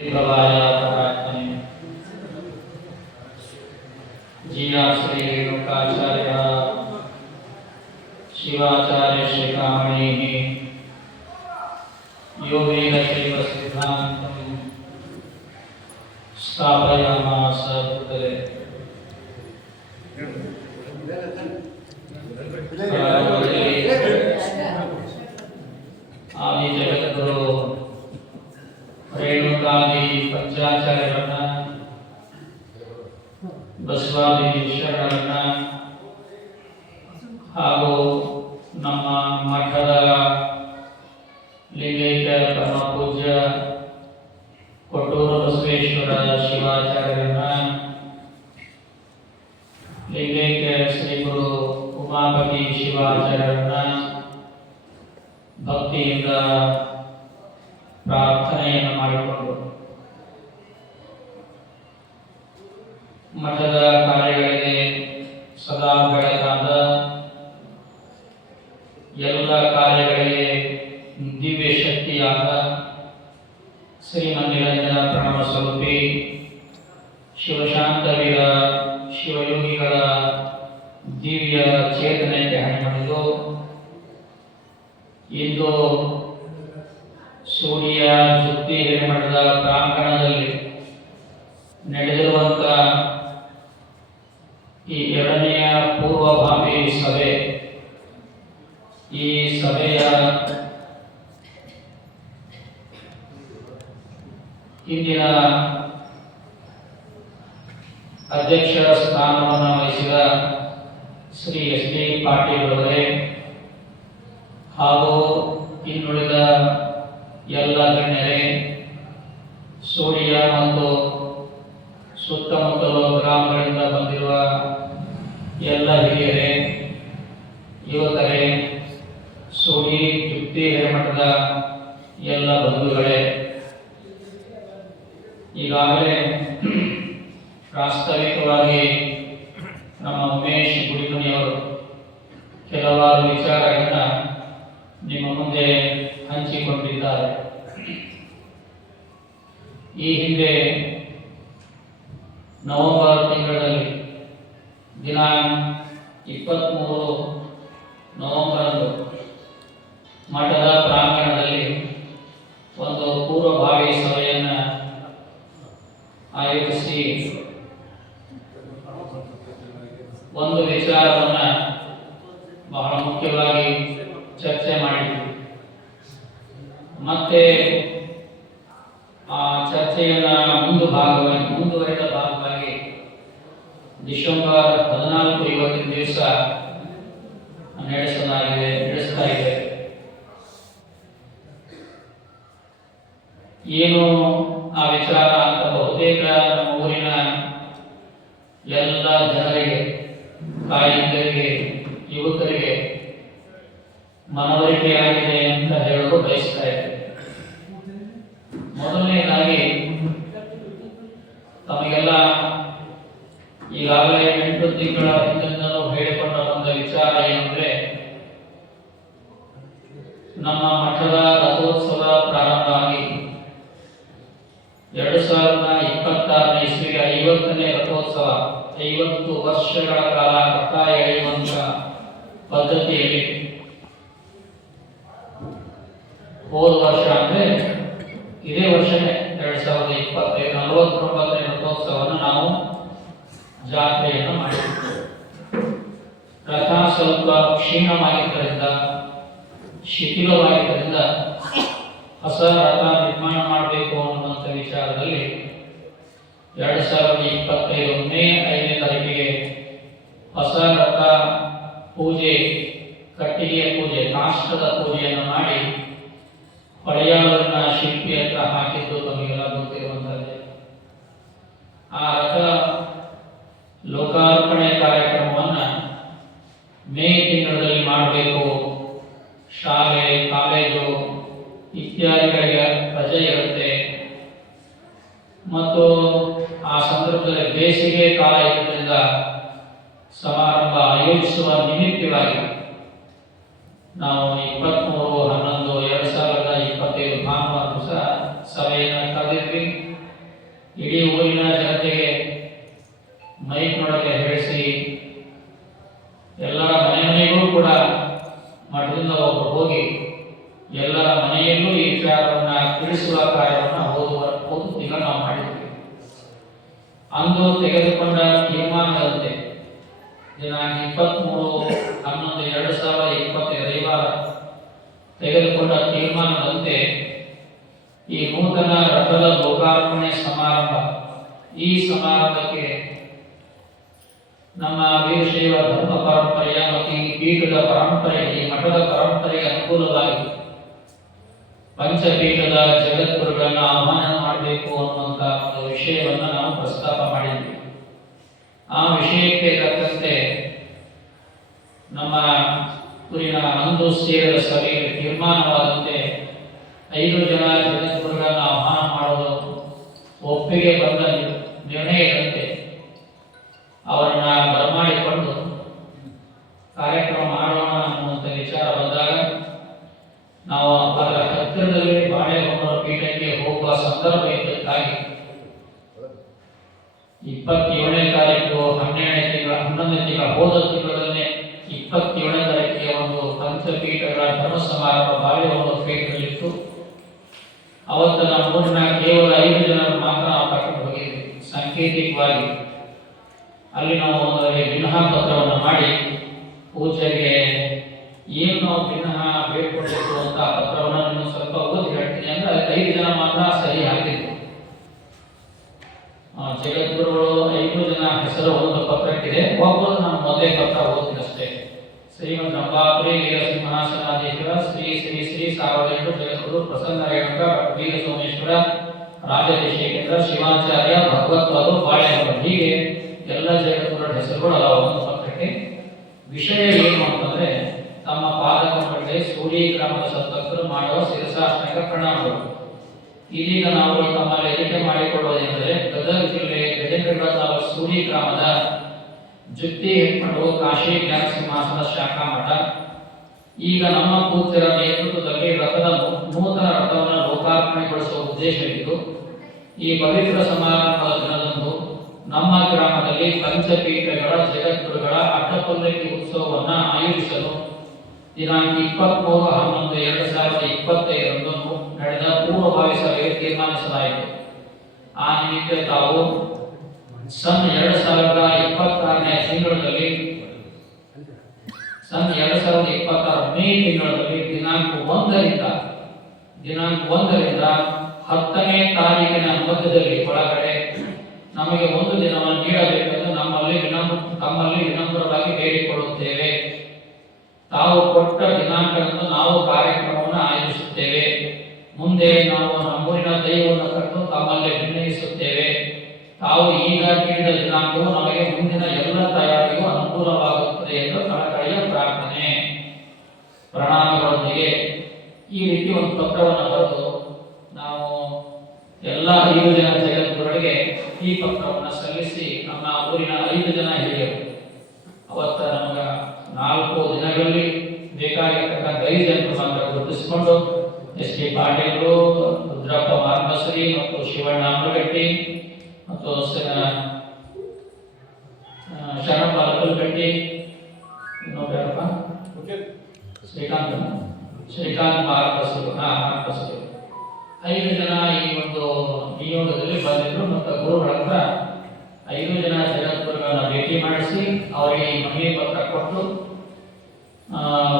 विभवाय प्रार्थने जिया श्री रेणुकाचार्य शिवाचार्य शिखामणिः योगेन चैव सिद्धान्तं स्थापयामास भूतले आदि जगद्गुरु ರೇಣುಕಾದಿ ಪಂಚಾಚಾರ್ಯರನ್ನ ಬಸವಾದಿ ಶರಣರನ್ನ ಹಾಗೂ ನಮ್ಮ ಮಠದ ಲಿಂಗೈಕ್ಯ ಪರಮ ಪೂಜ್ಯ ಕೊಟ್ಟೂರು ಬಸವೇಶ್ವರ ಶಿವಾಚಾರ್ಯರನ್ನ ಲಿಂಗೈಕ್ಯ ಶ್ರೀ ಗುರು ಉಮಾಪತಿ ಶಿವಾಚಾರ್ಯರನ್ನ ಭಕ್ತಿಯಿಂದ ಪ್ರಾರ್ಥನೆಯನ್ನು ಮಾಡಿಕೊಂಡು ಮಠದ ಕಾರ್ಯಗಳಿಗೆ ಸದಾ ಬೆಳಗಾದ ಎಲ್ಲ ಕಾರ್ಯಗಳಿಗೆ ದಿವ್ಯ ಶಕ್ತಿಯಾದ ಶ್ರೀಮಂದಿರಂಜನ ಪ್ರಣವ ಸ್ವರೂಪಿ ಶಿವಶಾಂತವೀರ ಶಿವಯೋಗಿಗಳ ದಿವ್ಯ ಚೇತನಕ್ಕೆ ಹಣಿಮಣಿದು ಇಂದು ಸೂರ್ಯ ಜುತ್ತಿ ಹಿರೇಮಠದ ಪ್ರಾಂಗಣದಲ್ಲಿ ನಡೆದಿರುವಂತ ಈ ಎರಡನೆಯ ಪೂರ್ವಭಾವಿ ಸಭೆ, ಈ ಸಭೆಯ ಹಿಂದಿನ ಅಧ್ಯಕ್ಷ ಸ್ಥಾನವನ್ನು ವಹಿಸಿದ ಶ್ರೀ ಎಸ್ ಡಿ ಪಾಟೀಲ್ ಅವರೇ ಹಾಗೂ ಇನ್ನುಳಿದ ಎಲ್ಲ ಗಣ್ಯರೇ, ಸೂರ್ಯ ಮತ್ತು ಸುತ್ತಮುತ್ತಲ ಗ್ರಾಮಗಳಿಂದ ಬಂದಿರುವ ಎಲ್ಲ ಹಿರಿಯರೇ, ಯುವಕರೇ, ಸೂರಿ ಜುತ್ತಿ ಹಿರೇಮಠದ ಎಲ್ಲ ಬಂಧುಗಳೇ, ಈಗಾಗಲೇ ಪ್ರಾಸ್ತಾವಿಕವಾಗಿ ನಮ್ಮ ಉಮೇಶ್ ಗುಡಿಮನಿಯವರು ಕೆಲವಾರು ವಿಚಾರಗಳನ್ನ ನಿಮ್ಮ ಮುಂದೆ ಹಂಚಿಕೊಂಡಿದ್ದಾರೆ. ಈ ಹಿಂದೆ ನವೆಂಬರ್ ತಿಂಗಳಲ್ಲಿ ದಿನಾಂಕ 23 ನವೆಂಬರ್ ಮಠದ ಪ್ರಾಂಗಣದಲ್ಲಿ ಒಂದು ಪೂರ್ವಭಾವಿ ಸಭೆಯನ್ನು ಆಯೋಜಿಸಿ ಒಂದು ವಿಚಾರವನ್ನು ಬಹಳ ಮುಖ್ಯವಾಗಿ ಚರ್ಚೆ ಮಾಡಿದ್ವಿ. ಮತ್ತೆ ಆ ಚರ್ಚೆಯನ್ನ ಮುಂದುವರೆದ ಭಾಗವಾಗಿ ಡಿಸೆಂಬರ್ 14 ಇವತ್ತಿನ ದಿವಸ ನಡೆಸ್ತಾ ಇದೆ. ಏನು ಆ ವಿಚಾರ ಅಂತ ಬಹುತೇಕ ನಮ್ಮ ಊರಿನ ಎಲ್ಲ ಜನರಿಗೆ, ತಾಯಂದಿರಿಗೆ, ಯುವಕರಿಗೆ ಮನವರಿಕೆಯಾಗಿದೆ ಅಂತ ಹೇಳಲು ಬಯಸ್ತಾ ಇದೆ. ಮೊದಲನೇದಾಗಿ ತಮಗೆಲ್ಲ ಈಗಾಗಲೇ 8 ತಿಂಗಳ ಹಿಂದಿನಿಂದಲೂ ಹೇಳಿಕೊಂಡ ಬಂದ ವಿಚಾರ ಏನಂದ್ರೆ, ನಮ್ಮ ಮಠದ ರಥೋತ್ಸವ ಪ್ರಾರಂಭ ಆಗಿ 2026ನೇ ಇಸ್ವಿಗೆ 50ನೇ ರಥೋತ್ಸವ, 50 ವರ್ಷಗಳ ಕಾಲ ರಥ ಎಳೆಯುವಂತ ಪದ್ಧತಿಯಲ್ಲಿ ಹೋದ ವರ್ಷ ಅಂದ್ರೆ ಇದೇ ವರ್ಷನೇ 2025 49ನೇ ರಥೋತ್ಸವವನ್ನು ನಾವು ಜಾತ್ರೆಯನ್ನು ಮಾಡಿದ್ದೇವೆ. ರಥ ಸ್ವಲ್ಪ ಕ್ಷೀಣವಾಗಿದ್ದರಿಂದ, ಶಿಥಿಲವಾಗಿದ್ದರಿಂದ ಹೊಸ ರಥ ನಿರ್ಮಾಣ ಮಾಡಬೇಕು ಅನ್ನುವಂಥ ವಿಚಾರದಲ್ಲಿ 2025 ಮೇ 5ನೇ ತಾರೀಕಿಗೆ ಹೊಸ ರಥ ಪೂಜೆ, ಕಟ್ಟಿಗೆಯ ಪೂಜೆ, ಕಾಷ್ಟದ ಪೂಜೆಯನ್ನು ಮಾಡಿ ಪಡೆಯಾಳನ್ನ ಶಿಲ್ಪಿ ಹತ್ರ ಹಾಕಿದ್ದು ತಮಗೆಲ್ಲ ಗೊತ್ತಿರುವಂತದ್ದೇ. ಆ ರಥ ಲೋಕಾರ್ಪಣೆ ಕಾರ್ಯಕ್ರಮವನ್ನ ಮೇ ತಿಂಗಳಲ್ಲಿ ಮಾಡಬೇಕು. ಶಾಲೆ, ಕಾಲೇಜು ಇತ್ಯಾದಿಗಳಿಗೆ ರಜೆ ಇರುತ್ತೆ ಮತ್ತು ಆ ಸಂದರ್ಭದಲ್ಲಿ ಬೇಸಿಗೆ ಕಾಲ ಇರುವುದರಿಂದ ಸಮಾರಂಭ ಆಯೋಜಿಸುವ ನಿಮಿತ್ತವಾಗಿ ನಾವು 23/11/2025 ಭಾನುವಾರ ಸಭೆಯನ್ನು ಕರೆದಿದ್ವಿ. ಇಡೀ ಊರಿನ ಜನತೆಗೆ ಮೈಕ್ನೊಳಗೆ ಹೇಳಿಸಿ ಎಲ್ಲರ ಮನೆಗೂ ಕೂಡ ಮಠದಿಂದ ಒಬ್ಬರು ಹೋಗಿ ಎಲ್ಲರ ಮನೆಯಲ್ಲೂ ಈ ವಿಚಾರವನ್ನು ತಿಳಿಸುವ ಕಾರ್ಯವನ್ನು ಓದುತ್ತೀಗ ನಾವು ಮಾಡಿದ್ವಿ. ಅಂದು ತೆಗೆದುಕೊಂಡ ತೀರ್ಮಾನದಂತೆ ದಿನಾಂಕ 23/11/2020 ರವಿವಾರ ತೆಗೆದುಕೊಂಡ ತೀರ್ಮಾನದಂತೆ ಈ ನೂತನ ರಥದ ಲೋಕಾರ್ಪಣೆ ಸಮಾರಂಭ, ಈ ಸಮಾರಂಭಕ್ಕೆ ನಮ್ಮ ವೀರಶೈವ ಧರ್ಮ ಪರಂಪರೆಯ ಮತ್ತು ಈ ಪೀಠದ ಪರಂಪರೆ, ಈ ಮಠದ ಪರಂಪರೆಗೆ ಅನುಕೂಲವಾಗಿ ಪಂಚಪೀಠದ ಜಗದ್ಗುರುಗಳನ್ನು ಆಹ್ವಾನ ಮಾಡಬೇಕು ಅನ್ನುವಂಥ ಒಂದು ವಿಷಯವನ್ನು ನಾವು ಪ್ರಸ್ತಾಪ ಮಾಡಿದ್ವಿ. ಆ ವಿಷಯಕ್ಕೆ ತಕ್ಕಂತೆ ನಮ್ಮ ಊರಿನ ಅಂದು ಸೇರಿದ ಸಭೆಗೆ ತೀರ್ಮಾನವಾದಂತೆ 5 ಜನ ಜಗದ್ಗುರುಗಳನ್ನು ಆಹ್ವಾನ ಮಾಡೋದು ಒಪ್ಪಿಗೆ ಬಂದ ನಿರ್ಣಯದಂತೆ ಅವರನ್ನ ಬರಮಾಡಿಕೊಂಡು ಕಾರ್ಯಕ್ರಮ ಮಾಡೋಣ ಅನ್ನುವಂಥ ವಿಚಾರ ಬಂದಾಗ ನಾವು ಅದರ ಹತ್ತಿರದಲ್ಲಿ ಬಾಳೆಹೊನ್ನೂರ ಪೀಠಕ್ಕೆ ಹೋಗುವ ಸಂದರ್ಭ ಇದ್ದಕ್ಕಾಗಿ 27ನೇ ತಾರೀಕು 11ನೇ ತಿಂಗಳ ಹೋದ ತಿಂಗಳಲ್ಲೇ 27ನೇ ತಾರೀಕಿಗೆ ಒಂದು ಪಂಚಪೀಠಗಳ ಧರ್ಮ ಸಮಾರಂಭ ಬಾಳೆಹೊನ್ನೂರ ಪೀಠದಲ್ಲಿತ್ತು. ಅವತ್ತು ನಮ್ಮ ಊರಿನ ಕೇವಲ 5 ಜನರು ಮಾತ್ರ ನಾವು ಕರ್ಕೊಂಡು ಹೋಗಿದ್ವಿ. ಸಾಂಕೇತಿಕವಾಗಿ ಅಲ್ಲಿ ನಾವು ಒಂದು ವಿನಃ ಪತ್ರವನ್ನು ಮಾಡಿ ಪೂಜೆಗೆ ಏನು ನಾವು ವಿನಃ ಬೇಡ್ಕೊಳ್ಬೇಕು ಅಂತ ಪತ್ರವನ್ನು ನೀವು ಸ್ವಲ್ಪ ಓದಿ ಹೇಳ್ತೀನಿ ಅಂದ್ರೆ 5 ಜನ ಮಾತ್ರ ಸಹಿ ಹಾಕಿದ್ರು. ಜಗದ್ಗುರುಗಳು 5 ಜನ ಹೆಸರು ಒಂದು ಪತ್ರಕ್ಕಿದೆ. ಒಬ್ಬರು ನಾನು ಮೊದಲೇ ಪತ್ರ ಓದ್ತೀನಿ ಅಷ್ಟೇ. ಶ್ರೀಮದ್ ರಂಭಾಪುರಿ ವೀರಸಿಂಹಾಸನಾಧೀಶ್ವರ ಶ್ರೀ ಶ್ರೀ ಶ್ರೀ ಸಾರ್ವಜನಿಕ ಜಗದ್ಗುರು ಪ್ರಸನ್ನ ರೇಣುಕ ವೀರ ಸೋಮೇಶ್ವರ ರಾಜದೇಶೇಂದ್ರ ಶಿವಾಚಾರ್ಯ ಭಗವತ್ಪಾದರು ಬಾಳೆಹೊನ್ನೂರು, ಹೀಗೆ ಎಲ್ಲ ಜಗದ್ಗುರುಗಳ ಹೆಸರುಗಳು ಅದಾವ ಒಂದು ಪತ್ರಕ್ಕೆ. ವಿಷಯ ಏನು ಅಂತಂದ್ರೆ ತಮ್ಮ ಪಾದಕಮಂಡಳಿ ಸೂರಿ ಗ್ರಾಮದ ಸದ್ಭಕ್ತರು ಮಾಡುವ ಶಿರಸಾಷ್ಟಾಂಗ ಪ್ರಣಾಮಗಳು. ಇದೀಗ ನಾವು ತಮ್ಮಲ್ಲಿ ಎಣಿಕೆ ಮಾಡಿಕೊಳ್ಳುವುದೆಂದರೆ ಗದಗ ಜಿಲ್ಲೆ ಗಜೇಂದ್ರಗಡ ತಾಲೂಕು ಸೂರಿ ಗ್ರಾಮದ ಜುತ್ತಿ ಹೆಟ್ಮಠವು ಕಾಶಿ ಜ್ಞಾನ ಸಿಂಹಾಸನ ಶಾಖಾ ಮಠ ಈಗ ನಮ್ಮ ಪೂಜ್ಯರ ನೇತೃತ್ವದಲ್ಲಿ ನೂತನ ರಥವನ್ನು ಲೋಕಾರ್ಪಣೆಗೊಳಿಸುವ ಉದ್ದೇಶವಿದ್ದು ಈ ಪವಿತ್ರ ಸಮಾರಂಭದ ದಿನದಂದು ನಮ್ಮ ಗ್ರಾಮದಲ್ಲಿ ಪಂಚಪೀಠಗಳ ಜಗದ್ಗುರುಗಳ ಅಡ್ಡಪಲ್ಲಕ್ಕಿ ಉತ್ಸವವನ್ನು ಆಯೋಜಿಸಲು ದಿನಾಂಕ 23/11/2025 ನಡೆದ ಪೂರ್ವಭಾವಿ ಸಭೆಗೆ ತೀರ್ಮಾನಿಸಲಾಯಿತು. ಆ ನಿಮಿತ್ತ ತಾವು ಸನ್ 2026ನೇ ತಿಂಗಳಲ್ಲಿ ಸನ್ 2026 ಮೇ ತಿಂಗಳಲ್ಲಿ ದಿನಾಂಕ 1ರಿಂದ 10ನೇ ತಾರೀಕಿನ ಮಧ್ಯದಲ್ಲಿ ಒಳಗಡೆ ನಮಗೆ ಒಂದು ದಿನವನ್ನು ನೀಡಬೇಕೆಂದು ತಮ್ಮಲ್ಲಿ ವಿನಮ್ರವಾಗಿ ಬೇಡಿಕೊಳ್ಳುತ್ತೇವೆ. ತಾವು ಕೊಟ್ಟ ದಿನಾಂಕದಂದು ನಾವು ಕಾರ್ಯಕ್ರಮವನ್ನು ಆಯೋಜಿಸುತ್ತೇವೆ. ಮುಂದೆ ನಾವು ನಮ್ಮೂರಿನ ದೈವವನ್ನು ಕಟ್ಟು ತಮ್ಮಲ್ಲಿ ನಿರ್ಣಯಿಸುತ್ತೇವೆ. ತಾವು ಈಗ ನೀಡಿದ ದಿನಾಂಕವು ನಮಗೆ ಮುಂದಿನ ಎಲ್ಲ ತಯಾರಿಗೂ ಅನುಕೂಲವಾಗುತ್ತದೆ ಎಂದು ಕಳಕಳಿಯ ಪ್ರಾರ್ಥನೆ ಪ್ರಣಾಮಗಳೊಂದಿಗೆ ಈ ರೀತಿ ಒಂದು ಪತ್ರವನ್ನು ಬರೆದು ನಾವು ಎಲ್ಲ 5 ಜನ ಜಗದ್ಗುರುಗಳಿಗೆ ಈ ಪತ್ರವನ್ನು ಸಲ್ಲಿಸಿ ನಮ್ಮ ಊರಿನ 5 ಜನ ಹಿರಿಯರು ಅವತ್ತ ನಮಗೆ 4 ದಿನಗಳಲ್ಲಿ ಬೇಕಾಗಿರ್ತಕ್ಕಂಥ 5 ಜನರು ಮಾತ್ರ ಗುರುತಿಸಿಕೊಂಡು ಎಸ್.ಕೆ. ಪಾಟೀಲರು, ರುದ್ರಪ್ಪ ಮಾರ್ಗಸರಿ ಮತ್ತು ಶಿವಣ್ಣ ಅಮರಗಟ್ಟಿ ಮತ್ತು ಶರಣಪ್ಪ ಲಕ್ಕಲ್ಗಟ್ಟಿ, ಇನ್ನೊಬ್ಬರಪ್ಪ ಶ್ರೀಕಾಂತ್ ಮಾರ್ಗಸರಿ 5 ಜನ ಈ ಒಂದು ನಿಯೋಗದಲ್ಲಿ ಬಂದಿದ್ರು. ಮತ್ತು ಗುರುಗಳ ಹತ್ರ 5 ಜನ ಜಗದ್ಗುರುಗಳನ್ನ ಭೇಟಿ ಮಾಡಿಸಿ ಅವರಿಗೆ ಈ ಮನವಿ ಪತ್ರ ಕೊಟ್ಟು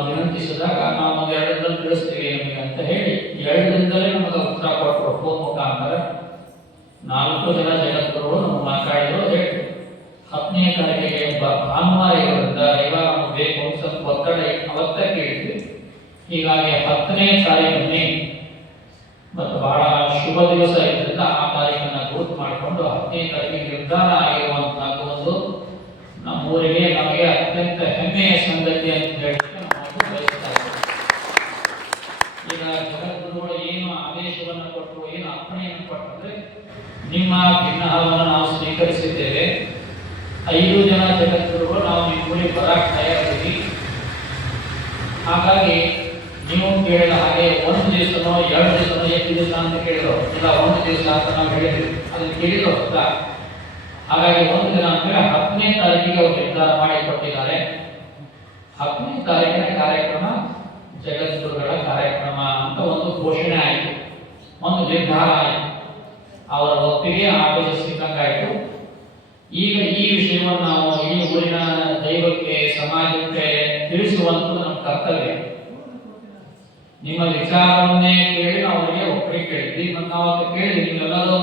ವಿನಂತಿಸಿದಾಗ ನಾವು ಒಂದು 2 ದಿನದಲ್ಲಿ ತಿಳಿಸ್ತೀವಿ ನಿಮಗೆ ಅಂತ ಹೇಳಿ 2 ದಿನದಲ್ಲೇ ನಮಗೆ ಉತ್ತರ ಕೊಟ್ಟರು ಫೋನ್ ಮುಖಾಂತರ. 4 ಜನ ಜಗದ್ಗುರುಗಳು ನಮ್ಗೆ ಮಾತಾಡಿದ್ರು. 10ನೇ ತಾರೀಕಿಗೆ ಭಾನುವಾರ ಇರೋದ್ರಿಂದ ಇವಾಗ ನಮ್ಗೆ ಬೇಕು ಅಂತ ಸ್ವಲ್ಪ ಒತ್ತಡ ಅವತ್ತ ಕೇಳಿದ್ವಿ. ಹೀಗಾಗಿ 10ನೇ ತಾರೀಕಿನಲ್ಲಿ ಮತ್ತು ಬಹಳ ಶುಭ ದಿವಸ ಇದ್ದರಿಂದ ಆ ತಾರೀಕನ್ನು ಗುರುತು ಮಾಡಿಕೊಂಡು 10ನೇ ತಾರೀಕಿಗೆ ನಿರ್ಧಾರ ಆಗಿರುವಂತಹ ಒಂದು ನಮ್ಮೂರಿಗೆ ನಮಗೆ ಅತ್ಯಂತ ಹೆಮ್ಮೆಯ ಸಂಗತಿ ಅಂತ ಹೇಳಲಿಕ್ಕೆ ನಾವು ಬಯಸ್ತಾ ಇದ್ದೇವೆ. ಈಗ ಜಗದ್ಗುರುಗಳು ಏನು ಆದೇಶವನ್ನು ಕೊಟ್ಟರು, ಏನು ಅಪ್ಪಣೆಯನ್ನು ಕೊಟ್ಟರೆ ನಿಮ್ಮ ಭಿನ್ನಹವನ್ನು ನಾವು ಸ್ವೀಕರಿಸಿದ್ದೇವೆ. 5 ಜನ ಜಗದ್ಗುರುಗಳು ನಾವು ನಿಮ್ಮ ಊರಿಗೆ ಬರಕ್ಕೆ ತಯಾರಿದ್ದೀವಿ. ಹಾಗಾಗಿ ನೀವು ಕೇಳಿದ ಹಾಗೆ ಒಂದು ದಿವಸನೋ 2 ದಿವಸನೋ ಎಷ್ಟು ದಿವಸ ಅಂತ ಕೇಳಿದ್ರು, ಇಲ್ಲ 1 ದಿವಸ ಅಂತ ನಾವು ಹೇಳಿದ್ವಿ, ಅದನ್ನು ಕೇಳಿದ್ರು ಅಷ್ಟ. ಹಾಗಾಗಿ 1 ದಿನ ಅಂತೇಳಿ 10ನೇ ತಾರೀಕಿಗೆ ಅವರು ನಿರ್ಧಾರ ಮಾಡಿ ಕೊಟ್ಟಿದ್ದಾರೆ. 10ನೇ ತಾರೀಕಿನ ಕಾರ್ಯಕ್ರಮ ಜಗದ್ಗುರುಗಳ ಕಾರ್ಯಕ್ರಮ ಅಂತ ಒಂದು ಘೋಷಣೆ ಆಯಿತು, ಒಂದು ನಿರ್ಧಾರ ಆಯಿತು, ಅವರ ಒಪ್ಪಿಗೆ ಆದೇಶಿಸಿದಂಗಾಯಿತು. ಈಗ ಈ ವಿಷಯವನ್ನು ನಾವು ಈ ಊರಿನ ದೈವಕ್ಕೆ ಸಮಾಜಕ್ಕೆ ತಿಳಿಸುವಂತ ನಮ್ಮ ಕರ್ತವ್ಯ. ನಿಮ್ಮ ವಿಚಾರವನ್ನೇ ಕೇಳಿ ನಾವು ಅವರಿಗೆ ಒಪ್ಪಿಗೆ ಕೇಳಿದ್ವಿ, ಮತ್ತು ನಾವು ಅದಕ್ಕೆ ಕೇಳಿದ್ವಿ ನೀವೆಲ್ಲರೂ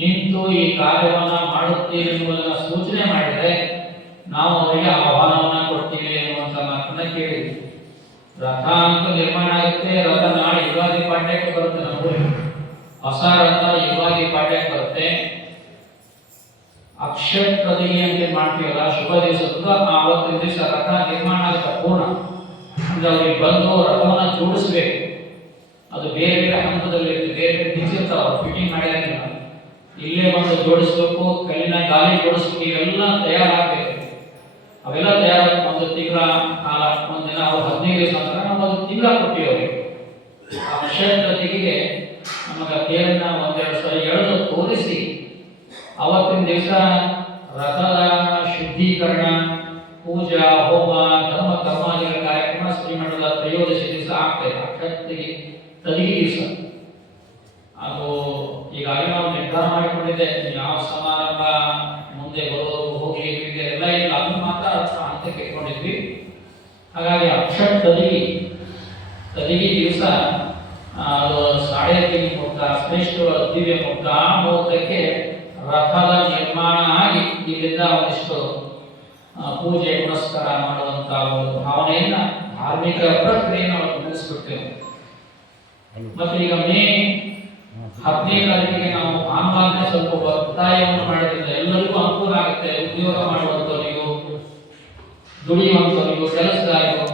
ನಿಂತು ಈ ಕಾರ್ಯವನ್ನ ಮಾಡುತ್ತೀರಿ ಎನ್ನುವುದನ್ನು ಸೂಚನೆ ಮಾಡಿದರೆ ನಾವು ಅವರಿಗೆ ಆಹ್ವಾನವನ್ನ ಕೊಡ್ತೀವಿ ಎನ್ನುವಂತ ಮಾತನ್ನ ಕೇಳಿದ್ವಿ. ರಥ ಅಂತ ನಿರ್ಮಾಣ ಆಗುತ್ತೆ, ರಥ ನಾಳೆ ಯುಗಾದಿ ಪಾಠ್ಯಕ್ಕೆ ಬರುತ್ತೆ, ನಮ್ಮ ಹೊಸ ರಥ ಯುಗಾದಿ ಪಾಠ್ಯಕ್ಕೆ ಬರುತ್ತೆ. ಅಕ್ಷಯ ತೃತೀಯ ಅಂತ ಮಾಡ್ತೀವಲ್ಲ ಶುಭ ದಿವಸದ ಆವತ್ತಿನ ದಿವಸ ರಥ ನಿರ್ಮಾಣ ಆಗುತ್ತೆ ಪೂರ್ಣ. ಅಂದ್ರೆ ಅವ್ರಿಗೆ ಬಂದು ರಥವನ್ನ ಜೋಡಿಸ್ಬೇಕು, ಅದು ಬೇರೆ ಬೇರೆ ಹಂತದಲ್ಲಿ ಬೇರೆ ಬೇರೆ ನಿಂತಿರ್ತಾವ, ಫಿಟ್ಟಿಂಗ್ ಮಾಡಿರಂಗಿಲ್ಲ, ಇಲ್ಲೇ ಬಂದು ಜೋಡಿಸ್ಬೇಕು, ಕಲ್ಲಿನ ಗಾಲಿ ಜೋಡಿಸ್ಬೇಕು, ಇವೆಲ್ಲ ತಯಾರಾಗಬೇಕು. ಅವೆಲ್ಲ ತಯಾರಾಗ 1 ತಿಂಗಳ ಕಾಲ, ಒಂದಿನ ಅವ್ರು 15 ದಿವಸ ಅಂತ ನಾವು 1 ತಿಂಗಳ ಕೊಟ್ಟಿವಿ ಅವರಿಗೆ. ಅಕ್ಷಯ ತೃತೀಯೆಗೆ ನಮಗೆ ತೇರನ್ನ 1-2 ಸಲ ಎಳೆದು ತೋರಿಸಿ ಅವತ್ತಿನ ದಿವಸ ರಥದ ಶುದ್ಧೀಕರಣ, ಪೂಜಾ, ಹೋಮ, ಧರ್ಮ ಕರ್ಮಾದಿಗಳ ಕಾರ್ಯಕ್ರಮ ಶ್ರೀಮಠದ ತ್ರಯೋದಶಿ ದಿವಸ ಆಗ್ತದೆ. ಅಕ್ಷಯ ತದಿಗೆ ದಿವಸ ಅದು ಈಗಾಗಲೇ ನಾವು ನಿರ್ಧಾರ ಮಾಡಿಕೊಂಡಿದ್ದೆ, ಯಾವ ಸಮಾರಂಭ ಮುಂದೆ ಬರೋದು ಹೋಗಿ ಎಲ್ಲ ಇಲ್ಲ, ಅದನ್ನು ಮಾತ್ರ ಹಂತಕ್ಕೆ ಇಟ್ಕೊಂಡಿದ್ವಿ. ಹಾಗಾಗಿ ಅಕ್ಷಯ ತದಿಗೆ ದಿವಸ ಅದು 3:30 ಮುಹೂರ್ತ, ಶ್ರೇಷ್ಠ ದಿವ್ಯ ಮುಹೂರ್ತ, ಆ ಮುಹೂರ್ತಕ್ಕೆ ರಥದ ನಿರ್ಮಾಣ ಆಗಿ ಇಲ್ಲಿಂದ ಒಂದಿಷ್ಟು ಪೂಜೆ ಪುನಸ್ಕಾರ ಮಾಡುವಂತ ಒಂದು ಭಾವನೆಯನ್ನ, ಧಾರ್ಮಿಕ ಪ್ರಕ್ರಿಯೆಯನ್ನು ನಾವು ಮುಗಿಸ್ಬಿಡ್ತೇವೆ. ಮತ್ತೆ ಈಗ ಮೇ 10ನೇ ತಾರೀಕಿಗೆ ನಾವು ಭಾನುವಾರನೇ ಸ್ವಲ್ಪ ಒತ್ತಾಯವನ್ನು ಮಾಡಿದ್ರಿಂದ ಎಲ್ಲರಿಗೂ ಅನುಕೂಲ ಆಗುತ್ತೆ. ಉದ್ಯೋಗ ಮಾಡುವಂಥವರಿಗೂ, ದುಡಿಯುವಂಥವರಿಗೂ, ಕೆಲಸದಾರಿಗೂ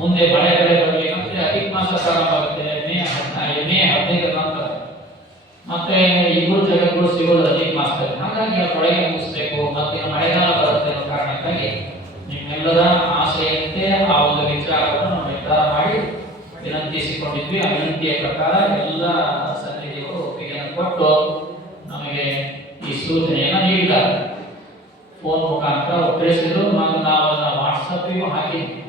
ಮುಂದೆ ಮಳೆ ಬೆಳೆ ಬರಬೇಕಂದ್ರೆ ಅಧಿಕ ಮಾಸ ಪ್ರಾರಂಭ ಆಗುತ್ತೆ ಮೇ 15ರ ನಂತರ. ಮತ್ತೆ ಇಬ್ಬರು ಜಗಗಳು ಸಿಗೋದು ಅಧಿಕ ಮಾಸದಲ್ಲಿ, ಹಾಗಾಗಿ ಅದರೊಳಗೆ ಮುಗಿಸ್ಬೇಕು, ಮತ್ತೆ ಮಳೆಗಾಲ ಬರುತ್ತೆ ಅನ್ನೋ ಕಾರಣಕ್ಕಾಗಿ ನಿಮ್ಮೆಲ್ಲರ ಆಸೆಯಂತೆ ಆ ಒಂದು ವಿಚಾರವನ್ನು ನಾವು ನಿರ್ಧಾರ ಮಾಡಿ ವಿನಂತಿಸಿಕೊಂಡಿದ್ವಿ. ಆ ವಿನಂತಿಯ ಪ್ರಕಾರ ಎಲ್ಲ ಸನ್ನಿಧಿಗಳು ಒಪ್ಪಿಗೆಯನ್ನು ಕೊಟ್ಟು ನಮಗೆ ಈ ಸೂಚನೆಯನ್ನು ನೀಡಿದ್ದಾರೆ. ಫೋನ್ ಮುಖಾಂತರ ತಿಳಿಸಿದ್ರು, ನಾವು ಅದನ್ನು ವಾಟ್ಸಪ್ಪಿಗೂ ಹಾಕಿದ್ವಿ.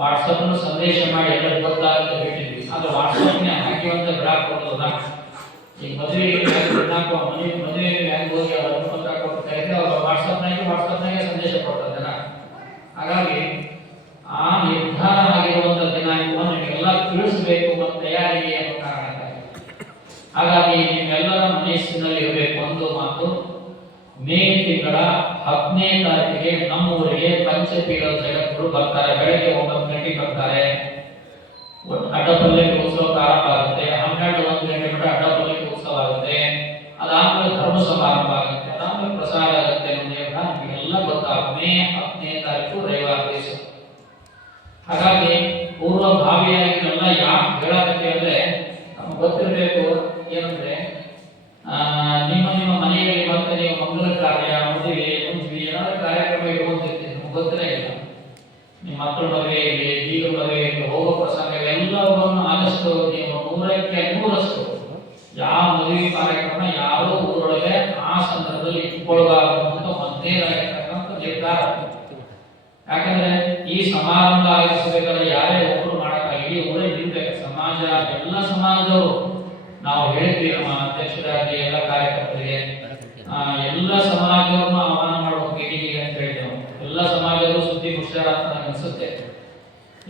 ವಾಟ್ಸಪ್ನು ಸಂದೇಶ ಮಾಡಿ ಎಲ್ಲರಿಗೂ ಗೊತ್ತಾಗುತ್ತೆ ಬಿಟ್ಟಿದ್ವಿ. ಆದರೆ ವಾಟ್ಸಪ್ನೇ ಹಾಕಿವಂತ ಬಿಡಾಕ್ ಕೊಡೋದಲ್ಲ. ಈಗ ಮದುವೆಗೆ ಹೆಂಗೆ ಹೋಗಿ ಅವ್ರ ಪತ್ರ ಕೊಟ್ಟು ಕರೆದ್ರೆ ಅವ್ರು ವಾಟ್ಸಪ್ನಾಗೆ ಸಂದೇಶ ಕೊಡ್ತಾರೆ ಜನ. ಹಾಗಾಗಿ ಆ ನಿರ್ಧಾರ ಆಗಿರುವಂಥ ದಿನಾಂಕವನ್ನು ನಿಮಗೆಲ್ಲ ತಿಳಿಸಬೇಕು ಮತ್ತು ತಯಾರಿಗೆ ಅನ್ನೋ ಕಾರಣಕ್ಕಾಗಿ. ಹಾಗಾಗಿ ನಿಮ್ಮೆಲ್ಲರ ಮನಸ್ಸಿನಲ್ಲಿ ಇರಬೇಕು ಒಂದು ಮಾತು, ಮೇ ತಿಂಗಳ 10ನೇ ತಾರೀಕಿಗೆ ನಮ್ಮೂರಿಗೆ ಪಂಚಪೀಠ ಜಗದ್ಗುರು ಬರ್ತಾರೆ. ಬೆಳಗ್ಗೆ 9 ಗಂಟೆಗೆ ಬರ್ತಾರೆ. ಅಡ್ಡಪಲ್ಲಕ್ಕಿ ಉತ್ಸವ ಪ್ರಾರಂಭ ಆಗುತ್ತೆ. 12-1 ಗಂಟೆ ಮಟ್ಟ ಅಡ್ಡಪಲ್ಲಕ್ಕಿ ಉತ್ಸವ ಆಗುತ್ತೆ. ಅದಾದ್ಮೇಲೆ ಧರ್ಮ ಸಮಾರಂಭ ಆಗುತ್ತೆ, ಅದಾದ್ಮೇಲೆ ಪ್ರಸಾದ ಆಗುತ್ತೆ. ನಿಮಗೆಲ್ಲ ಗೊತ್ತಾಗುತ್ತೆ. ಮೇ 10ನೇ ತಾರೀಕು ರವಿವಾರ ದಿವಸ. ಹಾಗಾಗಿ ಪೂರ್ವಭಾವಿಯಾಗಿ ಎಲ್ಲ ಯಾಕೆ ಹೇಳಾಗುತ್ತೆ ಅಂದ್ರೆ ನಮ್ಗೆ ಗೊತ್ತಿರಬೇಕು ಏನಂದ್ರೆ ನಿಮ್ಮ ಮನೆಯಲ್ಲಿ ಮತ್ತೆ ನೀವು ಮಂಗಲ ಕಾರ್ಯ, ಮದುವೆ, ಮುಂಜಿ ಏನಾದ್ರು ಕಾರ್ಯಕ್ರಮ ಇಟ್ಕೊಂತಿರ್ತೀವಿ, ನಮ್ಗೆ ಗೊತ್ತಿರೇ ಇಲ್ಲ. ನಿಮ್ಮ ಮಕ್ಕಳ ಮದುವೆ ಇರಲಿ, ಬೀಗ ಮದುವೆ ಇರಲಿ, ಹೋಗೋ ಪ್ರಸಂಗ ಎಲ್ಲವನ್ನು ಆದಷ್ಟು ನೀವು 100ಕ್ಕೆ 100ರಷ್ಟು ಯಾವ ಮದುವೆ ಕಾರ್ಯಕ್ರಮ ಯಾರೋ ಊರೊಳಗೆ ಆ ಸಂದರ್ಭದಲ್ಲಿ ಇಟ್ಕೊಳ್ಬಾರ್ದು ಅಂತ ಮೊದಲೇನಾಗಿರ್ತಕ್ಕಂಥ ನಿರ್ಧಾರ. ಯಾಕಂದ್ರೆ ಈ ಸಮಾರಂಭ ಆಗಿಸಬೇಕಾದ್ರೆ ಯಾರೇ ಒಬ್ಬರು ಮಾಡಕ್ಕಾಗಿ ಇಡೀ ಊರೇ ನಿಲ್ಬೇಕು. ಸಮಾಜ, ಎಲ್ಲ ಸಮಾಜದವರು ನಾವು ಹೇಳಿದ್ವಿ ನಮ್ಮ ಅಧ್ಯಕ್ಷರಾಗಿ ಎಲ್ಲ ಕಾರ್ಯಕರ್ತರಿಗೆ, ಎಲ್ಲ ಸಮಾಜವನ್ನು ಆಹ್ವಾನ ಮಾಡುವ ಮೀಟಿಂಗಿಗೆ ಅಂತ ಹೇಳಿದೆವು. ಎಲ್ಲ ಸಮಾಜದವರು ಸುದ್ದಿ ಹುಷಾರ ಅಂತ ಅನಿಸುತ್ತೆ.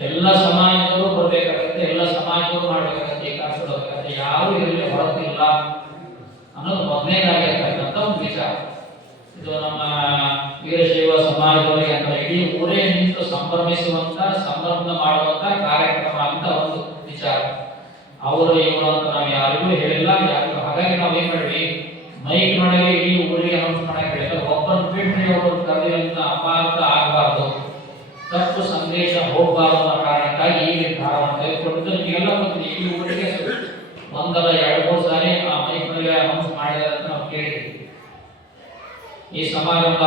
ಎಲ್ಲ ಸಮಾಜದವರು ಬರ್ಬೇಕಾಗತ್ತೆ, ಎಲ್ಲ ಸಮಾಜದವರು ಮಾಡ್ಬೇಕಾಗತ್ತೆ, ಏಕಾಗ್ರತೆ ಯಾರು ಇರಲಿ ಹೊರತಿಲ್ಲ ಅನ್ನೋದು ಮೊದಲನೇದಾಗಿರ್ತಕ್ಕಂಥ ಒಂದು ವಿಚಾರ. ಇದು ನಮ್ಮ ವೀರಶೈವ ಸಮಾಜದವರಿಗೆ ಅಂತ ಇಡೀ ಊರೇ ನಿಂತು ಸಂಭ್ರಮಿಸುವಂತ, ಸಂಭ್ರಮ ಮಾಡುವಂತ ಕಾರ್ಯಕ್ರಮ ಅಂತ ಒಂದು ವಿಚಾರ. ಅವರು ಇವರು ಅಂತ ನಾವು ಯಾರಿಗೂ ಹೇಳಿಲ್ಲ, ಯಾರಿಗೂ. ಹಾಗಾಗಿ ನಾವು ಏನ್ ಮಾಡಿದ್ವಿ, ಮೈಕ್ ನೊಳಗೆ ಇಡೀ ಊರಿಗೆ ಅನೌನ್ಸ್ ಮಾಡಕ್ ಹೇಳಿದ್ರೆ ಒಬ್ಬರು ಬಿಟ್ಟರೆ ಒಬ್ಬರು ಕರೆಯುವಂತ ಅಪಾರ್ಥ ಆಗಬಾರ್ದು, ತಪ್ಪು ಸಂದೇಶ ಹೋಗಬಾರ್ದು ಅನ್ನೋ ಕಾರಣಕ್ಕಾಗಿ ಈ ನಿರ್ಧಾರವನ್ನು ತೆಗೆದುಕೊಂಡಿದ್ದು. ನಿಮಗೆಲ್ಲ ಗೊತ್ತಿದೆ, ಈ ಊರಿಗೆ 1-2-3 ಸಾರಿ ಆ ಮೈಕ್ ನೊಳಗೆ ಅನೌನ್ಸ್ ಮಾಡಿದ್ದಾರೆ ಅಂತ ನಾವು ಕೇಳಿದ್ವಿ. ಈ ಸಮಾರಂಭ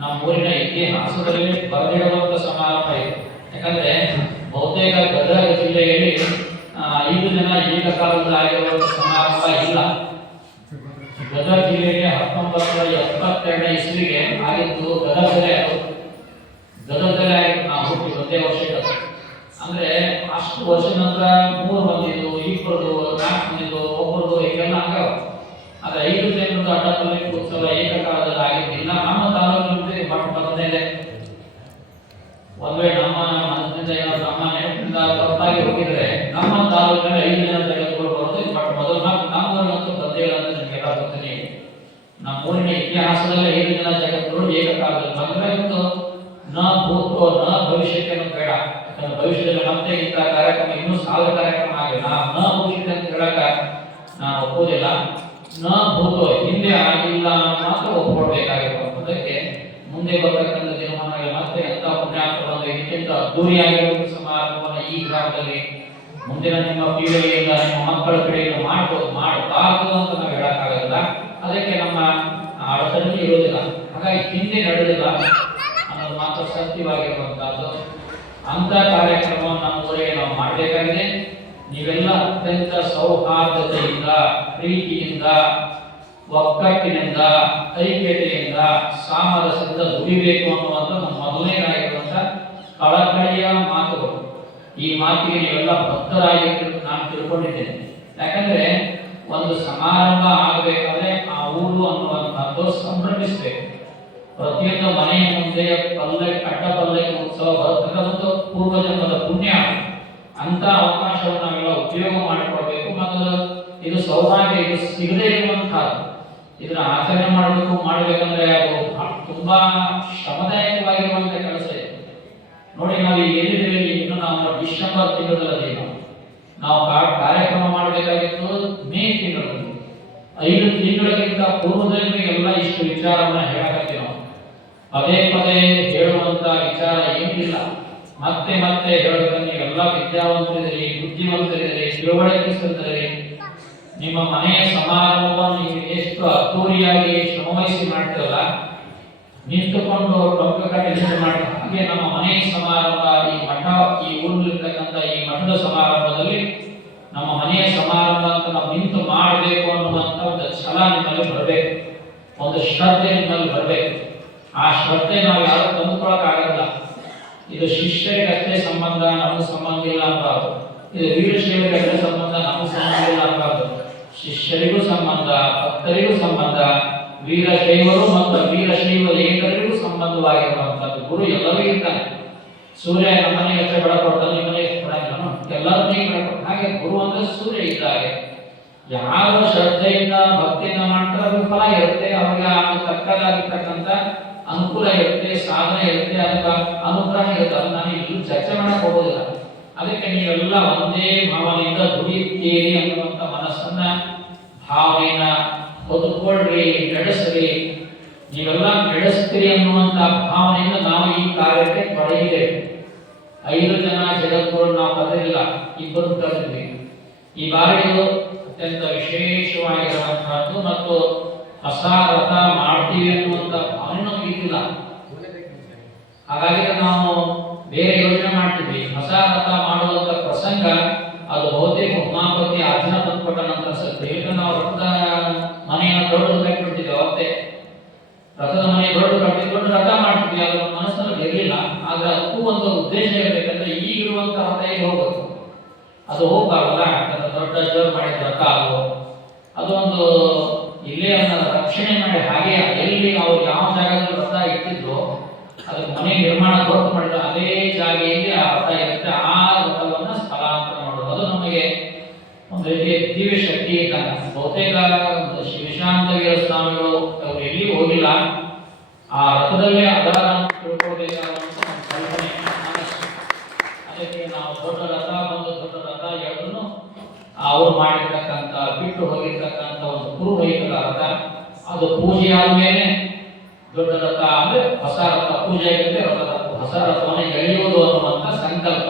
ನಮ್ಮ ಊರಿನ ಇತಿಹಾಸದಲ್ಲಿ ಬರೆದಿರುವಂತ ಸಮಾರಂಭ ಇದು. ಯಾಕಂದ್ರೆ ಬಹುತೇಕ ಗದಗ ಜಿಲ್ಲೆಯಲ್ಲಿ 5 ಜನ ಏಕಕಾಲದಲ್ಲಿ ಆಗಿರುವ ಸಮಾರಂಭ ಇಲ್ಲ. ಗದಗ ಜಿಲ್ಲೆಗೆ 1972 ಇಸ್ವಿಗೆ ಆಗಿದ್ದು ಗದಗದಲ್ಲೇ ಆಗಿದ್ದು. ನಾವು ಹುಟ್ಟಿ ಒಂದೇ ವರ್ಷಕ್ಕೆ, ಅಂದ್ರೆ ಅಷ್ಟು ವರ್ಷದ ನಂತರ 3 ಮಂದಿದು, 2, 4 ಮಂದಿದು, ಒಬ್ಬರದು ಹೀಗೆಲ್ಲ ಆಗ್ಯಾವ. ಆದ್ರೆ 5 ಜನರದ್ದು ಅಡ್ಡಪಲ್ಲಕ್ಕಿ ಉತ್ಸವ ಏಕಕಾಲದಲ್ಲಿ ಆಗಿದ್ದಿಲ್ಲ. ನಮ್ಮ ತಾಲೂಕಿನಲ್ಲಿ ಮೊದಲನೇ ಒಂದ್ ವೇಳೆ ನಮ್ಮ ಮನಸ್ಸಿನಿಂದ ಏನೋ ನಮ್ಮ ನೆನಪಿನಿಂದ ತಪ್ಪಾಗಿ ಹೋಗಿದ್ರೆ ನಮ್ಮ ತಾಲೂಕಿನಲ್ಲಿ 5 ಜನ ಜಗತ್ತುಗಳು ಬರೋದು. ಬಟ್ ಮೊದಲು ನಮ್ಮೂರಿನಂತೂ ಗದ್ದೆಗಳು ಅಂತ ನಿಮಗೆಲ್ಲ ಗೊತ್ತಿದೆ. ನಮ್ಮ ಊರಿನ ಇತಿಹಾಸದಲ್ಲಿ 5 ಜನ ಜಗತ್ತುಗಳು ಏಕಕಾಲದಲ್ಲಿ ಬಂದ್ರೆ ನ ಭೂತೋ ನ ಭವಿಷ್ಯಕ್ಕೆ ಬೇಡ. ಯಾಕಂದ್ರೆ ಭವಿಷ್ಯದಲ್ಲಿ ಮತ್ತೆ ಇಂಥ ಕಾರ್ಯಕ್ರಮ ಇನ್ನೂ 1000 ಕಾರ್ಯಕ್ರಮ ಆಗಿಲ್ಲ. ನ ಭವಿಷ್ಯಕ್ಕೆ ಅಂತ ಹೇಳಕ ನಾನು ಒಪ್ಪೋದಿಲ್ಲ. ನ ಭೂತೋ ಹಿಂದೆ ಆಗಿಲ್ಲ ಮಾತ್ರ ಒಪ್ಕೊಳ್ಬೇಕಾಗಿರುವಂಥದ್ದಕ್ಕೆ ಮುಂದೆ ಬರ್ತಕ್ಕಂಥ ದಿನಮಾನಗಳಲ್ಲಿ ಮತ್ತೆ ಎಂತ ಪುಣ್ಯಾತ್ಮ ಬಂದು ಇದಕ್ಕಿಂತ ಅದ್ದೂರಿಯಾಗಿರುವ ಸಮಾರಂಭವನ್ನು ಈ ಗ್ರಾಮದಲ್ಲಿ ಮುಂದಿನ ನಿಮ್ಮ ಪೀಳಿಗೆಯಿಂದ ನಿಮ್ಮ ಮಕ್ಕಳ ಪೀಳಿಗೆಯಿಂದ ಮಾಡಬಾರದು ಅಂತ ನಾವು ಹೇಳಕ್ಕಾಗಲ್ಲ. ಅದಕ್ಕೆ ನಮ್ಮ ಅಡಚಣೆ ಇರೋದಿಲ್ಲ. ಹಾಗಾಗಿ ಹಿಂದೆ ನಡೆದಿಲ್ಲ ಅನ್ನೋದು ಮಾತ್ರ ಸತ್ಯವಾಗಿರುವಂತಹದ್ದು. ಅಂತ ಕಾರ್ಯಕ್ರಮವನ್ನು ನಮ್ಮ ಊರಿಗೆ ನಾವು ಮಾಡಬೇಕಾಗಿದೆ. ನೀವೆಲ್ಲ ಅತ್ಯಂತ ಸೌಹಾರ್ದತೆಯಿಂದ, ಪ್ರೀತಿಯಿಂದ, ಒಗ್ಗಟ್ಟಿನಿಂದ, ಐಕ್ಯತೆಯಿಂದ, ಸಾಮರಸ್ಯದಿಂದ ದುಡಿಬೇಕು ಅನ್ನುವಂಥ ನಮ್ಮ ಮೊದಲನೇದಾಗಿರುವಂಥ ಕಳಕಳಿಯ ಮಾತುಗಳು. ಈ ಮಾತಿಗೆ ನೀವೆಲ್ಲ ಬದ್ಧರಾಗಿರ್ತೀರಿ ನಾನು ತಿಳ್ಕೊಂಡಿದ್ದೇನೆ. ಯಾಕಂದ್ರೆ ಒಂದು ಸಮಾರಂಭ ಆಗಬೇಕಾದ್ರೆ ಆ ಊರು ಅನ್ನುವಂಥದ್ದು ಸಂಭ್ರಮಿಸಬೇಕು. ಪ್ರತಿಯೊಂದು ಮನೆಯ ಮುಂದೆ ಅಡ್ಡ ಪಲ್ಲಕ್ಕಿ ಉತ್ಸವ ಬರ್ತಕ್ಕಂಥ ಪೂರ್ವಜನ್ಮದ ಪುಣ್ಯ. ಅಂತ ಅವಕಾಶವನ್ನು ನಾವೆಲ್ಲ ಉಪಯೋಗ ಮಾಡಿಕೊಳ್ಬೇಕು. ಮತ್ತು ಇದು ಸೌಭಾಗ್ಯ, ಇದು ಸಿಗದೇ ಇರುವಂತಹದ್ದು. ಇದನ್ನ ಆಚರಣೆ ಮಾಡಬೇಕಂದ್ರೆ ಅದು ತುಂಬಾ ಶ್ರಮದಾಯಕವಾಗಿರುವಂತ ಕೆಲಸ ಇದೆ. ನೋಡಿ, ನಾವು ಈಗ ಎಲ್ಲಿದ್ದೇವೆ, ಇನ್ನು ನಾವು ಡಿಸೆಂಬರ್ ತಿಂಗಳಲ್ಲಿ ನಾವು ಕಾರ್ಯಕ್ರಮ ಮಾಡಬೇಕಾಗಿತ್ತು ಮೇ ತಿಂಗಳಲ್ಲಿ. 5 ತಿಂಗಳಿಗಿಂತ ಪೂರ್ವದಲ್ಲಿ ಎಲ್ಲ ಇಷ್ಟು ವಿಚಾರವನ್ನ ಹೇಳಕತ್ತೀವಿ ನಾವು. ಪದೇ ಪದೇ ಹೇಳುವಂತ ವಿಚಾರ ಏನಿಲ್ಲ. ಮತ್ತೆ ಮತ್ತೆ ಹೇಳಬೇಕಂದ್ರೆ ನೀವೆಲ್ಲ ವಿದ್ಯಾವಂತರಿದ್ದೀರಿ, ಬುದ್ಧಿವಂತರಿದ್ದೀರಿ, ತಿಳುವಳಿಕೆಯಿದ್ದೀರಿ. ನಿಮ್ಮ ಮನೆಯ ಸಮಾರಂಭವನ್ನು ನೀವು ಎಷ್ಟು ಅದ್ದೂರಿಯಾಗಿ ಶ್ರಮವಹಿಸಿ ಮಾಡ್ತೀರಲ್ಲ, ನಿಂತುಕೊಂಡು ಟೊಂಕ ಕಟ್ಟಿ ಮಾಡಿ, ಹಾಗೆ ನಮ್ಮ ಮನೆಯ ಸಮಾರಂಭ, ಈ ಮಠ, ಈ ಊರಿರ್ತಕ್ಕಂಥ ಈ ಮಠದ ಸಮಾರಂಭದಲ್ಲಿ ನಮ್ಮ ಮನೆಯ ಸಮಾರಂಭ ಅಂತ ನಾವು ನಿಂತು ಮಾಡಬೇಕು ಅನ್ನುವಂಥ ಒಂದು ಛಲ ನಿಮ್ಮಲ್ಲಿ ಬರಬೇಕು, ಒಂದು ಶ್ರದ್ಧೆ ನಿಮ್ಮಲ್ಲಿ ಬರಬೇಕು. ಆ ಶ್ರದ್ಧೆ ನಾವು ಯಾರು ತಂದುಕೊಳ್ಳೋಕ್ಕಾಗಲ್ಲ. ಇದು ಶಿಷ್ಯರಿಗಷ್ಟೇ ಸಂಬಂಧ, ನಮಗೆ ಸಂಬಂಧ ಇಲ್ಲ ಅನ್ನಬಾರ್ದು. ಇದು ವೀರಶೈವರಿಗಷ್ಟೇ ಸಂಬಂಧ, ನಮಗೆ ಸಂಬಂಧ ಇಲ್ಲ ಅನ್ನಬಾರ್ದು. ಶಿಷ್ಯರಿಗೂ ಸಂಬಂಧ, ಭಕ್ತರಿಗೂ ಸಂಬಂಧ, ವೀರಶೈವರು ಮತ್ತು ವೀರಶೈವ ಲೇಖರಿಗೂ ಸಂಬಂಧವಾಗಿರುವಂತದ್ದು. ಗುರು ಎಲ್ಲರೂ ಇರ್ತಾನೆ. ಸೂರ್ಯ ನಮ್ಮನೆಗೆ ಅಷ್ಟೇ ಬೆಳಕೊಡ್ತಾನೆ, ನಿಮ್ಮನೆಗೆ ಕೊಡಂಗಿಲ್ಲ, ಎಲ್ಲರನ್ನೇ ಬೆಳಕೊಡ್ತಾನೆ. ಹಾಗೆ ಗುರು ಅಂದ್ರೆ ಸೂರ್ಯ ಇದ್ದಾಗೆ. ಯಾರು ಶ್ರದ್ಧೆಯಿಂದ ಭಕ್ತಿಯಿಂದ ಮಾಡ್ತಾರೆ ಅದು ಫಲ ಇರುತ್ತೆ. ಅವ್ರಿಗೆ ತಕ್ಕದಾಗಿರ್ತಕ್ಕಂಥ ಅನುಕೂಲ ಇರುತ್ತೆ, ಸಾಧನೆ ಇರುತ್ತೆ, ಅದಕ್ಕೆ ಅನುಗ್ರಹ ಇರುತ್ತೆ. ಅದು ನಾನು ಇಲ್ಲಿ ಚರ್ಚೆ ಮಾಡಕ್ ಹೋಗೋದಿಲ್ಲ. ಅದಕ್ಕೆ ನೀವೆಲ್ಲ ಒಂದೇ ಭಾವನೆಯಿಂದ ದುಡಿಯುತ್ತೀರಿ ಅನ್ನುವಂಥ ಮನಸ್ಸನ್ನ, ಭಾವನೆಯನ್ನ ಹೊಂದ್ಕೊಳ್ರಿ, ನಡೆಸ್ರಿ. ನೀವೆಲ್ಲ ನಡೆಸ್ತೀರಿ ಅನ್ನುವಂಥ ಭಾವನೆಯಿಂದ ನಾವು ಈ ಕಾರ್ಯಕ್ಕೆ ತೊಡಗಿದ್ದೇವೆ. 5 ಜನ ಜಗತ್ತುಗಳು ನಾವು ಕರೆದಿಲ್ಲ, 2 ಕರೆದಿದ್ವಿ. ಈ ಬಾರಿಯು ಅತ್ಯಂತ ವಿಶೇಷವಾಗಿರುವಂತಹದ್ದು ಮತ್ತು ಹೊಸ ರಥ ಮಾಡ್ತೀವಿ ಅನ್ನುವಂಥ ಭಾವನೆ ನಮ್ಗೆ ಇದ್ದಿಲ್ಲ. ಹಾಗಾಗಿ ನಾವು ಬೇರೆ ಯೋಚನೆ ಮಾಡ್ತಿದ್ವಿ. ಹೊಸ ರಥ ಮಾಡುವಂತ ಪ್ರಸಂಗ ಅದು ಬಹುತೇಕ ಉಮಾಪತಿ ಅರ್ಜುನ ತಂದುಕೊಟ್ಟ ನಂತರ ಅನ್ಸುತ್ತೆ. ಈಗ ನಾವು ರಥದ ಮನೆಯನ್ನು ದೊಡ್ಡದು ಕಟ್ಟಿಬಿಡ್ತಿದ್ವಿ. ಅವತ್ತೇ ರಥದ ಮನೆ ದೊಡ್ಡ ಕಟ್ಟಿಕೊಂಡು ರಥ ಮಾಡ್ತಿದ್ವಿ. ಅದು ನಮ್ಮ ಮನಸ್ಸಲ್ಲಿ ಇರಲಿಲ್ಲ. ಆದ್ರೆ ಅದಕ್ಕೂ ಒಂದು ಉದ್ದೇಶ ಇರಬೇಕಂದ್ರೆ ಈಗಿರುವಂತ ರಥ ಹೇಗೆ ಹೋಗ್ಬೇಕು, ಅದು ಹೋಗ್ಬಾರಲ್ಲ. ದೊಡ್ಡ ಜೋರು ಮಾಡಿದ ರಥ ಅದು ಒಂದು ಇಲ್ಲೇ ರಕ್ಷಣೆ ಮಾಡಿ, ಹಾಗೆ ಎಲ್ಲಿ ಅವ್ರು ಯಾವ ಜಾಗದಲ್ಲಿ ರಥ ಇಟ್ಟಿದ್ರು ಅದಕ್ಕೆ ಮನೆ ನಿರ್ಮಾಣ ದೊಡ್ಡ ಮಾಡಿದ್ರು ಅದೇ ಜಾಗೆಯಲ್ಲಿ ಆ ರಥ ಇರುತ್ತೆ. ಆ ರಥವನ್ನ ಸ್ಥಳಾಂತರ ಮಾಡೋದು ಅದು ನಮಗೆ ಒಂದು ರೀತಿಯ ದಿವ್ಯ ಶಕ್ತಿ ಇದ್ದಂಗೆ. ಬಹುತೇಕ ಶಿವಶಾಂತವೀರ ಸ್ವಾಮಿಗಳು ಅವರು ಎಲ್ಲಿ ಹೋಗಿಲ್ಲ, ಆ ರಥದಲ್ಲೇ ಅದರ ತಿಳ್ಕೊಳ್ಬೇಕಾದಂತ ನಮ್ಮ ಕಲ್ಪನೆ. ಅದಕ್ಕೆ ನಾವು ದೊಡ್ಡ ರಥ ದೊಡ್ಡ ರಥ ಎರಡನ್ನು ಅವರು ಮಾಡಿರ್ತಕ್ಕಂಥ ಬಿಟ್ಟು ಹೋಗಿರ್ತಕ್ಕಂಥ ಒಂದು ಪುರೋಹಿತರ ರಥ, ಅದು ಪೂಜೆ ಆದ್ಮೇಲೆ ದೊಡ್ಡ ರಥ ಅಂದ್ರೆ ಹೊಸ ರಥ ಪೂಜೆ ಆಗುತ್ತೆ. ಹೊಸ ರಥವನ್ನು ಎಳೆಯುವುದು ಅನ್ನುವಂಥ ಸಂಕಲ್ಪ.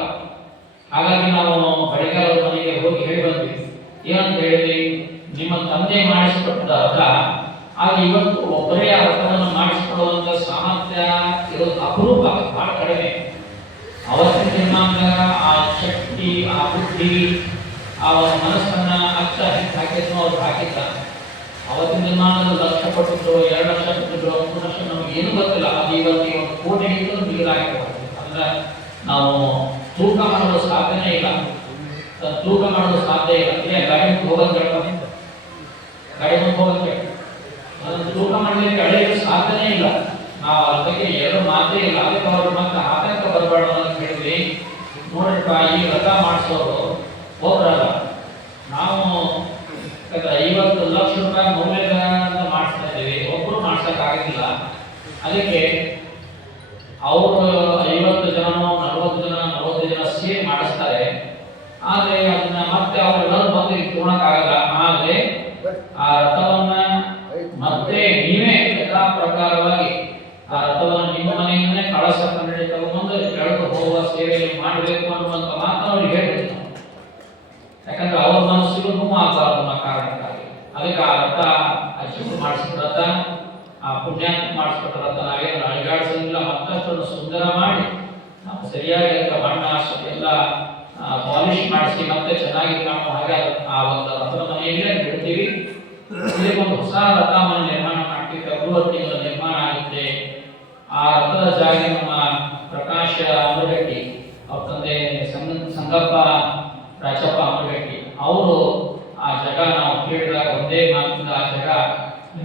ಹಾಗಾಗಿ ನಾವು ಬಳಿಗಾಲದ ಮನೆಗೆ ಹೋಗಿ ಹೇಳಿ ಬಂದ್ವಿ. ಏನಂತ ಹೇಳಿದ್ವಿ, ನಿಮ್ಮ ತಂದೆ ಮಾಡಿಸಿಕೊಟ್ಟ ರಥ, ಆಗ ಇವತ್ತು ಒಬ್ಬರೇ ಆ ರಥವನ್ನು ಮಾಡಿಸಿಕೊಡುವಂತ ಸಾಮರ್ಥ್ಯ ಇರೋದು ಅಪರೂಪ, ಬಹಳ ಕಡಿಮೆ. ಅವತ್ತಿನ ದಿನಾಂಕ ಆ ಶಕ್ತಿ, ಆ ಬುದ್ಧಿ, ಆ ಒಂದು ಮನಸ್ಸನ್ನ ಅಚ್ಚ ಹಾಕಿದ್ನು ಅವ್ರು ಹಾಕಿದ್ದ. ಅವತ್ತಿನ ದಿನಮಾನದಲ್ಲಿ 1 ಲಕ್ಷ ಕೊಟ್ಟಿದ್ರು, 2 ಲಕ್ಷ ಕೊಟ್ಟಿದ್ರು, 3 ಲಕ್ಷ ನಮ್ಗೆ ಏನೂ ಗೊತ್ತಿಲ್ಲ. ಅದು ಇವತ್ತಿಗೆ 1 ಕೋಟಿಗಿಂತಲೂ ಮಿಗಿಲಾಗಿರ್ಬೋದು. ಅಂದ್ರೆ ನಾವು ತೂಕ ಮಾಡೋದು ಸಾಧ್ಯನೇ ಇಲ್ಲ, ತೂಕ ಮಾಡೋದು ಸಾಧ್ಯ ಇಲ್ಲ. ಗಾಡಿ ಮುಂದೆ ಹೋಗೋದು ಹೇಳ್ತಾರೆ, ಗಾಡಿ ಮುಂದೆ ಹೋಗೋದು ಹೇಳಿ ಅದನ್ನು ತೂಕ ಮಾಡಲಿಕ್ಕೆ ಅಳೆಯಲು ಸಾಧ್ಯನೇ ಇಲ್ಲ. ನಾವು ಅದ್ರ ಬಗ್ಗೆ ಎರಡು ಮಾತೇ ಇಲ್ಲ. ಅದಕ್ಕೆ ಅವರು ಮತ್ತೆ ಆತಂಕ ಬರಬಾರ್ದು ಅಂತ ಹೇಳಿದ್ವಿ. ನೋಡ್ರಪ್ಪ, ಈ ವ್ರತ ಮಾಡಿಸೋರು ಒಬ್ಬರಲ್ಲ, ನಾವು 50 ಲಕ್ಷ ರೂಪಾಯಿ ಮೌಲ್ಯದ ಮಾಡಿಸ್ತಾ ಇದ್ದೀವಿ, ಒಬ್ಬರು ಮಾಡ್ಸೋಕ್ಕಾಗಿಲ್ಲ. ಅದಕ್ಕೆ ಅವರು 50 ಜನನೋ 40 ಜನ 45 ಜನ ಸೇರಿ ಮಾಡಿಸ್ತಾರೆ. ಆದರೆ ಅದನ್ನ ಮತ್ತೆ ಅವರೆಲ್ಲರೂ ಬಂದು ಇಟ್ಕೊಳಕ್ಕಾಗಲ್ಲ. ಆದರೆ ಆ ರಥವನ್ನ ಮತ್ತೆ ನೀವೇ ಯಥಾ ಪ್ರಕಾರವಾಗಿ ಆ ರಥವನ್ನು ನಿಮ್ಮ ಮನೆಯಿಂದಲೇ ಕಳಸ ಕನ್ನಡಿ ತಗೊಂಡು ಎಳೆದು ಹೋಗುವ ಸೇವೆಯನ್ನು ಮಾಡಬೇಕು ಅನ್ನುವಂಥ ಮಾತನ್ನು ಅವ್ರಿಗೆ ಹೇಳ್ಬೇಕು. ಯಾಕಂದ್ರೆ ಅವ್ರ ಮನಸ್ಸಿಗೂ ನೋವು ಆಗಬಾರ್ದು ಅನ್ನೋ ಕಾರಣಕ್ಕಾಗಿ. ಅದಕ್ಕೆ ಆ ರಥ ಅಜ್ಜಿಗೂ ಮಾಡಿಸಿದ ರಥ, ಆ ಪುಣ್ಯಾತ್ಮ ಮಾಡಿಸ್ಕೊಟ್ಟ ರಥ ನಾವೇನು ಅಳಿಗಾಡಿಸಲಿಲ್ಲ. ಮತ್ತಷ್ಟು ಸುಂದರ ಮಾಡಿ ನಾವು ಸರಿಯಾಗಿ ಬಣ್ಣ ಎಲ್ಲ ಪಾಲಿಶ್ ಮಾಡಿಸಿ ಮತ್ತೆ ಚೆನ್ನಾಗಿ ನಾವು ಹಾಗೆ ಆ ಒಂದು ರಥದ ಮನೆಯಲ್ಲೇ ಬಿಡ್ತೀವಿ. ಇದಕ್ಕೊಂದು ಹೊಸ ರಥ ಮನೆ ನಿರ್ಮಾಣ ಮಾಡ್ತೀವಿ. ಫೆಬ್ರವರಿ ತಿಂಗಳ ನಿರ್ಮಾಣ ಆಗುತ್ತೆ. ಆ ರಥದ ಜಾಗ ನಮ್ಮ ಪ್ರಕಾಶ ಅಮರಗಟ್ಟಿ, ಅವ್ರ ತಂದೆ ಸಂಗಪ್ಪ ರಾಜಪ್ಪ ಅಮರಗಟ್ಟಿ ಅವರು ಆ ಜಾಗ ನಾವು ಕೇಳಿದಾಗ ಒಂದೇ ಮಾತಿಂದ ಆ ಜಾಗ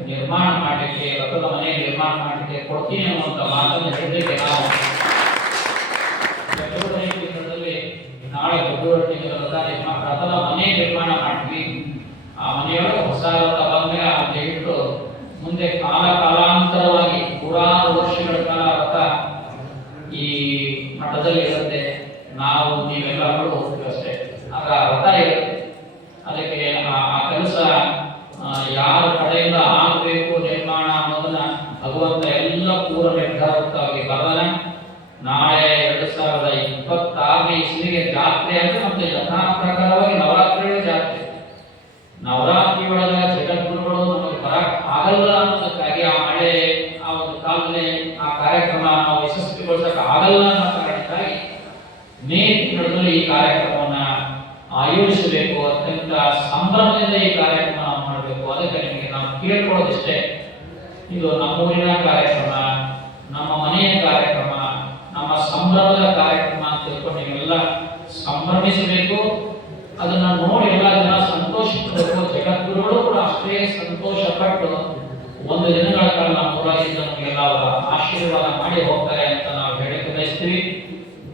ನಿರ್ಮಾಣ ಮಾಡಲಿಕ್ಕೆ, ರಥದ ಮನೆ ನಿರ್ಮಾಣ ಮಾಡಲಿಕ್ಕೆ ಕೊಡ್ತೀನಿ ಅನ್ನುವಂಥ ಮಾತನ್ನು ಹೇಳಲಿಕ್ಕೆ ನಾವು ಫೆಬ್ರವರಿ ತಿಂಗಳಲ್ಲಿ ನಾಳೆ ಫೆಬ್ರವರಿ ತಿಂಗಳ ರಥದ ಮನೆ ನಿರ್ಮಾಣ ಮಾಡ್ತೀವಿ. ಆ ಮನೆಯೊಳಗೆ ಹೊಸ ರಥ ಬಂದಾಗ ಅಂತ ಇಟ್ಟು ಮುಂದೆ ಕಾಲಾಂತರವಾಗಿ ನೂರಾರು ವರ್ಷಗಳ ಕಾಲ ರಥ ಈ ಮಠದಲ್ಲಿ ಇರುತ್ತೆ. ನಾವು ನೀವೆಲ್ಲರೂ ಹೋಗ್ತೀವಿ ಅಷ್ಟೇ. ಆಗ ರಥ ಇರುತ್ತೆ. ಅದಕ್ಕೆ ಆ ಕೆಲಸ ಯಾರ ಕಡೆಯಿಂದ ಆಗಬೇಕು ನಿರ್ಮಾಣ ಅನ್ನೋದನ್ನ ಭಗವಂತ ಎಲ್ಲ ಪೂರ್ವ ನಿರ್ಧಾರವಾಗಿ ಬರಲ್ಲ. ನಾಳೆ 2026ನೇ ಇಸ್ವಿಗೆ ಜಾತ್ರೆ ಅಂದ್ರೆ ಮತ್ತೆ ಯಥಾ ಪ್ರಕಾರವಾಗಿ ನವರಾತ್ರಿ ಜಾತ್ರೆ. ನವರಾತ್ರಿ ಒಳಗ ಜಗದ್ಗುರುಗಳು ನಮಗೆ ಬರಕ್ ಆಗಲ್ಲ ಅನ್ನೋದಕ್ಕಾಗಿ ಆ ಮಳೆ ಆ ಒಂದು ಕಾಲದಲ್ಲಿ ಆ ಕಾರ್ಯಕ್ರಮ ನಾವು ಯಶಸ್ವಿಗೊಳಿಸಕ್ಕೆ ಆಗಲ್ಲ ಅನ್ನೋ ಕಾರಣಕ್ಕಾಗಿ ಮೇ ತಿಂಗಳಲ್ಲಿ ಈ ಕಾರ್ಯಕ್ರಮವನ್ನ ಆಯೋಜಿಸಬೇಕು. ಅತ್ಯಂತ ಸಂಭ್ರಮದಿಂದ ಈ ಕಾರ್ಯಕ್ರಮ ನಾವು ಮಾಡಬೇಕು. ಅದಕ್ಕೆ ನಿಮಗೆ ನಾವು ಕೇಳ್ಕೊಳ್ಳೋದಿಷ್ಟೇ, ಇದು ನಮ್ಮೂರಿನ ಕಾರ್ಯಕ್ರಮ, ನಮ್ಮ ಮನೆಯ ಕಾರ್ಯಕ್ರಮ, ನಮ್ಮ ಸಂಭ್ರಮದ ಕಾರ್ಯಕ್ರಮ ಅಂತ ತಿಳ್ಕೊಂಡು ನೀವೆಲ್ಲ ಸಂಭ್ರಮಿಸಬೇಕು. ಅದನ್ನ ನೋಡಿ ಎಲ್ಲ ಜನ ಸಂತೋಷ ಪಡಬೇಕು. ಜಗದ್ಗುರುಗಳು ಕೂಡ ಅಷ್ಟೇ ಸಂತೋಷ ಪಟ್ಟು ಒಂದು ದಿನಗಳ ಕಾಲ ನಮ್ಮೂರಾಗಿದ್ದ ನಮಗೆಲ್ಲ ಅವರ ಆಶೀರ್ವಾದ ಮಾಡಿ ಹೋಗ್ತಾರೆ ಅಂತ ನಾವು ಹೇಳಕ್ಕೆ ಬಯಸ್ತೀವಿ.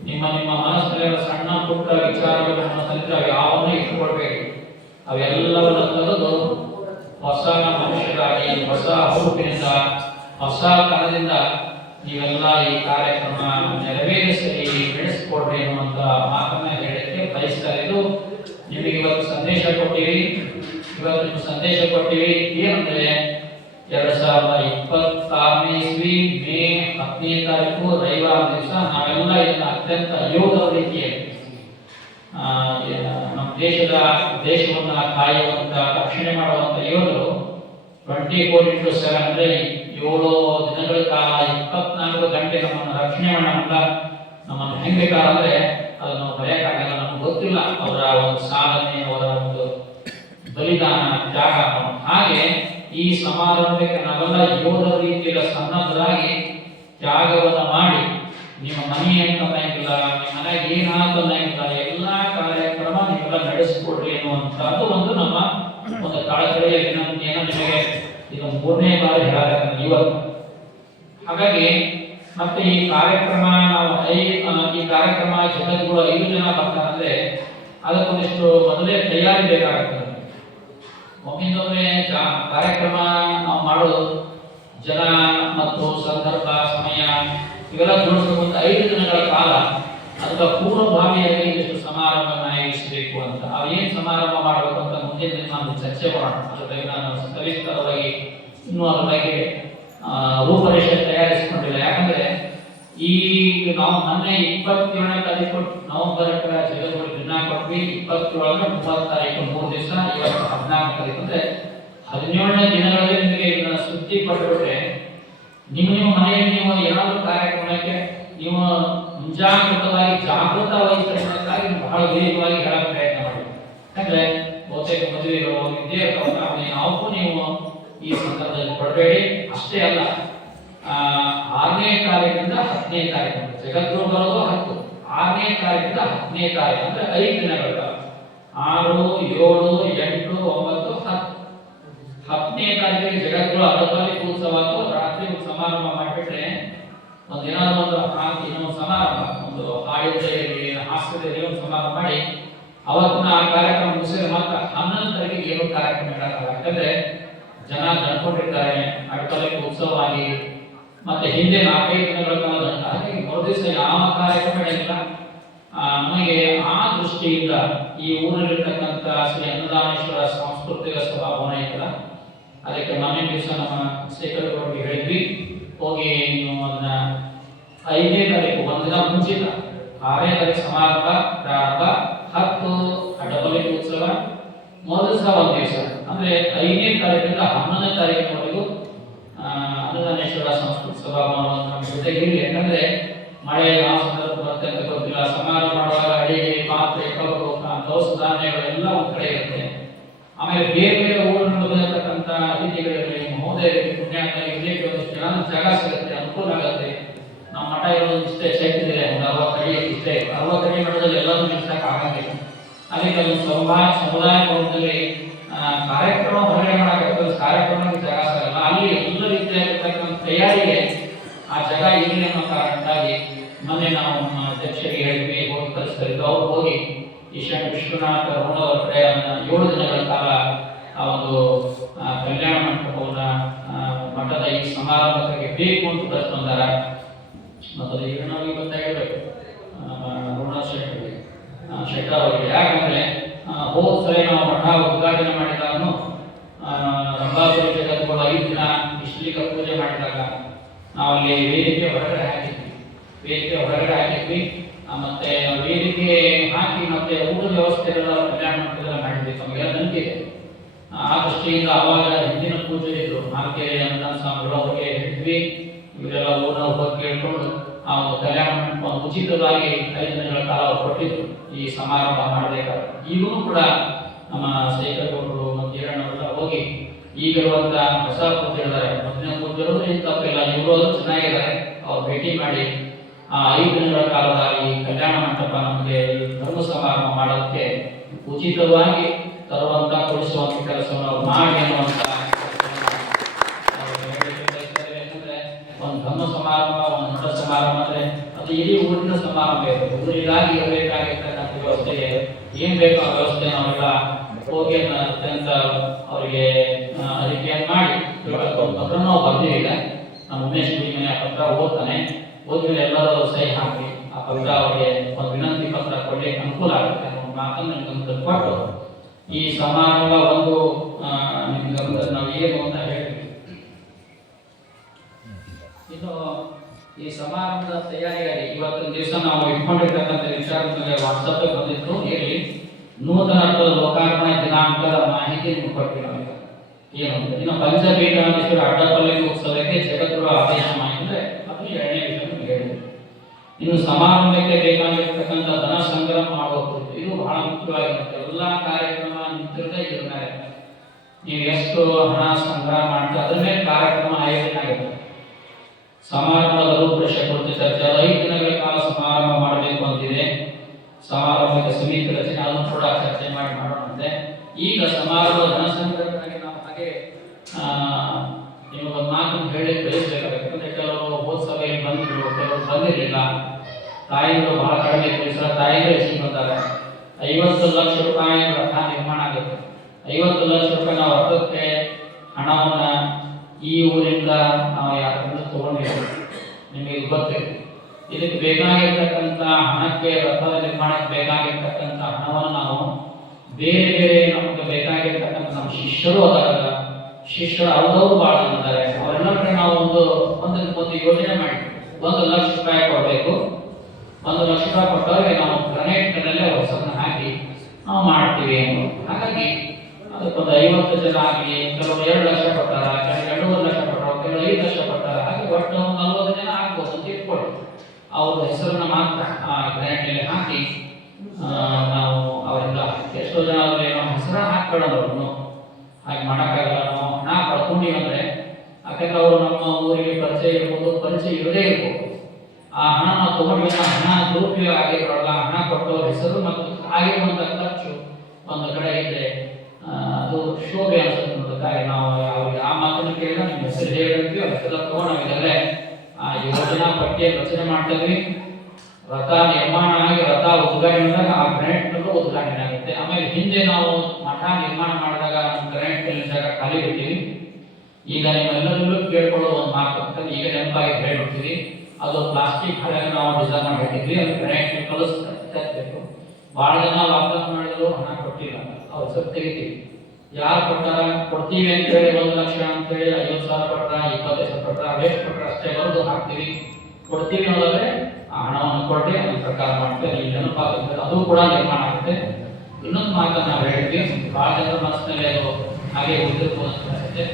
ನಿಮ್ಮ ಮನಸ್ಸಿನ ಸಣ್ಣ ಪುಟ್ಟ ವಿಚಾರಗಳನ್ನು ತಂದ್ರೆ ಯಾವನ್ನೂ ಇಟ್ಟುಕೊಳ್ಬೇಕು. ಅವೆಲ್ಲವನ್ನು ತೆಗೆದು ಹೊಸ ಮನುಷ್ಯರಾಗಿ, ಹೊಸ ಹುರುಪಿನಿಂದ, ಹೊಸ ತನದಿಂದ ನೀವೆಲ್ಲ ಈ ಕಾರ್ಯಕ್ರಮ ನೆರವೇರಿಸಿ ಬೆಳೆಸ್ಕೊಡ್ರಿ ಅನ್ನುವಂಥ ಮಾತನ್ನ ಹೇಳಕ್ಕೆ ಬಯಸ್ತಾರೆ. ಇದು ನಿಮಗೆ ಇವತ್ತು ಸಂದೇಶ ಕೊಟ್ಟಿವಿ. ಏನಂದ್ರೆ 2026ನೇ ಇಸ್ವಿ ಮೇ 10ನೇ ತಾರೀಕು ರವಿವಾರ ದಿವಸ ನಾವೆಲ್ಲ ಇದನ್ನ ಅತ್ಯಂತ ಯೋಗದ ರೀತಿಯಲ್ಲಿ ನಮ್ಮ ದೇಶವನ್ನ ಕಾಯುವಂತ, ರಕ್ಷಣೆ ಮಾಡುವಂತ ಯೋಧರು 24/7 ಅಂದ್ರೆ 7 ದಿನಗಳ ಕಾಲ 24 ಗಂಟೆ ನಮ್ಮನ್ನು ರಕ್ಷಣೆ ಮಾಡೋಣ. ನಮ್ಮನ್ನು ಹೆಂಗ್ ಬೇಕಾದ್ರೆ ಅದನ್ನು ಬರೆಯಕ್ಕಾಗಲ್ಲ, ನಮ್ಗೆ ಗೊತ್ತಿಲ್ಲ ಅವರ ಒಂದು ಸಾಧನೆ, ಅವರ ಒಂದು ಬಲಿದಾನ, ತ್ಯಾಗ. ಹಾಗೆ ಈ ಸಮಾರಂಭಕ್ಕೆ ನಾವೆಲ್ಲ ಯೋಧರ ರೀತಿಯಲ್ಲಿ ಸನ್ನದ್ಧರಾಗಿ ತ್ಯಾಗವನ್ನ ಮಾಡಿ ನಿಮ್ಮ ಮನೆ ಅಂತ ಅನ್ನಂಗಿಲ್ಲ, ನಿಮ್ಮ ಮನೆಗೆ ಏನಾದ್ರು ಅನ್ನಂಗಿಲ್ಲ, ಎಲ್ಲಾ ಕಾರ್ಯಕ್ರಮ ನೀವೆಲ್ಲ ನಡೆಸಿಕೊಡ್ರಿ ಅನ್ನುವಂಥದ್ದು ಒಂದು ನಮ್ಮ ಒಂದು ಕಳಕಳಿಯ ವಿನಂತಿಯನ್ನು ನಿಮಗೆ ಇದು 3ನೇ ಬಾರಿ ಹೇಳಬೇಕು ಇವತ್ತು. ಹಾಗಾಗಿ ಮತ್ತೆ ಈ ಕಾರ್ಯಕ್ರಮ ನಾವು ಈ ಕಾರ್ಯಕ್ರಮ ಜಗದ್ಗುರು 5 ಜನ ಬರ್ತಾರಂದ್ರೆ ಅದಕ್ಕೊಂದಿಷ್ಟು ಮೊದಲೇ ತಯಾರಿ ಬೇಕಾಗ್ತದೆ. ಒಮ್ಮಿಂದೊಮ್ಮೆ ಕಾರ್ಯಕ್ರಮ ನಾವು ಮಾಡೋದು ಜನ ಮತ್ತು ಸಂದರ್ಭ ಸಮಯ ಇವೆಲ್ಲ ಜೋಡಿಸ್ಕೊಂಡು 5 ದಿನಗಳ ಕಾಲ ಅದಕ್ಕೆ ಪೂರ್ವಭಾವಿಯಾಗಿ ಇಷ್ಟು ಸಮಾರಂಭವನ್ನು ಆಯೋಜಿಸಬೇಕು ಅಂತ. ಅವೇನು ಸಮಾರಂಭ ಮಾಡಬೇಕು ಅಂತ ಮುಂದಿನ ದಿನ ನಾನು ಚರ್ಚೆ ಮಾಡೋಣ. ಅದ್ರ ಬಗ್ಗೆ ನಾನು ಸವಿಸ್ತರವಾಗಿ ಇನ್ನೂ ಅದ್ರ ಬಗ್ಗೆ ರೂಪರೇಷೆ ತಯಾರಿಸಿಕೊಂಡಿಲ್ಲ. ಯಾಕಂದ್ರೆ ಈ ನಾವು ಮೊನ್ನೆ 27ನೇ ತಾರೀಕು ನವೆಂಬರ್ ಜಗದ್ಗುರು ದಿನ ಕೊಟ್ವಿ. 27 30 ತಾರೀಕು 3 ದಿವಸ, ಇವತ್ತು 14 ತಾರೀಕು ಅಂದ್ರೆ 17ನೇ ದಿನಗಳಲ್ಲಿ ನಿಮಗೆ ಇದನ್ನ ಸುದ್ದಿ ಪಡೆದುಬಿಟ್ರೆ ನಿಮ್ಮ ಮನೆಯಲ್ಲಿ ನೀವು ಏನಾದರೂ ಕಾರ್ಯಕ್ರಮಕ್ಕೆ ನೀವು ಮುಂಜಾಗ್ರತವಾಗಿ ಜಾಗೃತ ವಹಿಸಬೇಕಾಗಿ ಬಹಳ ವೇಗವಾಗಿ ಹೇಳಕ್ಕೆ ಪ್ರಯತ್ನ ಮಾಡಿ. ಯಾಕಂದ್ರೆ ಬಹುತೇಕ ಮದುವೆಗಳು ವಿದ್ಯೆ ಯಾವಕ್ಕೂ ನೀವು ಈ ಸಂದರ್ಭದಲ್ಲಿ ಕೊಡಬೇಡಿ. ಅಷ್ಟೇ ಅಲ್ಲ, 6ನೇ ತಾರೀಕಿಂದ 10ನೇ ತಾರೀಕು ಜಗದ್ಗುರು ಬರೋದು 10, 6ನೇ ತಾರೀಕಿಂದ 10ನೇ ತಾರೀಕು ಅಂದ್ರೆ 5 ದಿನಗಳ ಕಾಲ. 6, 7, 8, 9, 10. 10ನೇ ತಾರೀಕಿಗೆ ಜಗದ್ಗುರು ಅರ್ಧಪಲ್ಲಿ ಉತ್ಸವ ಅಥವಾ ರಾತ್ರಿ ಸಮಾರಂಭ ಮಾಡಿಬಿಟ್ರೆ ಒಂದೇನಾದ್ರು ಇನ್ನೊಂದು ಸಮಾರಂಭ, ಒಂದು ಹಾಡಿದ್ದಲ್ಲಿ ಹಾಸ್ಯದಲ್ಲಿ ಒಂದು ಸಮಾರಂಭ ಮಾಡಿ ಅವತ್ತಿನ ಆ ಕಾರ್ಯಕ್ರಮ ಮುಗಿಸಿದ್ರೆ ಮಾತ್ರ 11ನೇ ತಾರೀಕಿಗೆ ಏನೋ ಕಾರ್ಯಕ್ರಮ ಇಡಲ್ಲ. ಯಾಕಂದ್ರೆ ಜನ ನಡ್ಕೊಂಡಿರ್ತಾರೆ ಅಡ್ಪಲಕ್ಕೆ ಉತ್ಸವ ಆಗಿ, ಮತ್ತೆ ಹಿಂದೆ 4-5 ದಿನಗಳ ಕಾಲ ಹಾಗಾಗಿ ಮರುದಿವಸ ಯಾವ ಕಾರ್ಯಕ್ರಮ ನಡೆಯಲ್ಲ. ನಮಗೆ ಆ ದೃಷ್ಟಿಯಿಂದ ಈ ಊರಲ್ಲಿರ್ತಕ್ಕಂಥ ಶ್ರೀ ಅನ್ನದಾನೇಶ್ವರ ಸಾಂಸ್ಕೃತಿಕ ಸಭಾಭವನ ಇತ್ತಲ್ಲ, ಅದಕ್ಕೆ ಮೊನ್ನೆ ದಿವಸ ನಮ್ಮ ಶೇಖರಗೌಡರಿಗೆ ಹೇಳಿದ್ವಿ, ಹೋಗಿ ನೀವು ಅದನ್ನ 5ನೇ ತಾರೀಕು ಒಂದಿನ ಮುಂಚಿತ 6ನೇ ತಾರೀಕು ಸಮಾರಂಭ ಪ್ರಾರಂಭ, 10 ಅಡ್ಡಪಲ್ಲಿ ಉತ್ಸವ, ಮೊದಲ ದಿವಸ ಒಂದು ದಿವಸ ಅಂದ್ರೆ 5ನೇ ತಾರೀಕಿಂದ 11ನೇ ತಾರೀಕಿನವರೆಗೂ ಅನ್ನದಾನೇಶ್ವರ ಸಂಸ್ಕೃತಿ ಸಭಾಭವನ ನಮ್ಮ ಜೊತೆಗೆ ಇರಲಿ. ಯಾಕಂದ್ರೆ ಮಳೆ ಯಾವ ಸಂದರ್ಭ ಬರುತ್ತೆ ಅಂತ ಗೊತ್ತಿಲ್ಲ. ಸಮಾರಂಭ ಮಾಡುವಾಗ ಅಡಿಗೆ ಪಾತ್ರೆ ಕಬ್ಬು ದವಸ ಧಾನ್ಯಗಳೆಲ್ಲ ಒಂದು ಕಡೆ ಇರುತ್ತೆ. ಆಮೇಲೆ ಬೇರೆ ಬೇರೆ ಊರಿನಿಂದ ಬಂದಿರತಕ್ಕಂಥ ಅತಿಥಿಗಳಿಗೆ ಮಹೋದಯರಿಗೆ ಪುಣ್ಯಾತ್ಮರಿಗೆ ಇರಲಿಕ್ಕೆ ಒಂದಿಷ್ಟು ಜಾಗ ಸಿಗುತ್ತೆ, ಅನುಕೂಲ ಆಗುತ್ತೆ. ನಮ್ಮ ಮಠ ಇರೋದು ಇಷ್ಟೇ ಸೈಟ್ ಇದೆ, ಒಂದು 60 ಅಡಿ ಇಷ್ಟೇ. 60 ಅಡಿ ಮಠದಲ್ಲಿ ಎಲ್ಲರೂ ನಿಲ್ಸಕ್ಕೆ ಆಗಂಗಿಲ್ಲ. ಅದಕ್ಕೆ ಒಂದು ಸಮುದಾಯ ಭವನದಲ್ಲಿ ಕಾರ್ಯಕ್ರಮ ಹೊರಗಡೆ ಮಾಡಕ್ಕೆ ಕಾರ್ಯಕ್ರಮಕ್ಕೆ ಜಾಗ ಸಿಗಲ್ಲ. ಅಲ್ಲಿ ಎಲ್ಲ ರೀತಿಯಾಗಿರ್ತಕ್ಕಂಥ ತಯಾರಿಗೆ ಆ ಜಾಗ ಇರಲಿ ಅನ್ನೋ ಕಾರಣಕ್ಕಾಗಿ ಮೊನ್ನೆ ನಾವು ಅಧ್ಯಕ್ಷರಿಗೆ ಹೇಳಿದ್ವಿ, ಹೋಗಿ ಕಳಿಸ್ತಿದ್ದು. ಅವ್ರು ಹೋಗಿ ಈಶಾನ್ಯ ವಿಶ್ವನಾಥ ಋಣವರ ಕಡೆ 7 ದಿನಗಳ ಕಾಲ ಆ ಒಂದು ಕಲ್ಯಾಣ ಮಂಟಪವನ್ನ ಮಠದ ಈ ಸಮಾರಂಭಕ್ಕೆ ಬೇಕು ಅಂತ ಕಳಿಸ್ಕೊಂಡಾರ. ಮತ್ತು ಈಗ ನಾವು ಇವತ್ತ ಹೇಳ್ಬೇಕು ಋಣ ಶೆಟ್ಟರ್ ಅವರಿಗೆ. ಯಾಕಂದ್ರೆ ಹೋದ ಸರಿ ನಾವು ಮಠ ಉದ್ಘಾಟನೆ ಮಾಡಿದಾಗನು ರಂಭಾಪುರಿ ಜಗದ್ಗುರು 5 ದಿನ ಇಷ್ಟಲಿಕ ಪೂಜೆ ಮಾಡಿದಾಗ ನಾವಲ್ಲಿ ವೇದಿಕೆ ಹೊರಗಡೆ ಹಾಕಿದ್ವಿ. ಮತ್ತೆ ವೇದಿಕೆ ಹಾಕಿ ಮತ್ತೆ ಊಟದ ವ್ಯವಸ್ಥೆ ಎಲ್ಲ ಕಲ್ಯಾಣ ಮಂಟಪದಲ್ಲಿ ಮಾಡಿದ್ವಿ. ನಮಗೆಲ್ಲ ನಂಬಿಕೆ ಇದೆ. ಆ ದೃಷ್ಟಿಯಿಂದ ಅವಾಗ ಹಿಂದಿನ ಪೂಜೆ ಇದ್ರು, ಮಾರ್ಕೆರೆ ಅನುದಾನ ಸ್ವಾಮಿಗಳು ಅವರಿಗೆ ಹೇಳಿದ್ವಿ. ಇವರೆಲ್ಲ ಊರಿನ ಹೋಗಿ ಕೇಳ್ಕೊಂಡು ಆ ಒಂದು ಕಲ್ಯಾಣ ಮಂಟಪ ಉಚಿತವಾಗಿ 5 ದಿನಗಳ ಕಾಲ ಕೊಟ್ಟಿದ್ರು ಈ ಸಮಾರಂಭ ಮಾಡಬೇಕಾದ್ರೆ. ಈಗಲೂ ಕೂಡ ನಮ್ಮ ಶೇಖರಗೌಡರು ಮತ್ತು ಈರಣ್ಣವರೆಲ್ಲ ಹೋಗಿ ಈಗಿರುವಂತ ಹೊಸ ಪೂಜೆಗಳಿದ್ದಾರೆ, ಮೊದಲಿನ ಪೂಜೆಗಳು ಏನು ತಪ್ಪಿಲ್ಲ, ಇವರು ಚೆನ್ನಾಗಿದ್ದಾರೆ. ಅವ್ರು ಭೇಟಿ ಮಾಡಿ ಆ 5 ದಿನಗಳ ಕಾಲದ ಈ ಕಲ್ಯಾಣ ಮಂಟಪ ನಮಗೆ ಧರ್ಮ ಸಮಾರಂಭ ಮಾಡೋದಕ್ಕೆ ಉಚಿತವಾಗಿ ತರುವಂತ ಕೊಡಿಸುವಂತ ಕೆಲಸವನ್ನು ಅವ್ರು ಮಾಡಿ ಅನ್ನುವಂತ ಒಂದು ಧರ್ಮ ಸಮಾರಂಭ, ಒಂದು ಮಠ ಸಮಾರಂಭ ಅಂದ್ರೆ ಅದು ಇಡೀ ಊರಿನ ಸಮಾರಂಭ ಇದೆ. ಊರಿಗಾಗಿ ಇರಬೇಕಾಗಿರ್ತಕ್ಕಂಥ ವ್ಯವಸ್ಥೆಗೆ ಏನ್ ಬೇಕೋ ಆ ವ್ಯವಸ್ಥೆ ನಾವೆಲ್ಲ ಹೋಗಿ ಅತ್ಯಂತ ಅವರಿಗೆ ಅರಿಕೆಯನ್ನು ಮಾಡಿ ಪತ್ರ ನಾವು ಬರ್ದಿಲ್ಲ. ನಮ್ಮ ಉಮೇಶ್ ಮನೆ ಆ ಪತ್ರ ಓದ್ತಾನೆ, ಓದ್ಮೇಲೆ ಎಲ್ಲರೂ ಸಹಿ ಹಾಕಿ ಆ ಪತ್ರ ಅವರಿಗೆ ಒಂದು ವಿನಂತಿ ಪತ್ರ ಕೊಡ್ಲಿಕ್ಕೆ ಅನುಕೂಲ ಆಗುತ್ತೆ ಅನ್ನೋ ಮಾತನ್ನು ನಿಮ್ಗೆ ಕೊಟ್ಟು ಈ ಸಮಾರಂಭ ಒಂದು ನಾವು ಏನು ಅಂತ ಹೇಳ್ತೀವಿ. ಇನ್ನು ಈ ಸಮಾರಂಭದ ತಯಾರಿಯಾಗಿ ಇವತ್ತಿನ ದಿವಸ ನಾವು ಇಟ್ಕೊಂಡಿರ್ತಕ್ಕಂಥ ವಿಚಾರದ ಮೇಲೆ ವಾಟ್ಸಪ್ ಬಂದಿತ್ತು. ಇರಲಿ, ನೂತನ ಅರ್ಥದ ಲೋಕಾರ್ಪಣೆ ದಿನಾಂಕದ ಮಾಹಿತಿ ನಿಮ್ಗೆ ಕೊಡ್ತೀವಿ ನಾವು. ಏನು ಅಂತ ಇನ್ನು ಪಂಚಪೀಠಾಧೀಶ್ವರ ಅಡ್ಡಪಲ್ಲಿ ಉತ್ಸವಕ್ಕೆ ಜಗದ್ಗುರು ಆದೇಶ ಮಾಡಿದ್ರೆ ಅದು 2ನೇ ವಿಷಯ ಹೇಳಿದೆ. ಇನ್ನು ಸಮಾರಂಭಕ್ಕೆ ಬೇಕಾಗಿರ್ತಕ್ಕಂಥ ಧನ ಸಂಗ್ರಹ ಮಾಡಬಹುದು. ಇದು ಬಹಳ ಮುಖ್ಯವಾಗಿರುತ್ತೆ. ಎಲ್ಲಾ ಕಾರ್ಯಕ್ರಮ ನಿಂತಿರದೆ ಇದ್ರ ಮೇಲೆ ನೀವು ಎಷ್ಟು ಹಣ ಸಂಗ್ರಹ ಮಾಡ್ತೀವಿ ಅದ್ರ ಮೇಲೆ ಕಾರ್ಯಕ್ರಮ ಆಯೋಜನೆ ಆಗುತ್ತೆ. ಸಮಾರಂಭದ ರೂಪರೇಷೆ ಕುರಿತು ಚರ್ಚೆ 5 ದಿನಗಳ ಕಾಲ ಸಮಾರಂಭ ಮಾಡಬೇಕು ಅಂತಿದೆ. ಸಮಾರಂಭಕ್ಕೆ ಸಮಿತಿ ರಚನೆ ಅದನ್ನು ಕೂಡ ಚರ್ಚೆ ಮಾಡೋಣಂತೆ. ಈಗ ಸಮಾರಂಭದ ಧನ ಸಂಗ್ರಹಕ್ಕಾಗಿ ನಾವು ಹಾಗೆ ನೀವು ಒಂದು ಮಾತನ್ನು ಹೇಳಿ ಬಯಸಬೇಕಾಗುತ್ತೆ. ಯಾಕಂದ್ರೆ ಕೆಲವರು ಹೋದ ಸಭೆಯಲ್ಲಿ ಬಂದರು, ಕೆಲವರು ಬಂದಿರಲಿಲ್ಲ. ತಾಯಿಗಳು ಬಹಳ ಕಡಿಮೆ ಪರಿಸರ ತಾಯಿಗಳು ಎಷ್ಟು ಬಂದಾಗ 50 ಲಕ್ಷ ರೂಪಾಯಿ ರಥ ನಿರ್ಮಾಣ ಆಗುತ್ತೆ. 50 ಲಕ್ಷ ರೂಪಾಯಿ ನಾವು ರಥಕ್ಕೆ ಹಣವನ್ನ ಈ ಊರಿಂದ ನಾವು ಯಾರಿಂದ ತಗೊಂಡಿದ್ದೀವಿ ನಿಮಗೆ ಗೊತ್ತಿದೆ. ಇದಕ್ಕೆ ಬೇಕಾಗಿರ್ತಕ್ಕಂಥ ಹಣಕ್ಕೆ ರಥದ ನಿರ್ಮಾಣಕ್ಕೆ ಬೇಕಾಗಿರ್ತಕ್ಕಂಥ ಹಣವನ್ನು ನಾವು ಬೇರೆ ಬೇರೆ ನಮಗೆ ಬೇಕಾಗಿರ್ತಕ್ಕಂಥ ನಮ್ಮ ಶಿಷ್ಯರು ಅದಾರ, ಶಿಷ್ಯರು ಅವ್ರದವ್ರು ಭಾಳ ಇದ್ದಾರೆ, ಅವರೆಲ್ಲರ ನಾವು ಒಂದು ಯೋಜನೆ ಮಾಡಿ 1 ಲಕ್ಷ ರೂಪಾಯಿ ಕೊಡಬೇಕು. 1 ಲಕ್ಷ ರೂಪಾಯಿ ಕೊಟ್ಟವ್ರಿಗೆ ನಾವು ಗ್ರನೇಟ್ನಲ್ಲೇ ಹೊಸದನ್ನ ಹಾಕಿ ನಾವು ಮಾಡ್ತೀವಿ ಅನ್ನೋದು. ಹಾಗಾಗಿ ಅದಕ್ಕೊಂದು 50 ಜನ ಆಗಲಿ, ಕೆಲವರು 2 ಲಕ್ಷ ಕೊಟ್ಟಾರ, ಕೆಲವರು 2.5 ಲಕ್ಷ ಕೊಟ್ಟರು, ಕೆಲವರು 5 ಲಕ್ಷ ಕೊಟ್ಟಾರ. ಹಾಗೆ ಒಟ್ಟು 40 ಜನ ಆಗ್ಬೋದು ಅಂತ ಇಟ್ಕೊಳ್ಳಿ. ಅವ್ರ ಹೆಸರನ್ನು ಮಾತ್ರ ಆ ಗ್ರ್ಯಾಂಡ್ನಲ್ಲಿ ಹಾಕಿ ನಾವು ಅವರಿಂದ ಎಷ್ಟೋ ಜನ ಅವ್ರಿಗೆ ನಾವು ಹೆಸರ ಹಾಕ್ಕೊಳ್ಳೋದು ಹಾಗೆ ಮಾಡೋಕ್ಕಾಗಲ್ಲ. ನಾವು ಹಣ ಪಡ್ಕೊಂಡಿವಿ ಅಂದರೆ ಯಾಕಂದ್ರೆ ಅವರು ನಮ್ಮ ಊರಿಗೆ ಪರಿಚಯ ಇರ್ಬೋದು, ಪರಿಚಯ ಇರದೇ ಇರ್ಬೋದು. ಆ ಹಣ ನಾವು ತಗೊಂಡಿಲ್ಲ, ಹಣ ದುರುಪಯೋಗ ಆಗಿರೋಲ್ಲ. ಹಣ ಕೊಟ್ಟವ್ರ ಹೆಸರು ಮತ್ತು ಆಗಿರುವಂಥ ಖರ್ಚು ಒಂದು ಕಡೆ ಇದ್ರೆ ಅದು ಶೋಭೆ ಅನ್ಸುತ್ತೆ ನೋಡೋದಕ್ಕಾಗಿ ನಾವು ಅವ್ರಿಗೆ ಆ ಮಾತನ್ನು ಕೇಳಿದ್ರೆ ನಿಮ್ಮ ಹೆಸರು ಹೇಳಿರ್ತೀವಿ, ಅವ್ರ ಹೆಸರು ತಗೊಂಡು ನಾವು ಇದರಲ್ಲೇ ಆ ಯೋಜನಾ ಪಟ್ಟಿಯ ರಚನೆ ಮಾಡ್ತೀವಿ. ರಥ ನಿರ್ಮಾಣ ಆಗಿ ರಥ ಉದ್ಘಾಟನೆ ಆದಾಗ ಆ ಗ್ರಾಂಟ್ನಲ್ಲೂ ಉದ್ಘಾಟನೆ ಆಗುತ್ತೆ. ಆಮೇಲೆ ಹಿಂದೆ ನಾವು ಮಠ ನಿರ್ಮಾಣ ಮಾಡಿದಾಗ ನಮ್ಮ ಗ್ರಾಂಟ್ ಜಾಗ ಖಾಲಿ ಬಿಡ್ತೀವಿ. ಈಗ ನಿಮ್ಮೆಲ್ಲರಲ್ಲೂ ಕೇಳ್ಕೊಳ್ಳೋದು ಒಂದು ಮಾತು ಅಂತ ಈಗ ನೆನಪಾಗಿ ಹೇಳ್ಬಿಡ್ತೀವಿ. ಅದು ಪ್ಲಾಸ್ಟಿಕ್ ಹಳೆಯನ್ನು ನಾವು ಡಿಸೈನ್ ಮಾಡಿ ಹಾಕಿದ್ವಿ, ಅದು ಗ್ರಾಂಟ್ ಕಳಿಸ್ಬೇಕು. ಭಾಳ ಜನ ಲಾಕ್ಡೌನ್ ಮಾಡಿದ್ರು, ಹಣ ಕೊಟ್ಟಿಲ್ಲ, ಅವ್ರ ಹೆಸರು ತೆಗಿತೀವಿ. ಯಾರು ಕೊಟ್ಟಾರ ಕೊಡ್ತೀವಿ ಅಂತೇಳಿ 1 ಲಕ್ಷ ಅಂತೇಳಿ 50,000 ಕೊಟ್ರ, 25,000 ಕೊಟ್ರ, ವೇಸ್ಟ್ ಕೊಟ್ರ ಅಷ್ಟೇ ಬರೋದು ಹಾಕ್ತೀವಿ. ಕೊಡ್ತೀವಿ ಅನ್ನೋದಾದ್ರೆ ಆ ಹಣವನ್ನು ಕೊಟ್ಟರೆ ಅದನ್ನ ಪ್ರಕಾರ ಮಾಡ್ತೇವೆ. ಈ ನೆನಪಾಗುತ್ತೆ, ಅದು ಕೂಡ ನಿರ್ಮಾಣ ಆಗುತ್ತೆ. ಇನ್ನೊಂದು ಮಾತನ್ನು ನಾವು ಹೇಳಿದ್ವಿ, ಭಾಳ ಜನರ ಮನಸ್ಸಿನಲ್ಲಿ ಅದು ಹಾಗೆ ಉಳಿದಿರ್ಬೋದು ಅಂತ ಅನಿಸುತ್ತೆ.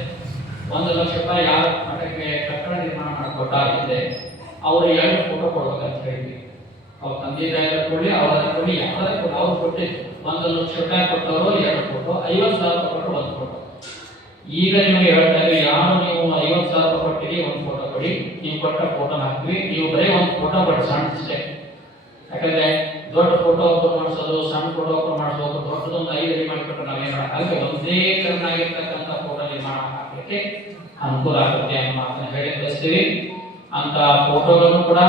1 ಲಕ್ಷ ರೂಪಾಯಿ ಯಾರ ಮಠಕ್ಕೆ ಕಟ್ಟಡ ನಿರ್ಮಾಣ ಮಾಡಿಕೊಟ್ಟಾಗಿದೆ ಅವರು 2 ಫೋಟೋ ಕೊಡ್ಬೇಕಂತ ಹೇಳಿದ್ವಿ. ಅವ್ರ ತಂದೆ ತಾಯಿ ಕೊಡಿ, ಅವರ ಕೊಡಿ, ಯಾವ್ದಾರ ಕೊಡಿ. ಅವ್ರು ಕೊಟ್ಟಿದ್ದು 1 ಲಕ್ಷ ರೂಪಾಯಿ ಕೊಟ್ಟವರು 2 ಫೋಟೋ, 50,000 ಕೊಟ್ಟರು 1 ಫೋಟೋ. ಈಗ ನಿಮಗೆ ಹೇಳ್ತಾ ಇದ್ದೀವಿ, ಯಾರು ನೀವು 50,000 ಕೊಟ್ಟಿರಿ 1 ಫೋಟೋ ಕೊಡಿ, ನೀವು ಕೊಟ್ಟ ಫೋಟೋ ಹಾಕ್ತೀವಿ. ನೀವು ಬರೀ 1 ಫೋಟೋ ಕೊಡಿ, ಸಣ್ಣ ಅಷ್ಟೇ. ಯಾಕಂದ್ರೆ ದೊಡ್ಡ ಫೋಟೋ ಒಬ್ಬರು ಮಾಡಿಸೋದು, ಸಣ್ಣ ಫೋಟೋ ಒಬ್ಬರು ಮಾಡಿಸೋದು, ದೊಡ್ಡದೊಂದು 5 ರೆಡಿ ಮಾಡಿಕೊಟ್ಟು ನಾವೇನು ಹಾಗೆ ಒಂದೇ ಚೆನ್ನಾಗಿರ್ತಕ್ಕಂಥ ಫೋಟೋ ನಿರ್ಮಾಣ ಹಾಕಲಿಕ್ಕೆ ಅನುಕೂಲ ಆಗುತ್ತೆ ಅನ್ನೋ ಮಾತನ್ನು ಹೇಳಿ ಕಳಿಸ್ತೀವಿ. ಅಂತ ಫೋಟೋಗಳನ್ನು ಕೂಡ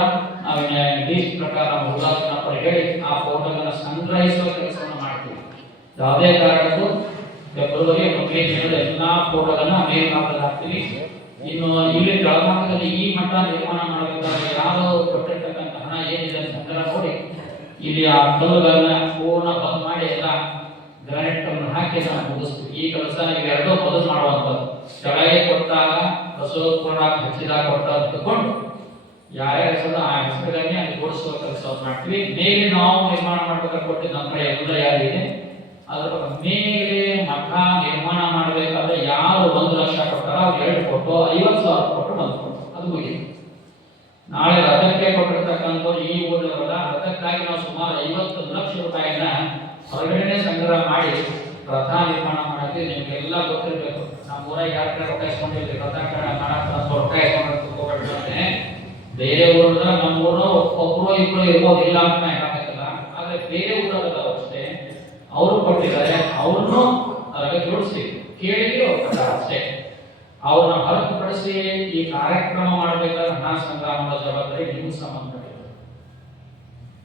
ನಾವು ಲೀಸ್ಟ್ ಪ್ರಕಾರ ನಮ್ಮ ಉದಾಹರಣೆ ಹೇಳಿ ಆ ಫೋಟೋಗಳನ್ನು ಸಂಗ್ರಹಿಸುವ ಕೆಲಸವನ್ನು ಮಾಡ್ತೀವಿ. ಯಾವುದೇ ಕಾರಣಕ್ಕೂ ಫೆಬ್ರವರಿ 15 ಎಲ್ಲ ಫೋಟೋಗಳನ್ನ ಮೇಲ್ಭಾಗದಲ್ಲಿ ಹಾಕ್ತೀವಿ. ಇನ್ನು ಇಲ್ಲಿ ಕೆಳಭಾಗದಲ್ಲಿ ಈ ಮಠ ನಿರ್ಮಾಣ ಮಾಡಬೇಕಾದ್ರೆ ಯಾರು ಕೊಟ್ಟಿರ್ತಕ್ಕಂಥ ಹಣ ಏನಿದೆ ಸಂಗ್ರಹ ನೋಡಿ ಇಲ್ಲಿ ಆ ಕಲ್ಲುಗಳನ್ನ ಪೂರ್ಣ ಬಂದ್ ಮಾಡಿ ಎಲ್ಲ ಗ್ರಾನೈಟ್ ಅನ್ನು ಹಾಕಿ ನಾವು ಮುಗಿಸ್ತೀವಿ. ಈ ಕೆಲಸ ಇವೆರಡೂ ಮೊದಲು ಮಾಡುವಂಥದ್ದು. ಕೆಳಗೆ ಕೊಟ್ಟಾಗ ಬಸವಪುರ ಹಚ್ಚಿದಾಗ ಕೊಟ್ಟಾಗ ತಗೊಂಡು ಯಾರ್ಯಾರ ಹೆಸರು ಆ ಹೆಸರುಗಳನ್ನೇ ಅಲ್ಲಿ ಜೋಡಿಸುವ ಕೆಲಸವನ್ನು ಮಾಡ್ತೀವಿ. ಮೇಲೆ ನಾವು ನಿರ್ಮಾಣ ಮಾಡ್ಬೇಕಾದ್ರೆ ಕೊಟ್ಟಿದ್ದು ನಮ್ಮ ಕಡೆ ಎಲ್ಲ ಯಾರಿದೆ ಅದರ ಮೇಲೆ ಮಠ ನಿರ್ಮಾಣ ಮಾಡಬೇಕಾದ್ರೆ ಯಾರು 1 ಲಕ್ಷ ಕೊಟ್ಟಾರ ಅವ್ರು 2 ಫೋಟೋ, 50,000 ಕೊಟ್ಟು 1 ಫೋಟೋ, ಅದು ಮುಗಿತು. ನಾಳೆ ರಥಕ್ಕೆ ಕೊಟ್ಟಿರ್ತಕ್ಕಂಥವ್ರು ಈ ಊರಿನವರ ರಥಕ್ಕಾಗಿ ನಾವು ಸುಮಾರು 50 ಲಕ್ಷ ರೂಪಾಯಿನ ಹೊರಗಡೆ ಸಂಗ್ರಹ ಮಾಡಿ ರಥ ನಿರ್ಮಾಣ ಮಾಡಕ್ಕೆ ನಿಮಗೆಲ್ಲ ಗೊತ್ತಿರಬೇಕು. ನಮ್ಮ ಊರಾಗ ಯಾರ ಕಡೆ ರೊಕ್ಕ ಇಸ್ಕೊಂಡಿರ್ತೀವಿ, ರಥ ಮಾಡಕ್ಕೆ ರೊಕ್ಕ ಇಸ್ಕೊಂಡ್ರೆ ಬೇರೆ ಊರದ ನಮ್ಮ ಊರು ಒಬ್ಬರು ಇಬ್ಬರು ಇರ್ಬೋದಿಲ್ಲ ಅಂತ ಹೇಳಕ್ಕಾಗಲ್ಲ. ಆದ್ರೆ ಬೇರೆ ಊರದ ಅಷ್ಟೇ ಅವರು ಕೊಟ್ಟಿದ್ದಾರೆ, ಅವ್ರನ್ನು ಅದಕ್ಕೆ ಜೋಡಿಸಿ ಕೇಳಿ ಅಷ್ಟೇ. ಅವ್ರನ್ನ ಹೊರತುಪಡಿಸಿ ಈ ಕಾರ್ಯಕ್ರಮ ಮಾಡಬೇಕಾದ್ರೆ ಹಣ ಸಂಗ್ರಹ ಮಾಡೋ ಜವಾಬ್ದಾರಿ ನಿಮ್ಗೆ ಸಂಬಂಧಪಟ್ಟಿದೆ.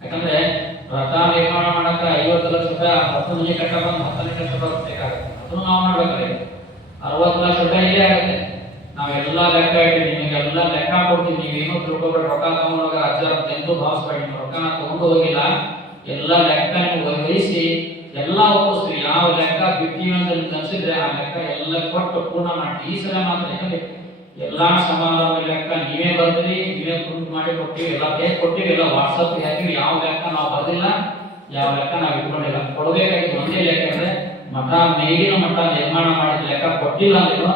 ಯಾಕಂದ್ರೆ ರಥ ನಿರ್ಮಾಣ ಮಾಡಕ 50 ಲಕ್ಷ ರೂಪಾಯಿ 10 ಮನೆ ಕಟ್ಟ ಬಂದು 10 ಲಕ್ಷ ರೂಪಾಯಿ ಬೇಕಾಗುತ್ತೆ. ಅದನ್ನು ನಾವು ಮಾಡ್ಬೇಕಾದ್ರೆ 60 ಲಕ್ಷ ರೂಪಾಯಿ ಇಲ್ಲೇ ಆಗುತ್ತೆ. ನಾವೆಲ್ಲ ಲೆಕ್ಕ ಇಟ್ಟು ನಿಮಗೆಲ್ಲ ಲೆಕ್ಕ ಕೊಡ್ತೀವಿ. ನೀವೇನೋ ತಿಳ್ಕೊಬೇಡ, ರೊಕ್ಕ ತಗೊಂಡೋಗ ಅಜ್ಜರ ಎಂದು ಭಾವಿಸ್ಬೇಡಿ. ರೊಕ್ಕ ತಗೊಂಡು ಹೋಗಿಲ್ಲ, ಎಲ್ಲ ಲೆಕ್ಕ ವಹಿಸಿ ಎಲ್ಲ ಒಪ್ಪಿಸ್ತೀವಿ. ಯಾವ ಲೆಕ್ಕ ಬಿಟ್ಟಿವಿ ಅಂತ ಅನ್ಸಿದ್ರೆ ಆ ಲೆಕ್ಕ ಎಲ್ಲ ಕೊಟ್ಟು ಪೂರ್ಣ ಮಾಡ್ತೀವಿ. ಈ ಸಲ ಮಾತ್ರ ಯಾಕಂದ್ರೆ ಎಲ್ಲಾ ಸಮಾರಂಭ ಲೆಕ್ಕ ನೀವೇ ಬರ್ತೀರಿ, ನೀವೇ ಪ್ರಿಂಟ್ ಮಾಡಿ ಕೊಟ್ಟಿವಿ, ಎಲ್ಲ ಹೇಗೆ ಕೊಟ್ಟಿವಿ, ಎಲ್ಲ ವಾಟ್ಸಪ್ ಹಾಕಿವಿ. ಯಾವ ಲೆಕ್ಕ ನಾವು ಬರ್ದಿಲ್ಲ, ಯಾವ ಲೆಕ್ಕ ನಾವು ಇಟ್ಕೊಂಡಿಲ್ಲ. ಕೊಡಬೇಕಾಗಿದ್ದು ಒಂದೇ ಲೆಕ್ಕ ಅಂದ್ರೆ ಮಠ ಮೇಲಿನ ಮಠ ನಿರ್ಮಾಣ ಮಾಡಿದ ಲೆಕ್ಕ ಕೊಟ್ಟಿಲ್ಲ ಅಂದ್ರೂ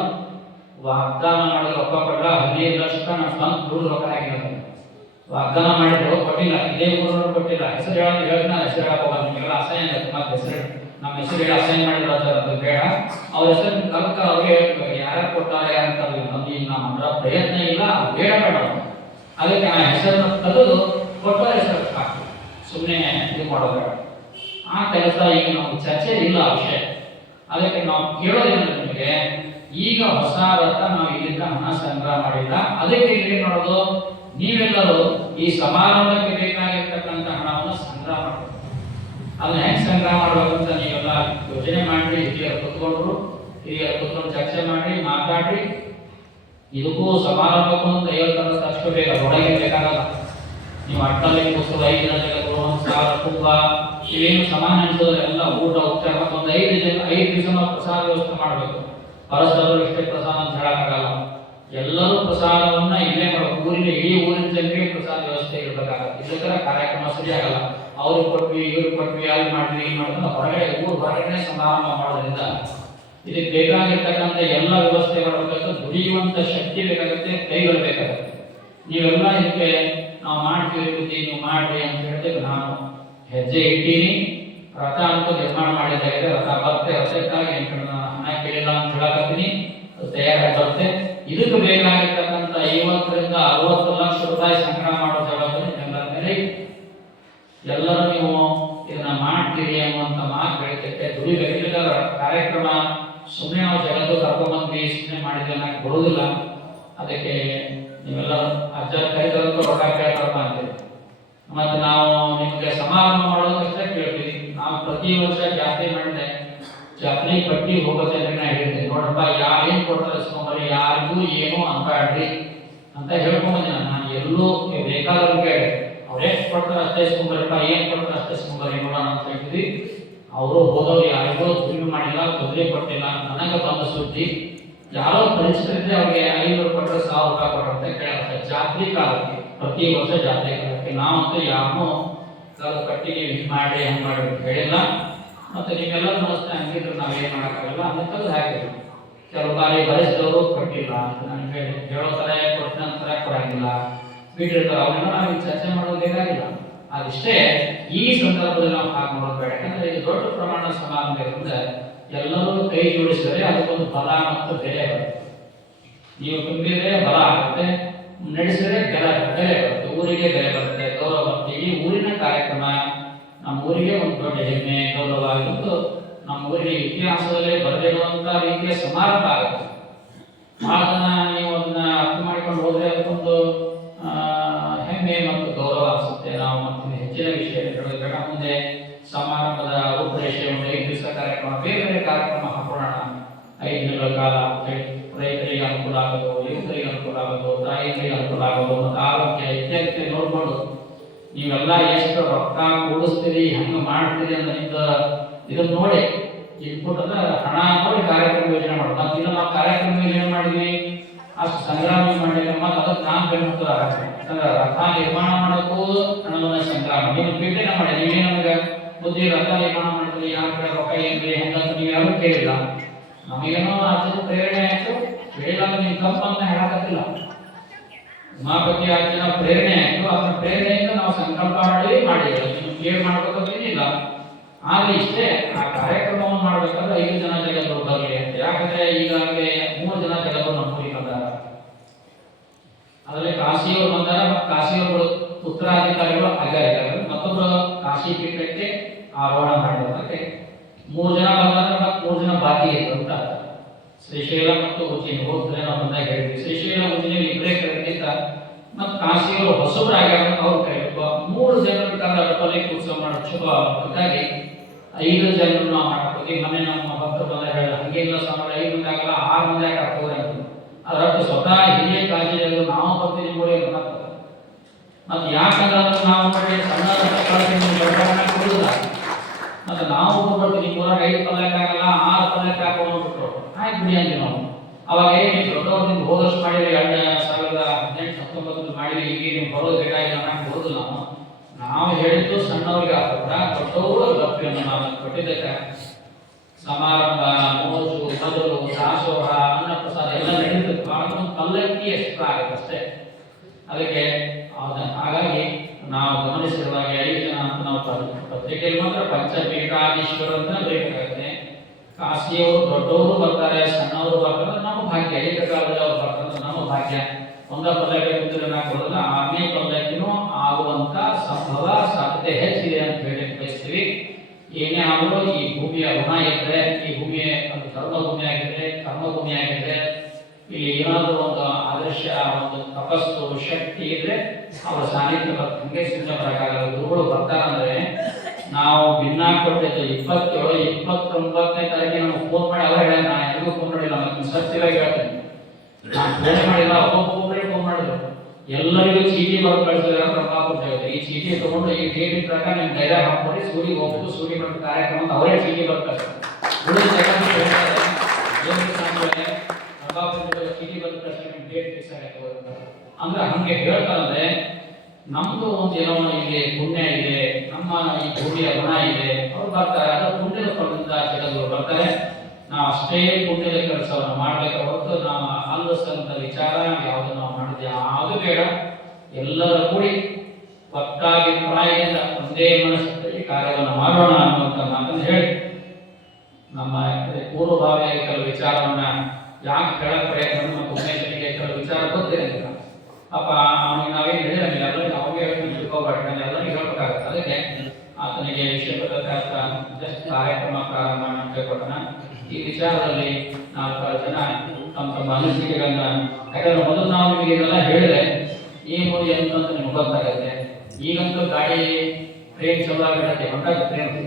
ವಾಗ್ದಾನ ಮಾಡಿದ ರೊಕ್ಕ ಕೊಟ್ಟ 15 ಲಕ್ಷ ನಾನು ಸ್ವಂತ ದುಡ್ಡು ರೊಕ್ಕ ಹಾಕಿರೋದು. ವಾಗ್ದಾನ ಮಾಡಿದ್ರು ಕೊಟ್ಟಿಲ್ಲ, ಇದೇ ಊರವರು ಕೊಟ್ಟಿಲ್ಲ. ಹೆಸರು ಹೇಳೋದು ಹೇಳಿದ್ರೆ ಹೆಸರು ಹೇಳೋಲ್ಲ, ನಿಮಗೆಲ್ಲ ಅಸಹ್ಯ ಆಗುತ್ತೆ. ಮತ್ತೆ ಹೆಸರು ನಮ್ಮ ಹೆಸರು ಹೇಳಿ ಅಸಹ್ಯ ಮಾಡಿರೋ ಅದು ಬೇಡ. ಅವ್ರ ಹೆಸರು ಕಲ್ಕ ಅವ್ರಿಗೆ ಹೇಳ್ಬೇಕು, ಯಾರ್ಯಾರು ಕೊಟ್ಟಾರ ಯಾರಂತಾರೆ. ನಮ್ಗೆ ಈಗ ನಮ್ಮ ಪ್ರಯತ್ನ ಇಲ್ಲ, ಬೇಡ ಬೇಡ. ಅದಕ್ಕೆ ಆ ಹೆಸರನ್ನು ತೆಗೆದು ಕೊಟ್ಟ ಹೆಸರು ಹಾಕಿ ಸುಮ್ಮನೆ ಇದು ಮಾಡೋದು. ಆ ಕೆಲಸ ಈಗ ನಾವು ಚರ್ಚೆ ಇಲ್ಲ ಆ ವಿಷಯ. ಅದಕ್ಕೆ ನಾವು ಕೇಳೋದಿಲ್ಲ ನಿಮಗೆ. ಈಗ ಹೊಸ ರಥ ನಾವು ಇಲ್ಲಿಂದ ಹಣ ಸಂಗ್ರಹ ಮಾಡಿಲ್ಲ. ಅದಕ್ಕೆ ಏನ್ ಮಾಡೋದು, ನೀವೆಲ್ಲರೂ ಈ ಸಮಾರಂಭಕ್ಕೆ ಬೇಕಾಗಿರ್ತಕ್ಕಂಥ ಹಣವನ್ನು ಸಂಗ್ರಹ ಮಾಡಬೇಕು. ಅದನ್ನ ಹೆಂಗ್ ಸಂಗ್ರಹ ಮಾಡ್ಬೇಕಂತ ನೀವೆಲ್ಲ ಯೋಚನೆ ಮಾಡಿ ಹಿರಿಯರು ಕುತ್ಕೊಂಡು ಚರ್ಚೆ ಮಾಡಿ ಮಾತಾಡಿ. ಇದಕ್ಕೂ ಸಮಾರಂಭಕ್ಕೂ 50 ಅಷ್ಟು ಬೇಗ ಒಳಗೆ ಬೇಕಾಗಲ್ಲ. ನೀವು ಅಟ್ಟಲ್ಲಿ ಕೂಸಲು 5 ದಿನ ಸಾಲ ಕುಂಭ ಇವೇನು ಸಮಾನ ಅನಿಸೋದ್ರೆ ಎಲ್ಲ ಊಟ ಉಪಚಾರ ಮತ್ತು ಒಂದು 5 ದಿವಸ ನಾವು ಪ್ರಸಾದ ವ್ಯವಸ್ಥೆ ಮಾಡಬೇಕು. ಪರಸ್ಪರರು ಇಷ್ಟೇ ಪ್ರಸಾದ ಅಂತ ಹೇಳಕ್ಕಾಗಲ್ಲ. ಎಲ್ಲರೂ ಪ್ರಸಾದವನ್ನ ಇಲ್ಲೇ ಮಾಡಬೇಕು. ಊರಿನ ಇಡೀ ಊರಿನ ಜನರಿಗೆ ಪ್ರಸಾದ ವ್ಯವಸ್ಥೆ ಇರಬೇಕಾಗತ್ತೆ. ಇದಕ್ಕೆಲ್ಲ ಕಾರ್ಯಕ್ರಮ ಸರಿಯಾಗಲ್ಲ. ಅವ್ರಿಗೆ ಕೊಟ್ವಿ, ಇವ್ರಿಗೆ ಕೊಟ್ವಿ, ಅಲ್ಲಿ ಮಾಡ್ವಿ, ಈ ಮಾಡಿದ್ರೆ ಹೊರಗಡೆ ಸಮಾರಂಭ ಮಾಡೋದ್ರಿಂದ ಇದಕ್ಕೆ ಬೇಕಾಗಿರ್ತಕ್ಕಂಥ ಎಲ್ಲ ವ್ಯವಸ್ಥೆ ಮಾಡಬೇಕಾದ್ರೆ ದುಡಿಯುವಂತ ಶಕ್ತಿ ಬೇಕಾಗುತ್ತೆ, ಕೈಗಳು ಬೇಕಾಗುತ್ತೆ. ನೀವೆಲ್ಲ ಇದಕ್ಕೆ ನಾವು ಮಾಡ್ತೀವಿ ಬುದ್ಧಿ ನೀವು ಮಾಡ್ರಿ ಅಂತ ಹೇಳಿದ್ರೆ ನಾನು ಹೆಜ್ಜೆ ಇಟ್ಟೀನಿ. ರಥ ಅಂತೂ ನಿರ್ಮಾಣ ಮಾಡಿದ್ದಾಗಿದೆ, ರಥ ಬರುತ್ತೆ, ರಥಕ್ಕಾಗಿ ಹಣ ಕೇಳಿಲ್ಲ ಅಂತ ಹೇಳಕತ್ತೀನಿ, ಅದು ತಯಾರಾಗಿ ಬರುತ್ತೆ. ಇದಕ್ಕೆ ಬೇಕಾಗಿರ್ತಕ್ಕಂಥ 50 ರಿಂದ 60 ಲಕ್ಷ ರೂಪಾಯಿ ಸಂಗ್ರಹ ಮಾಡೋ ಜವಾಬ್ದಾರಿ ಎಲ್ಲರ ಮೇಲೆ. ಎಲ್ಲರೂ ನೀವು ಇದನ್ನ ಮಾಡ್ತೀರಿ ಅನ್ನುವಂಥ ಮಾತು ಬೆಳಿತೈತೆ. ದುಡಿಬೇಕು. ಕಾರ್ಯಕ್ರಮ ಸುಮ್ಮನೆ ನಾವು ಜಗತ್ತು ಕರ್ಕೊಂಡ್ಬಂದ್ವಿ ಸುಮ್ಮನೆ ಮಾಡಿದ್ರೆ ನನಗೆ ಬರೋದಿಲ್ಲ. ಅದಕ್ಕೆ ನೀವೆಲ್ಲ ಅಜ್ಜ ಕೈದಂತೂ ರೊಕ್ಕ ಕೇಳ್ತಾರಪ್ಪ ಅಂತೀವಿ. ಮತ್ತು ನಾವು ನಿಮಗೆ ಸಮಾರಂಭ ಮಾಡೋದಷ್ಟೇ ಕೇಳ್ತೀವಿ. ನಾವು ಪ್ರತಿ ವರ್ಷ ಜಾತ್ರೆ ಮಾಡಿದೆ, ಜಾತ್ರೆ ಪಟ್ಟಿ ಹೋಗೋ ಜನರನ್ನ ಹೇಳ್ತೀನಿ, ನೋಡಪ್ಪ ಏನು ಕೊಡ್ತಾರೆ ಇಸ್ಕೊಂಬರಿ, ಯಾರಿಗೂ ಏನು ಅಂತಾಡ್ರಿ ಅಂತ ಹೇಳ್ಕೊಂಬಂದಿನ. ನಾನು ಎಲ್ಲೂ ಬೇಕಾದವ್ರಿಗೆ ಅವ್ರು ಎಷ್ಟು ಕೊಡ್ತಾರೆ ಅಷ್ಟೇ ಇಸ್ಕೊಂಬರಪ್ಪ, ಏನು ಕೊಡ್ತಾರೆ ಅಷ್ಟೇ ಇಸ್ಕೊಂಬರಿ ನೋಡೋಣ ಅಂತ ಹೇಳ್ತೀವಿ. ಅವರು ಹೋದವ್ರು ಯಾರಿಗೂ ದುಡಿಮೆ ಮಾಡಿಲ್ಲ, ತೊಂದರೆ ಕೊಟ್ಟಿಲ್ಲ. ನನಗೆ ಬಂದ ಸುದ್ದಿ ಯಾರೋ ಪರಿಸ್ಥಿತಿ ಅವ್ರಿಗೆ 500 ಕೊಟ್ಟರೆ 1000 ರೂಪಾಯಿ ಕೊಟ್ಟರು ಅಂತ ಕೇಳ್ತಾರೆ. ಜಾತ್ರೆ ಕಾಲಕ್ಕೆ, ಪ್ರತಿ ವರ್ಷ ಜಾತ್ರೆ ಕಾಲಕ್ಕೆ ನಾವಂತೂ ಯಾರನ್ನೂ ಕಟ್ಟಿಗೆ ಇದು ಮಾಡಿ ಹಂಗೆ ಮಾಡಿ ಹೇಳಿಲ್ಲ. ಮತ್ತು ನೀವೆಲ್ಲ ಮನಸ್ಸಿನ ಹಂಗಿದ್ರು ನಾವೇನು ಮಾಡೋಕ್ಕಾಗಲ್ಲ, ಅನ್ನೋದು ಹಾಕಿದ್ರು. ಕೆಲವು ಬಾರಿ ಬಯಸಿದವರು ಕೊಟ್ಟಿಲ್ಲ ಅಂತ ನನಗೆ ಹೇಳೋ ಥರ ಕೊಟ್ಟಿನ ಥರ ಕೊಡಂಗಿಲ್ಲ, ಬಿಟ್ಟಿರ್ತಾರೆ. ಅವನ್ನೆಲ್ಲ ನಾವು ಚರ್ಚೆ ಮಾಡೋದು ಬೇಕಾಗಿಲ್ಲ. ಅದಿಷ್ಟೇ ಈ ಸಂದರ್ಭದಲ್ಲಿ ನಾವು ಹಾಗೆ ಮಾಡೋದು ಬೇಡ. ಯಾಕಂದರೆ ಇದು ದೊಡ್ಡ ಪ್ರಮಾಣದ ಸಮಾರಂಭ ಇರೋದ್ರಿಂದ ಎಲ್ಲರೂ ಕೈ ಜೋಡಿಸಿದರೆ ಅದಕ್ಕೊಂದು ಬಲ ಮತ್ತು ಬೆಲೆ ಬರುತ್ತೆ. ನೀವು ತುಂಬಿದರೆ ಬಲ ಆಗುತ್ತೆ, ನಡೆಸಿದರೆ ಬೆಲೆ ಬರುತ್ತೆ, ಊರಿಗೆ ಬೆಲೆ ಬರುತ್ತೆ, ಗೌರವ ಬರುತ್ತೆ. ಈ ಊರಿನ ಕಾರ್ಯಕ್ರಮ ನಮ್ಮ ಊರಿಗೆ ಒಂದು ದೊಡ್ಡ ಹೆಮ್ಮೆ, ಗೌರವ ಆಗಿದ್ದು ನಮ್ಮ ಊರಿಗೆ ಇತಿಹಾಸದಲ್ಲೇ ಬರೆದಿರುವಂಥ ರೀತಿಯ ಸಮಾರಂಭ ಆಗುತ್ತೆ. ಅದನ್ನ ನೀವು ಅದನ್ನ ಅರ್ಥ ಮಾಡಿಕೊಂಡು ಹೋದರೆ ಅದಕ್ಕೊಂದು ಹೆಮ್ಮೆ ಮತ್ತು ಗೌರವ ಅನಿಸುತ್ತೆ. ನಾವು ಮತ್ತೆ ಹೆಚ್ಚಿನ ವಿಷಯ ಹೇಳೋದು ಮುಂದೆ ಸಮಾರಂಭದ ರೂಪರೇಷೆ ಒಂದು 5 ದಿವಸ ಕಾರ್ಯಕ್ರಮ, ಬೇರೆ ಬೇರೆ ಕಾರ್ಯಕ್ರಮ ಹಾಕೋಣ. 5 ದಿನಗಳ ಕಾಲ ಅಂತೇಳಿ ರೈತರಿಗೆ ಅನುಕೂಲ ಆಗೋದು, ಯುವಕರಿಗೆ ಅನುಕೂಲ ಆಗೋದು, ತಾಯಿಗಳಿಗೆ ಅನುಕೂಲ ಆಗೋದು, ಮತ್ತು ಆರೋಗ್ಯ ಇತ್ಯಾದಿ ನೋಡ್ಕೊಂಡು ನೀವೆಲ್ಲ ಎಷ್ಟು ರೊಕ್ಕ ಕೂಡಿಸ್ತೀರಿ, ಹಂಗೆ ಮಾಡ್ತೀರಿ ಅಂತ ಇದನ್ನು ನೋಡಿ ಇನ್ಪುಟ್ ಅಂದ್ರೆ ಹಣ ನೋಡಿ ಕಾರ್ಯಕ್ರಮ ಯೋಜನೆ ಮಾಡೋದು. ಮತ್ತು ಇನ್ನು ನಾವು ಕಾರ್ಯಕ್ರಮ ಯೋಜನೆ ಮಾಡಿದ್ವಿ ಅಷ್ಟು ಸಂಗ್ರಾಮ ಮಾಡಿಲ್ಲ. ಮತ್ತು ಅದಕ್ಕೆ ನಾನು ಬೆನ್ನುತ್ತರ ರಥ ನಿರ್ಮಾಣ ಮಾಡೋಕ್ಕೂ ಹಣವನ್ನ ಸಂಗ್ರಾಮ ನೀವು ಭೇಟಿನ ಮಾಡಿ. ನೀವೇ ನಮಗೆ ಬುದ್ಧಿ ರಥ ನಿರ್ಮಾಣ ಮಾಡಿದ್ರಿ, ಯಾರ ಕಡೆ ರೊಕ್ಕ ಏನ್ರಿ ಹಂಗಂತ ನೀವು ಯಾರು ಕೇಳಿಲ್ಲ. ನಮಗೇನೋ ಅದ್ರ ಪ್ರೇರಣೆ ಆಯ್ತು, ಕೇಳಿಲ್ಲ ನೀವು ತಪ್ಪಂತ ಹೇಳಕತ್ತಿಲ್ಲ. ಉಮಾಪತಿ ಆಚಿನ ಪ್ರೇರಣೆ ಆಯ್ತು, ಅದರ ಪ್ರೇರಣೆಯಿಂದ ನಾವು ಸಂಕಲ್ಪ ಮಾಡಿಲ್ಲ. ನೀವು ಕೇಳಿ ಮಾಡ್ಕೋತಿಲ್ಲ. ಆದ್ರೆ ಇಷ್ಟೇ, ಆ ಕಾರ್ಯಕ್ರಮವನ್ನು ಮಾಡ್ಬೇಕಾದ್ರೆ 5 ಜನ ಜಗದ್ರು ಬರಲಿ ಅಂತ. ಯಾಕಂದ್ರೆ ಈಗಾಗಲೇ 3 ಜನ ಜಗದ್ರು ನಮ್ಮೂರಿಗೆ ಬಂದಾರ. ಅದರಲ್ಲಿ ಕಾಶಿಯವರು ಬಂದಾರ, ಮತ್ತು ಕಾಶಿಯವರು ಉತ್ತರಾಧಿಕಾರಿಗಳು ಆಗಿದ್ದಾರೆ. ಮತ್ತೊಬ್ಬರು ಕಾಶಿ ಪೀಠಕ್ಕೆ ಆರೋಹಣ ಮಾಡಿರೋದಕ್ಕೆ 3 ಜನ ಬಂದಾರ, ಮತ್ತು 3 ಜನ ಬಾಕಿ ಇತ್ತು ಅಂತ. ಶ್ರೀಶೈಲ ಮತ್ತು ಉಜ್ಜಯಿನಿ ಹೋದ್ರೆ ನಾವು ಬಂದಾಗ ಹೇಳಿದ್ವಿ. ಶ್ರೀಶೈಲ ಉಜ್ಜಯಿನಿ ಇಬ್ಬರೇ ಕರೆದಿದ್ದ, ಮತ್ತು ಕಾಶಿಯವರು ಹೊಸಬರಾಗ್ಯಾರ ಅವ್ರು ಕರೆಯುವ 3 ಜನರ ಕಾಲ ಅಡಪಲ್ಲಿ ಉತ್ಸವ ಮಾಡೋ ಶುಭ ಹಾಗಾಗಿ 5 ಜನರು ನಾವು ಮಾಡ್ತೀವಿ. ಮೊನ್ನೆ ನಮ್ಮ ಭಕ್ತರು ಬಂದ ಹೇಳ ಹಂಗೆಲ್ಲ ಸಮಯ 5 ಮಂದಿ ಆಗಲ್ಲ, 6 ಮಂದಿ ಆಗ್ತವ್ರೆ ಅಂತ. ಅದರಷ್ಟು ಸ್ವತಃ ಹಿರಿಯ ಕಾಶಿಯಲ್ಲಿ ನಾವು ಬರ್ತೀವಿ ನೋಡಿ ಅಂತ. ಮತ್ತು ಯಾಕಂದ್ರೆ ನಾವು ಮಾಡಿ ಸಣ್ಣ ಕೊಡುದಿಲ್ಲ. ಮತ್ತು ನಾವು ಬರ್ತೀವಿ ನಿಮ್ಮೂರಾಗ 5 ಪಲ್ಯಕ್ಕೆ ಆಗಲ್ಲ, 6 ಪಲ್ಯಕ್ಕೆ ಹಾಕೊಂಡು ಬಿಟ್ರು ಆಯ್ತು ಬಿಡಿ ಅಂತೀವಿ ನಾವು. ಅವಾಗ ಏನು ದೊಡ್ಡವ್ರಿಂದ ಹೋದಷ್ಟು ಮಾಡಿರಿ, 2018-19 ಮಾಡಿರಿ, ಈಗ ನೀವು ಬರೋದು ಬೇಕಾಗಿಲ್ಲ ಅನ್ನಕ್ಕೆ ಬರೋದಿಲ್ಲ. ನಾವು ಹೇಳಿದ್ದು ಸಣ್ಣವ್ರಿಗೆ ಆಗ್ತದ, ದೊಡ್ಡವರು ಲಭ್ಯವನ್ನು ನಾವು ಕೊಟ್ಟಿದ್ದಕ್ಕೆ ಸಮಾರಂಭ, ಮೋಜು, ಬದಲು, ದಾಸೋಹ, ಅನ್ನಪ್ರಸಾದ ಎಲ್ಲ ನಡೀತದೆ. ಒಂದು ಪಲ್ಲಕ್ಕಿ ಎಷ್ಟು ಆಗುತ್ತೆ ಅಷ್ಟೇ. ಅದಕ್ಕೆ ಹಾಗಾಗಿ ನಾವು ಗಮನಿಸಿರುವಾಗ 5 ಜನ ಅಂತ ನಾವು ಪತ್ರಿಕೆಯಲ್ಲಿ ಮಾತ್ರ ಪಂಚಪೀಠಾಧೀಶ್ವರ ಅಂತ ಬೇಕಾಗುತ್ತೆ. ಕಾಶಿಯವರು ದೊಡ್ಡವರು ಬರ್ತಾರೆ, ಸಣ್ಣವರು ಬರ್ತಾರೆ, ನಮ್ಮ ಭಾಗ್ಯ. ಏಕಕಾಲದಲ್ಲಿ ಅವ್ರು ಬರ್ತಾರೆ, ನಮ್ಮ ಭಾಗ್ಯ. ಒಂದ ಪಲ್ಲಕ್ಕಿ ಬಿದ್ದರೆ ನಾವು ಕೊಡೋದಿಲ್ಲ, 6ನೇ ಪಲ್ಲಕ್ಕಿನೂ ಆಗುವಂತ ಸಂಭವ ಸಾಧ್ಯತೆ ಹೆಚ್ಚಿದೆ ಅಂತ ಹೇಳಿ ಬಯಸ್ತೀವಿ. ಏನೇ ಆದರೂ ಈ ಭೂಮಿಯ ಋಣ ಇದ್ರೆ, ಈ ಭೂಮಿಯ ಒಂದು ಧರ್ಮಭೂಮಿ ಆಗಿದ್ರೆ, ಕರ್ಮಭೂಮಿ ಆಗಿದ್ರೆ, ಇಲ್ಲಿ ಏನಾದರೂ ಒಂದು ಆದರ್ಶ, ಒಂದು ತಪಸ್ಸು, ಶಕ್ತಿ ಇದ್ರೆ ಅವರ ಸಾನ್ನಿಧ್ಯ ಹಂಗೆ ಸುಮ್ಮನೆ ಬರಕ್ಕಾಗಲ್ಲ. ಗುರುಗಳು ಬರ್ತಾರಂದ್ರೆ ನಾವು ಭಿನ್ನ ಕೊಟ್ಟಿದ್ದು 27, 29ನೇ ತಾರೀಕಿಗೆ ನಮ್ಗೆ ಫೋನ್ ಮಾಡಿ ಅವರ ಹೇಳ, ನಾನು ಯಾರಿಗೂ ಫೋನ್ ಮಾಡಿಲ್ಲ, ಮತ್ತೆ ಸತ್ಯವಾಗಿ ಹೇಳ್ತೇನೆ, ನಾನು ಫೋನ್ ಮಾಡಿಲ್ಲ. ಒಬ್ಬೊಬ್ಬೊಬ್ಬರೇ ಫೋನ್ ಮಾಡಿದ್ರು, ಎಲ್ಲರಿಗೂ ಚೀಟಿ ಬರೆದು ಕಳಿಸಿದ್ರೆ ಪ್ರಭಾವ. ಈ ಚೀಟಿ ತಗೊಂಡು ಈ ಡೇಟಿನ ಪ್ರಕಾರ ನಿಮ್ಗೆ ಧೈರ್ಯ ಹಾಕ್ಬೋದು, ಸೂರಿಗೆ ಹೋಗ್ಬೋದು, ಸೂರಿ ಬರೋ ಕಾರ್ಯಕ್ರಮ ಅವರೇ ಚೀಟಿ ಬರ್ತಾರೆ. ಚೀಟಿ ಬಂದ ತಕ್ಷಣ ನಿಮ್ಗೆ ಡೇಟ್ ಫಿಕ್ಸ್ ಆಗತ್ತೆ ಅಂದ್ರೆ ಹಂಗೆ ಹೇಳ್ತಾರಂದ್ರೆ ನಮ್ದು ಒಂದು ಏನೋ ಇಲ್ಲಿ ಪುಣ್ಯ ಇದೆ, ನಮ್ಮ ಈ ಭೂಮಿಯ ಋಣ ಇದೆ. ಅವ್ರು ಬರ್ತಾರೆ, ಅದು ಪುಣ್ಯದ ಫಲದಿಂದ ಜಗದವರು ಬರ್ತಾರೆ. ನಾವು ಅಷ್ಟೇ ಪುಣ್ಯದ ಕೆಲಸವನ್ನು ಮಾಡ್ಬೇಕು ಹೊರತು ನಾವು ಆಲೋಚನದ ವಿಚಾರ ಯಾವುದು ನಾವು ಮಾಡಿದ್ವಿ ಯಾವುದು ಬೇಡ. ಎಲ್ಲರ ಕೂಡಿ ಒಟ್ಟಾಭಿಪ್ರಾಯದಿಂದ ಒಂದೇ ಮನಸ್ಸಿನಲ್ಲಿ ಕಾರ್ಯವನ್ನು ಮಾಡೋಣ ಅನ್ನುವಂಥ ಮಾತನ್ನು ಹೇಳಿ ನಮ್ಮ ಪೂರ್ವಭಾವಿಯಾಗಿ ಕೆಲವು ವಿಚಾರವನ್ನ ಯಾಕೆ ಹೇಳಕ್ ಪ್ರಯತ್ನ ಮತ್ತು ಉಮೇಶನಿಗೆ ಕೆಲವು ವಿಚಾರ ಗೊತ್ತಿರಂಗಿಲ್ಲ. ಪಾಪ ಅವನಿಗೆ ನಾವೇನು ಹೇಳಿರಂಗಿಲ್ಲ, ಎಲ್ಲರಿಗೂ ಅವಾಗೆ ತಿಳ್ಕೊಬಾರ್ದು, ಎಲ್ಲರಿಗೂ ಹೇಳ್ಬೇಕಾಗುತ್ತೆ. ಅದಕ್ಕೆ ಆತನಿಗೆ ವಿಷಯ ಗೊತ್ತಾಗ್ತ ಜಸ್ಟ್ ಕಾರ್ಯಕ್ರಮ ಪ್ರಾರಂಭ ಕೇಳ್ಕೊಟ್ಟಣ. ಈ ವಿಚಾರದಲ್ಲಿ 4 ಜನ ತಮ್ಮ ಅನಿಸಿಕೆಗಳನ್ನ, ಯಾಕಂದ್ರೆ ಮೊದಲು ನಾವು ನಿಮಗೆ ಇದೆಲ್ಲ ಹೇಳಿದ್ರೆ ಈ ಮೂರು ಏನು ಅಂತ ನಿಮ್ಗೆ ಗೊತ್ತಾಗುತ್ತೆ. ಈಗಂತೂ ಗಾಡಿ ಟ್ರೈನ್ ಚಲುವಾಗಿರುತ್ತೆ, ಹೊಂಟಾಗ ಟ್ರೈನ್.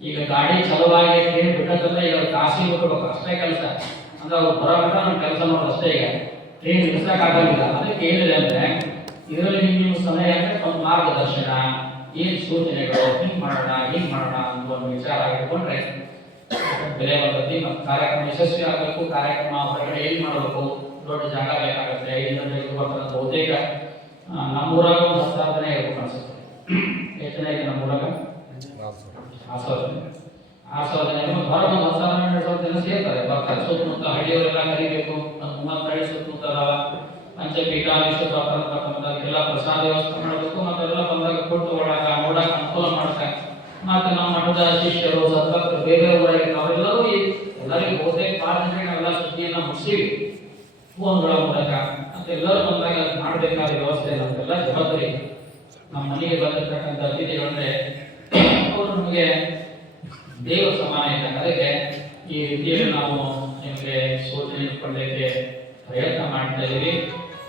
ಈಗ ಗಾಡಿ ಚಲುವಾಗಿ ಟ್ರೈನ್ ಬಿಟ್ಟಂದ್ರೆ ಈಗ ಕಾಸಿ ಬಿಟ್ಬಿಡ್ಬೇಕು, ಅಷ್ಟೇ ಕೆಲಸ. ಅಂದ್ರೆ ಅವ್ರು ಬರೋಬಿಟ್ಟ ನಮ್ಮ ಕೆಲಸ ಮಾಡೋದು ಅಷ್ಟೇ. ಈಗ ಟ್ರೈನ್ ನಿಲ್ಸಕ್ಕಾಗಂಗಿಲ್ಲ. ಅದಕ್ಕೆ ಏನಿದೆ ಅಂದ್ರೆ ಇದರಲ್ಲಿ ನಿಮ್ಮ ಸಮಯ ಅಂದ್ರೆ ಒಂದು ಮಾರ್ಗದರ್ಶನ, ಏನು ಸೂಚನೆಗಳು, ಹಿಂಗೆ ಮಾಡೋಣ ಅಂತ ಒಂದು ವಿಚಾರ ಇಟ್ಕೊಂಡ್ರೆ ಬೆಲೆ ಬರ್ತೈತಿ. ಮತ್ತು ಕಾರ್ಯಕ್ರಮ ಯಶಸ್ವಿ ಆಗಬೇಕು. ಕಾರ್ಯಕ್ರಮ ಹೊರಗಡೆ ಏನು ಮಾಡಬೇಕು, ದೊಡ್ಡ ಜಾಗ ಬೇಕಾಗುತ್ತೆ. 5 ಗಂಟೆಗೆ ಬರ್ತಕ್ಕಂಥ ಬಹುತೇಕ ನಮ್ಮೂರಾಗ ಒಂದು 10,000 ಜನ ಇರ್ಬೇಕು ಅನ್ಸುತ್ತೆ. ಎಷ್ಟು ಜನ ಇದೆ ನಮ್ಮೂರಾಗ? 6,000 ಜನ. ಹೊರಗೆ ಒಂದು 10,000-12,000 ಜನ ಸೇರ್ತಾರೆ, ಬರ್ತಾರೆ. ಸುತ್ತಮುತ್ತ ಹಳ್ಳಿಯವರೆಲ್ಲ ಕರಿಬೇಕು. ಒಂದು 30 ಹಳ್ಳಿ ಸುತ್ತಮುತ್ತ ಅದಾವ. ಪಂಚಪೀಠ ಎಲ್ಲ ಪ್ರಸಾದ ವ್ಯವಸ್ಥೆ ಮಾಡಬೇಕು. ಮತ್ತೆಲ್ಲ ಬಂದಾಗ ಕೊಟ್ಟು ಒಳಗ ನೋಡಕ್ ಅನುಕೂಲ ಮಾಡ್ತಾರೆ. ಮತ್ತೆ ನಮ್ಮ ಮಠದ ಶಿಷ್ಯರು ಸತ್ಪತ್ರ ಬೇರೆ ಊರಾಗಿ ನಾವೆಲ್ಲರೂ ಎಲ್ಲರಿಗೂ ಬಹುತೇಕ 6 ಜನರಿಗೆ ನಾವೆಲ್ಲ ಸುದ್ದಿಯನ್ನ ಮುಗಿಸಿವಿ ಫೋನ್ಗಳ ಮೂಲಕ. ಮತ್ತೆ ಎಲ್ಲರೂ ಬಂದಾಗ ಮಾಡಬೇಕಾದ ವ್ಯವಸ್ಥೆ ನಮ್ಗೆಲ್ಲ ಜವಾಬ್ದಾರಿ. ನಮ್ಮ ಮನೆಗೆ ಬಂದಿರ್ತಕ್ಕಂಥ ಅತಿಥಿಗಳಂದ್ರೆ ಅವರು ನಮಗೆ ದೇವರ ಸಮಾನ ಇದ್ದಾಗ. ಅದಕ್ಕೆ ಈ ರೀತಿಯಲ್ಲಿ ನಾವು ನಿಮಗೆ ಸೂಚನೆ ಕೊಡಲಿಕ್ಕೆ ಪ್ರಯತ್ನ ಮಾಡ್ತಾ ಇದ್ದೀವಿ.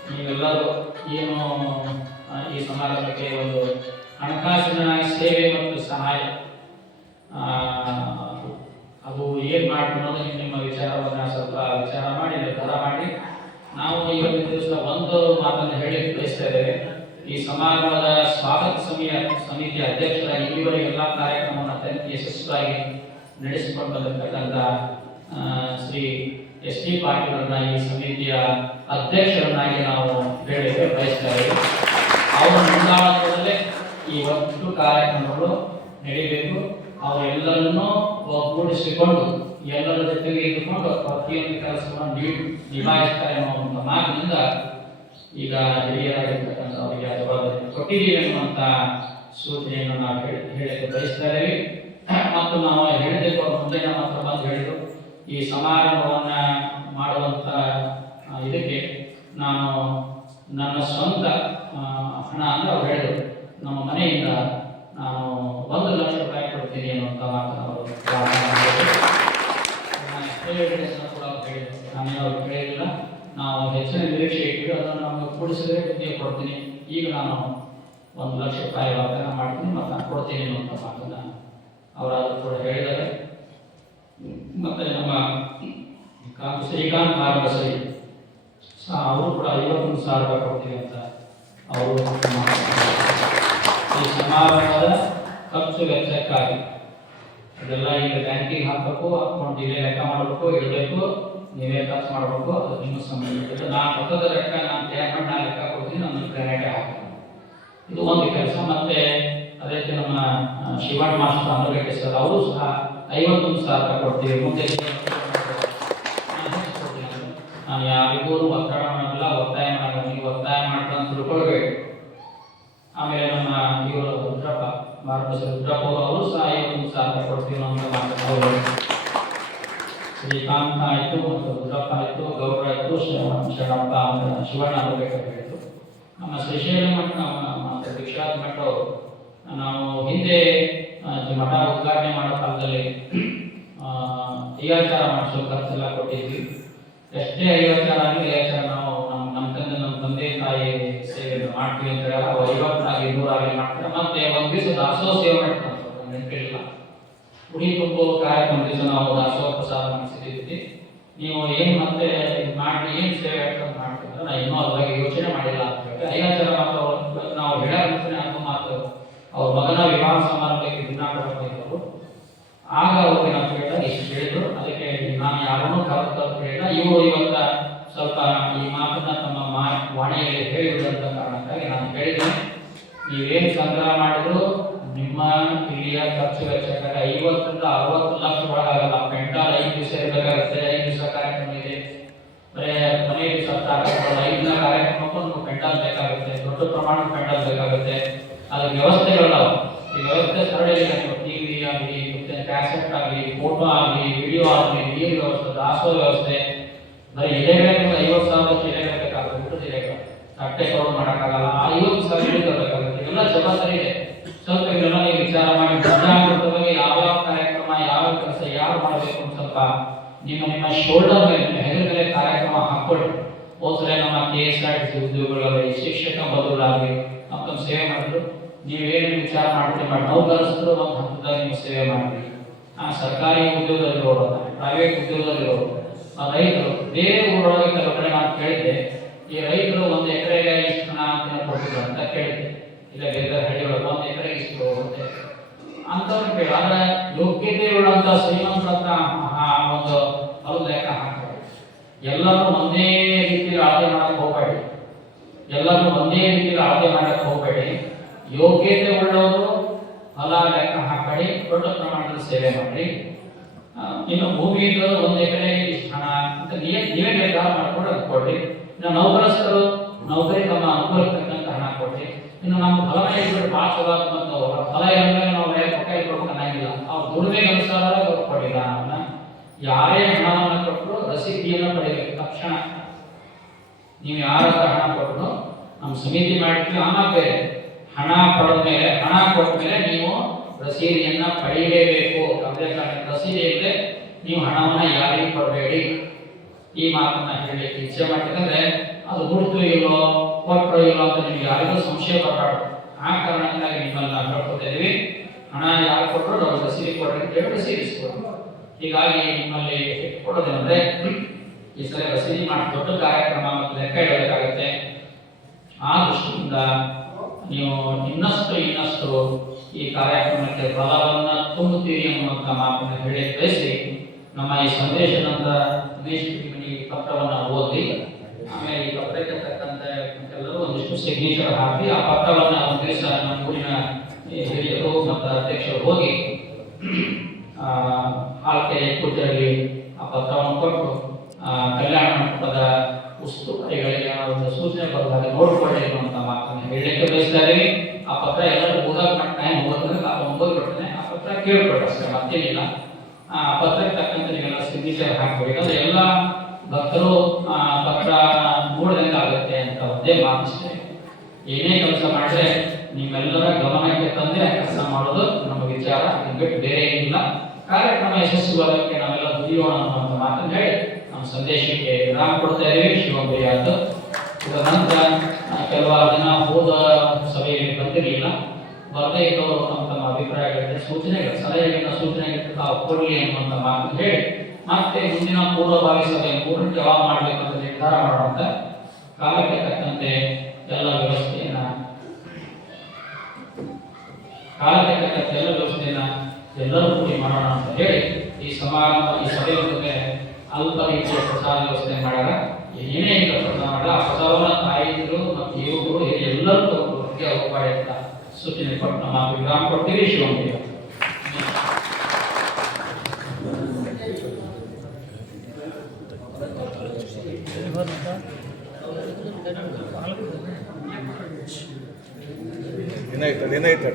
ನೀವೆಲ್ಲರೂ ಏನು ಈ ಸಮಾರಂಭಕ್ಕೆ ಒಂದು ಹಣಕಾಸಿನ ಸೇವೆ ಮತ್ತು ಸಹಾಯ ಅದು ಏನು ಮಾಡ್ಕೊಳ್ಳೋದು ನಿಮ್ಮ ವಿಚಾರವನ್ನು ಸ್ವಲ್ಪ ವಿಚಾರ ಮಾಡಿ ನಿರ್ಧಾರ ಮಾಡಿ. ನಾವು ಇವತ್ತಿನ ದಿವಸ ಒಂದು ಮಾತನ್ನು ಹೇಳಿ ಬಯಸ್ತಾ ಇದ್ದೇವೆ. ಈ ಸಮಾರಂಭದ ಸ್ವಾಗತ ಸಮಿತಿಯ ಅಧ್ಯಕ್ಷರಾಗಿ ಇಲ್ಲಿವರೆಗೆ ಎಲ್ಲ ಕಾರ್ಯಕ್ರಮವನ್ನು ಅತ್ಯಂತ ಯಶಸ್ವಿಯಾಗಿ ನಡೆಸಿಕೊಂಡು ಬಂದಿರತಕ್ಕಂಥ ಶ್ರೀ S.T. ಪಾಟೀಲರನ್ನ ಈ ಸಮಿತಿಯ ಅಧ್ಯಕ್ಷರನ್ನಾಗಿ ನಾವು ಹೇಳಲಿಕ್ಕೆ ಬಯಸ್ತಾ ಇದ್ದೇವೆ. ಅವರ ಮುಂದಾಳತ್ವದಲ್ಲೇ ಈ ಒಟ್ಟು ಕಾರ್ಯಕ್ರಮಗಳು ನಡೀಬೇಕು. ಅವರೆಲ್ಲರನ್ನೂ ಒಗ್ಗೂಡಿಸಿಕೊಂಡು ಎಲ್ಲರ ಜೊತೆಗೆ ಇದ್ದುಕೊಂಡು ಪ್ರತಿಯೊಂದು ಕೆಲಸವನ್ನು ನಿಭಾಯಿಸ್ತಾರೆ ಅನ್ನುವಂಥ ಮಾತಿನಿಂದ ಈಗ ಹಿರಿಯರಾಗಿರ್ತಕ್ಕಂಥ ಅವರಿಗೆ ಜವಾಬ್ದಾರಿ ಕೊಟ್ಟಿದ್ದೀವಿ ಅನ್ನುವಂಥ ಸೂಚನೆಯನ್ನು ನಾವು ಹೇಳಕ್ಕೆ ಬಯಸ್ತಾ ಇದ್ದೀವಿ. ಮತ್ತು ನಾವು ಹೇಳಬೇಕು, ಅವ್ರ ಮುಂದೆ ನಮ್ಮ ಹತ್ರ ಬಂದು ಹೇಳಿದ್ರು ಈ ಸಮಾರಂಭವನ್ನ ಮಾಡುವಂಥ ಇದಕ್ಕೆ ನಾನು ನನ್ನ ಸ್ವಂತ ಹಣ ಅಂದ್ರೆ ಅವ್ರು ಹೇಳಿದ್ರು, ನಮ್ಮ ಮನೆಯಿಂದ ನಾನು 1 ಲಕ್ಷ ರೂಪಾಯಿ ಕೊಡ್ತೀನಿ ಅನ್ನುವಂಥ ಮಾತನ್ನು ಅವರು ನಾನು ಅವ್ರು ಕೇಳಿಲ್ಲ. ನಾವು ಹೆಚ್ಚಿನ ನಿರೀಕ್ಷೆ ಇಟ್ಟು ಅದನ್ನು ನಮಗೆ ಕೂಡಿಸಿದ್ರೆ ಬುದ್ಧಿ ಕೊಡ್ತೀನಿ. ಈಗ ನಾನು 1 ಲಕ್ಷ ರೂಪಾಯಿ ವಾಗ್ದಾನ ಮಾಡ್ತೀನಿ ಮತ್ತು ನಾನು ಕೊಡ್ತೀನಿ ಅನ್ನುವಂಥ ಮಾತನ್ನು ಅವರಾದರೂ ಕೂಡ ಹೇಳಿದ್ದಾರೆ. ಮತ್ತು ನಮ್ಮ ಶ್ರೀಕಾಂತ್ ಮಾರ್ಗಸರಿ ಅವರು ಕೂಡ 51,000 ರೂಪಾಯಿ ಕೊಡ್ತೀವಿ ಅಂತ ಅವರು ಈ ಸಮಾರಂಭದ ಖರ್ಚು ವೆಚ್ಚಕ್ಕಾಗಿ ಅದೆಲ್ಲ ಈಗ ಬ್ಯಾಂಕಿಗೆ ಹಾಕಬೇಕು, ಅಕೌಂಟ್ ಇಲ್ಲೇ ಲೆಕ್ಕ ಮಾಡಬೇಕು, ಇಡಬೇಕು, ನೀವೇ ಖರ್ಚು ಮಾಡಬೇಕು. ಅದು ನಿಮ್ಮ ಸಂಬಂಧ. ನಾನು ಮೊತ್ತದ ಲೆಕ್ಕ ನಾನು ತಯಾರು ಮಾಡಿ ನಾನು ಲೆಕ್ಕ ಕೊಡ್ತೀನಿ, ನನ್ನ ಗ್ರಾಹಕ ಹಾಕ್ತೀನಿ. ಇದು ಒಂದು ಕೆಲಸ. ಮತ್ತೆ ಅದೇ ನಮ್ಮ ಶಿವಣ್ಣ ಮಾಸ್ಟರ್ ಅನುಗಟ್ಟೆ ಸರ್ ಅವರು ಸಹ 51,000 ರೂಪಾಯಿ ಕೊಡ್ತೀವಿ. ಮುಂದೆ ನಾನು ಯಾರಿಗೂ ಒತ್ತಡ ಮಾಡಲ್ಲ, ಒತ್ತಾಯ ಮಾಡಲ್ಲ. ನೀವು ಒತ್ತಾಯ ಮಾಡ್ತಾ ತಿಳ್ಕೊಳ್ಬೇಕು. ಆಮೇಲೆ ನಮ್ಮ ಇವರು ರುದ್ರಪ್ಪ ಮಾರ್ಗದರ್ಶಿ ರುದ್ರಪ್ಪ ಅವರು ಸಹ 51,000 ರೂಪಾಯಿ ಕೊಡ್ತೀವಿ ಅಂತ ಮಾತಾಡೋರು. ಶ್ರೀಕಾಂತ ಆಯಿತು, ಮತ್ತು ರುದ್ರಪ್ಪ ಆಯಿತು, ಗೌಡ ಆಯಿತು, ಶರಣಪ್ಪ ಅಂತ ಶಿವಣ್ಣ ಆಗಬೇಕಾಗಿತ್ತು. ನಮ್ಮ ಶ್ರೀಶೈಲ ಮಠ ಮತ್ತು ವಿಶ್ವನಾಥ ಮಠ ಅವರು ನಾವು ಹಿಂದೆ ಮಠ ಉದ್ಘಾಟನೆ ಮಾಡೋ ಕಾಲದಲ್ಲಿ ಐಯಾಚಾರ ಮಾಡಿಸೋ ಖರ್ಚೆಲ್ಲ ಕೊಟ್ಟಿದ್ವಿ. ಎಷ್ಟೇ ಐಯಾಚಾರ ಆಗಲಿ ಐಯಾಚಾರ ನಾವು ನಮ್ಮ ತಂದೆ ತಾಯಿ ಸೇವೆ ಮಾಡ್ತೀವಿ ಅಂತ ಹೇಳಿ 50 ಆಗಲಿ 100 ಆಗಲಿ ಮಾಡ್ತಾರೆ. ಮತ್ತೆ ಒಂದು ದಿವಸ ದಾಸೋಹ ಸೇವೆ ಮಾಡ್ತಾರೆ, ನೆನಪಿಲ್ಲ. ಉಡಿ ತುಂಬೋ ಕಾರ್ಯಕ್ರಮ ದಿವಸ ನಾವು ದಾಸೋಹ ಪ್ರಸಾದ ಮಾಡಿಸಿದ್ದೀವಿ. ನೀವು ಏನು ಮತ್ತೆ ಮಾಡಿ ಏನು ಸೇವೆ ಮಾಡ್ತಿದ್ರೆ ನಾನು ಇನ್ನೂ ಅದ್ರ ಬಗ್ಗೆ ಯೋಚನೆ ಮಾಡಿಲ್ಲ ಅಂತ ಹೇಳಿ ಐಯಾಚಾರ ಮಾತ್ರ ನಾವು ಹೇಳೋಣ ಅನ್ನೋ ಮಾತು ಅವ್ರ ಮಗನ ವಿವಾಹ ಸಮಾರಂಭಕ್ಕೆ ದಿನ ಕೊಡ್ತಿದ್ರು. ಆಗ ಅವ್ರಿಗೆ ನಾವು ಕೇಳಿದಾಗ ಇಷ್ಟು ಹೇಳಿದ್ರು. ಅದಕ್ಕೆ ನಾನು ಯಾರನ್ನೂ ಕರೆದು ಹೇಳಿಲ್ಲ. ಇವರು ಇವತ್ತ ಸ್ವಲ್ಪ ಈ ಮಾತನ್ನ ತಮ್ಮ ವಾಣಿಯಲ್ಲಿ ಹೇಳಿರುವಂಥ ಕಾರಣಕ್ಕಾಗಿ ನಾನು ಹೇಳಿದ್ದೇನೆ. ನೀವೇನು ಸಂಗ್ರಹ ಮಾಡಿದ್ರು ನಿಮ್ಮ ಇಲ್ಲಿಯ ಖರ್ಚು ವೆಚ್ಚಕ್ಕಾಗಿ 50 ರಿಂದ 60 ಲಕ್ಷ ಒಳಗಾಗಲ್ಲ. ಪೆಂಟಾಲ್ 5 ದಿವಸ ಇರಬೇಕಾಗುತ್ತೆ, 5 ದಿವಸ ಕಾರ್ಯಕ್ರಮ ಇದೆ. ಬರೀ ಮನೆಯಲ್ಲಿ 5 ದಿನ ಕಾರ್ಯಕ್ರಮಕ್ಕೂ ನಮ್ಗೆ ಪೆಂಟಾಲ್ ಬೇಕಾಗುತ್ತೆ. ದೊಡ್ಡ ಪ್ರಮಾಣದ ಪೆಂಡಲ್ ಬೇಕಾಗುತ್ತೆ. ಅದಕ್ಕೆ ವ್ಯವಸ್ಥೆಗಳಿದಾವೆ. ಈ ವ್ಯವಸ್ಥೆ ಸರಳಿಲ್ಲ. ನೀವು ಟಿವಿ ಆಗಲಿ, ಮತ್ತೆ ಕ್ಯಾಸೆಟ್ ಆಗಲಿ, ಫೋಟೋ ಆಗಲಿ, ವಿಡಿಯೋ ಆಗಲಿ, ನೀರು ವ್ಯವಸ್ಥೆ, ದಾಸೋ ವ್ಯವಸ್ಥೆ, ಬರೀ ಎಲೆಗಳಿಗೆ 50,000 ಎಲೆಗಳು ಬೇಕಾಗುತ್ತೆ. ಊಟದ ಎಲೆಗಳು ತಟ್ಟೆ ಕವರ್ ಮಾಡೋಕ್ಕಾಗಲ್ಲ. ಆ 50,000 ಎಲೆಗಳು ಬೇಕಾಗುತ್ತೆ. ಇವೆಲ್ಲ ಜವಾಬ್ದಾರಿ ಇದೆ. ಸ್ವಲ್ಪ ಇದೆಲ್ಲ ನೀವು ವಿಚಾರ ಮಾಡಿ ಮುಂಜಾಗ್ರತೆ ಬಗ್ಗೆ ಯಾವ್ಯಾವ ಕಾರ್ಯಕ್ರಮ, ಯಾವ ಕೆಲಸ ಯಾರು ಮಾಡಬೇಕು ಅಂತ ಸ್ವಲ್ಪ ನಿಮ್ಮ ಶೋಲ್ಡರ್ ಮೇಲೆ, ನಿಮ್ಮ ಹೆಗಲ ಮೇಲೆ ಕಾರ್ಯಕ್ರಮ ಹಾಕೊಳ್ಳಿ. ಹೋದ್ರೆ ನಮ್ಮ KSRTC ಉದ್ಯೋಗಗಳಲ್ಲಿ ಶಿಕ್ಷಕ ಬದಲಾಗಿ ಮತ್ತೊಂದು ಸೇವೆ ಮಾಡಿದ್ರು. ನೀವೇನು ವಿಚಾರ ಮಾಡ್ತೀರಿ ಮಾಡಿ, ನೌಕರಸ್ಥರು ಒಂದು ಹಂತದಲ್ಲಿ ನೀವು ಸೇವೆ ಮಾಡಿ. ಸರ್ಕಾರಿ ಉದ್ಯೋಗದಲ್ಲಿರೋರು, ಪ್ರೈವೇಟ್ ಉದ್ಯೋಗದಲ್ಲಿರೋರು, ರೈತರು ಬೇರೆ ಊರೊಳಗೆ ಕೆಲವು ಕಡೆ ನಾನು ಕೇಳಿದ್ದೆ, ಈ ರೈತರು 1 ಎಕರೆಗೆ ಇಷ್ಟು ಹಣ ಅಂತ ಕೊಡ್ತಿದ್ರು ಅಂತ ಕೇಳಿದ್ದೆ. ಇಲ್ಲ ಬೇರೆ ಹಳ್ಳಿಯೊಳಗೆ 1 ಎಕರೆಗೆ ಇಷ್ಟು ಅಂತವ್ರು ಕೇಳಿ, ಆದ್ರೆ ಯೋಗ್ಯತೆ ಉಳ್ಳಂತ ಶ್ರೀಮಂತರ ಒಂದು ಹೊಲದ ಲೆಕ್ಕ ಹಾಕ್ತಾರೆ. ಎಲ್ಲರೂ ಒಂದೇ ರೀತಿಯಲ್ಲಿ ಅಳತೆ ಮಾಡಕ್ಕೆ ಹೋಗಬೇಡಿ. ಎಲ್ಲರೂ ಒಂದೇ ರೀತಿಯಲ್ಲಿ ಅಳತೆ ಮಾಡಕ್ಕೆ ಹೋಗಬೇಡಿ. ಯೋಗ್ಯತೆ ಉಳ್ಳವರು ಹೊಲ ಲೆಕ್ಕ ಹಾಕಿ ದೊಡ್ಡ ಪ್ರಮಾಣದಲ್ಲಿ ಸೇವೆ ಮಾಡಿ. ಇನ್ನು ಭೂಮಿಗೆ 1 ಎಕರೆಗೆ ಇಷ್ಟು ಹಣ ಅಂತ ನೀವೇ ನಿರ್ಧಾರ ಮಾಡ್ಕೊಂಡು ಅದು ಕೊಡ್ರಿ. ಇನ್ನು ನೌಕರಸ್ಥರು ನೌಕರಿ ತಮ್ಮ ಅನುಕೂಲಕ್ಕೆ ತಕ್ಕಂತ ಹಣ ಕೊಡ್ರಿ. ಇನ್ನು ನಮ್ಮ ಫಲನ ಇದ್ಬಿಟ್ಟು ಭಾಳ ಚಲೋ ಅಂತ ಫಲ ಇರೋದ್ಮೇಲೆ ನಾವು ರೊಕ್ಕ ಕೊಡ್ಬೇಕು ಅನ್ನಂಗಿಲ್ಲ. ಅವ್ರು ದುಡಿಮೆಗೆ ಅನುಸಾರ ಕೊಟ್ಟಿಲ್ಲ. ಹಣವನ್ನು ಯಾರೇ ಹಣವನ್ನು ಕೊಟ್ಟರು ರಸೀದಿಯನ್ನು ಪಡೆಯಬೇಕು ತಕ್ಷಣ. ನೀವು ಯಾರ ಹಣ ಕೊಟ್ಟರು ನಮ್ಮ ಸಮಿತಿ ಮಾಡಿದ್ವಿ. ಆಮೇಲೆ ಬೇರೆ ಹಣ ಪಡೆದ ಮೇಲೆ, ಹಣ ಕೊಟ್ಟ ಮೇಲೆ ನೀವು ರಸೀದಿಯನ್ನ ಪಡೆಯಲೇಬೇಕು. ಅದೇ ಕಾರಣಕ್ಕೆ ರಸೀದಿ ಇಲ್ಲದೆ ನೀವು ಹಣವನ್ನ ಯಾರಿಗೂ ಕೊಡಬೇಡಿ. ಈ ಮಾತನ್ನ ಹೇಳಲಿಕ್ಕೆ ಇಚ್ಛೆ ಮಾಡ್ಬೇಕಂದ್ರೆ ಅದು ಗುರುತು ಇಲ್ಲೋ ಕೊಟ್ಟರೋ ಇಲ್ಲೋ ಅಂತ ನಿಮ್ಗೆ ಯಾರಿಗೂ ಸಂಶಯ ಬರಬಾರ್ದು. ಆ ಕಾರಣಕ್ಕಾಗಿ ನಿಮ್ಮಲ್ಲಿ ನಾವು ಹೇಳ್ಕೊತಾ ಇದೀವಿ, ಹಣ ಯಾರು ಕೊಟ್ಟರು ನಾವು ರಸೀದಿ ಕೊಡ್ರಿ ಅಂತ ಹೇಳಿ ರಸೀದಿ ಇಸ್ಕೊಡ್ರಿ. ಹೀಗಾಗಿ ನಿಮ್ಮಲ್ಲಿ ಕೊಡೋದೇನಂದ್ರೆ ಈ ಸಲ ರಸೀದಿ ಮಾಡಿ ದೊಡ್ಡ ಕಾರ್ಯಕ್ರಮ ಮತ್ತು ಲೆಕ್ಕ ಇಡಬೇಕಾಗುತ್ತೆ. ಆ ದೃಷ್ಟಿಯಿಂದ ನೀವು ಇನ್ನಷ್ಟು ಈ ಕಾರ್ಯಕ್ರಮಕ್ಕೆ ಫಲವನ್ನು ತುಂಬುತ್ತೀರಿ ಅನ್ನುವಂಥ ಮಾತನ್ನು ಹೇಳಿ ಬಯಸಿ ನಮ್ಮ ಈ ಸಂದೇಶದಂತ ಈ ಪತ್ರವನ್ನು ಓದಿ ಆಮೇಲೆ ಈ ಪತ್ರಕ್ಕೆ ತಕ್ಕಂತೆ ಎಲ್ಲರೂ ಒಂದಿಷ್ಟು ಸಿಗ್ನೇಚರ್ ಹಾಕಿ ಆ ಪತ್ರವನ್ನು ಒಂದು ದಿವಸ ನಮ್ಮ ಊರಿನ ಹಿರಿಯರು ಮತ್ತು ಅಧ್ಯಕ್ಷರು ಹೋಗಿ ಆಳ್ಕೆ ಕೂತರಲ್ಲಿ ಆ ಪತ್ರವನ್ನು ಕೊಟ್ಟು ಕಲ್ಯಾಣ ಮಂಟಪದ ಉಸ್ತುವಾರಿಗಳಿಗೆ ಒಂದು ಸೂಚನೆ ಬರುವಾಗ ನೋಡಿಕೊಳ್ಳಿ ಅನ್ನುವಂಥ ಮಾತನ್ನು ಹೇಳಲಿಕ್ಕೆ ಬಯಸ್ತಾ ಇದ್ದೀವಿ. ಆ ಪತ್ರ ಎಲ್ಲರೂ ಓದಕ್ಕೆ ಟೈಮ್ ಹೋದ್ರೆ ಓದ್ಬಿಡ್ತೇನೆ. ಆ ಪತ್ರ ಕೇಳ್ಕೊಳ್ರಿ ಅಷ್ಟೇ, ಮತ್ತೇನಿಲ್ಲ. ಆ ಪತ್ರಕ್ಕೆ ತಕ್ಕಂತೆ ನೀವೆಲ್ಲ ಸಿಗ್ನೇಚರ್ ಹಾಕಬೇಕಂದ್ರೆ ಎಲ್ಲ ಭಕ್ತರು ಪತ್ರ ನೋಡಿದಂಗೆ ಆಗುತ್ತೆ ಅಂತ ಒಂದೇ ಮಾತಿಷ್ಟೇ. ಏನೇ ಕೆಲಸ ಮಾಡಿದ್ರೆ ನಿಮ್ಮೆಲ್ಲರ ಗಮನಕ್ಕೆ ತಂದೆ ಕೆಲಸ ಮಾಡೋದು ನಮ್ಮ ವಿಚಾರ. ಬಿಟ್ಟು ಬೇರೆ ಏನಿಲ್ಲ. ಕಾರ್ಯಕ್ರಮ ಯಶಸ್ವಿಯಾಗಕ್ಕೆ ನಾವೆಲ್ಲ ದುಡಿಯೋಣ ಅನ್ನುವಂಥ ಮಾತನ್ನು ಹೇಳಿ ನಮ್ಮ ಸಂದೇಶಕ್ಕೆ ವಿರಾಮ ಕೊಡ್ತಾ ಇದ್ದೀವಿ. ಶಿವಪ್ರಿಯಾದ ಇದರ ನಂತರ ಕೆಲವಾರು ಜನ ಹೋದ ಸಭೆಯಲ್ಲಿ ಬಂದಿರಲಿಲ್ಲ. ಬರದೇ ಇದ್ದವರು ತಮ್ಮ ಅಭಿಪ್ರಾಯಗಳಿಂದ ಸೂಚನೆಗಳು, ಸಲಹೆಗಳನ್ನ ಸೂಚನೆಗಳು ತಾವು ಕೊಡಲಿ ಅನ್ನುವಂಥ ಮಾತನ್ನು ಹೇಳಿ ಮತ್ತೆ ಮುಂದಿನ ಪೂರ್ವಭಾವಿ ಸಭೆ 3 ಯಾವಾಗ ಮಾಡಬೇಕು ಅಂತ ನಿರ್ಧಾರ ಮಾಡುವಂತ ಕಾಲಕ್ಕೆ ತಕ್ಕಂತೆ ಎಲ್ಲ ವ್ಯವಸ್ಥೆಯನ್ನ ಎಲ್ಲರೂ ಕೂಡಿ ಮಾಡೋಣ ಅಂತ ಹೇಳಿ ಈ ಸಮಾರಂಭ, ಈ ಸಭೆ ಮೇಲೆ ಅಲ್ಪ ರೀತಿಯ ಪ್ರಸಾದ ವ್ಯವಸ್ಥೆ ಮಾಡ್ಯಾರ. ಏನೇ ಇಲ್ಲ ಪ್ರಸಾದ ಮಾಡಲ್ಲ. ಆ ಪ್ರಸಾದವನ್ನು ತಾಯಿದ್ರು ಮತ್ತು ಯುವಕರು ಎಲ್ಲರೂ ಹೋಗಬಾಡಿ ಅಂತ ಸೂಚನೆ ಕೊಟ್ಟು ನಮ್ಮ ವಿರಾಮ ಕೊಡ್ತೀವಿ. ಶಿವಮೊಗ್ಗ ಏನಾಯ್ತು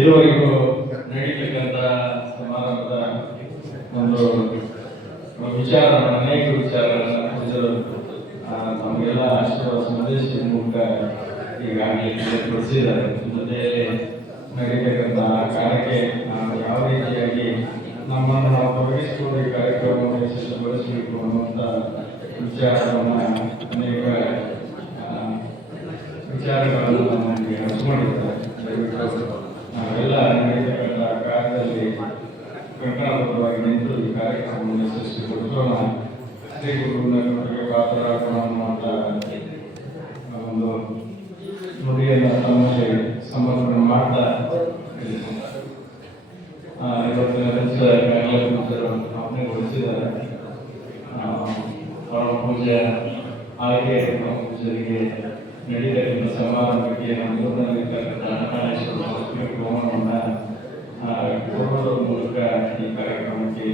ಇದುವರೆಗೂ ನಡೀತಕ್ಕಂಥ ಸಮಾರಂಭದ ಒಂದು ವಿಚಾರ, ಅನೇಕ ವಿಚಾರಗಳನ್ನು ನಮಗೆಲ್ಲ ಆಶೀರ್ವಾದ ಸಂದೇಶದ ಮೂಲಕ ಈಗಾಗಲೇ ತಿಳಿಸಿದ್ದಾರೆ. ಜೊತೆಯಲ್ಲಿ ನಡೀತಕ್ಕಂಥ ಕಾರ್ಯಕ್ಕೆ ನಾವು ಯಾವ ರೀತಿಯಾಗಿ ನಮ್ಮನ್ನು ನಾವು ತೊಡಗಿಸಿಕೊಂಡು ಈ ಕಾರ್ಯಕ್ರಮವನ್ನು ಯಶಸ್ವಿಗೊಳಿಸಬೇಕು ಅನ್ನುವಂಥ ವಿಚಾರವನ್ನು ಅನೇಕ ವಿಚಾರಗಳನ್ನು ನಮಗೆ ಹಂಚಿಕೊಂಡಿದ್ದಾರೆ. ದಯವಿಟ್ಟು ನಾವೆಲ್ಲ ನಡೀತಕ್ಕಂಥ ಕಾರ್ಯದಲ್ಲಿ ಕಂಕಣಬದ್ಧವಾಗಿ ನಿಂತು ಈ ಕಾರ್ಯಕ್ರಮವನ್ನು ಯಶಸ್ವಿಗೊಳಿಸೋಣ. ಶ್ರೀ ಗುರುವಿನ ಕೃಪೆಗೆ ಪಾತ್ರರಾಗೋಣ ಅನ್ನುವಂಥ ಒಂದು ನುಡಿಯನ್ನು ತಮಗೆ ಸಮರ್ಪಣೆ ಮಾಡ್ತಾ ಇವತ್ತಿನ ದಿವಸ ಅಪಣೆಗೊಳಿಸಿದ್ದಾರೆ. ಪರಮ ಪೂಜೆ ಆಯ್ಕೆ ಪೂಜೆಗೆ ನಡೀತಕ್ಕಂಥ ಸಮಾರಂಭಕ್ಕೆ ನಮ್ಮ ಊರಿನಲ್ಲಿರ್ತಕ್ಕಂಥ ಹಣಕಾಳೇಶ್ವರ ಹೋಮವನ್ನು ಈ ಕಾರ್ಯಕ್ರಮಕ್ಕೆ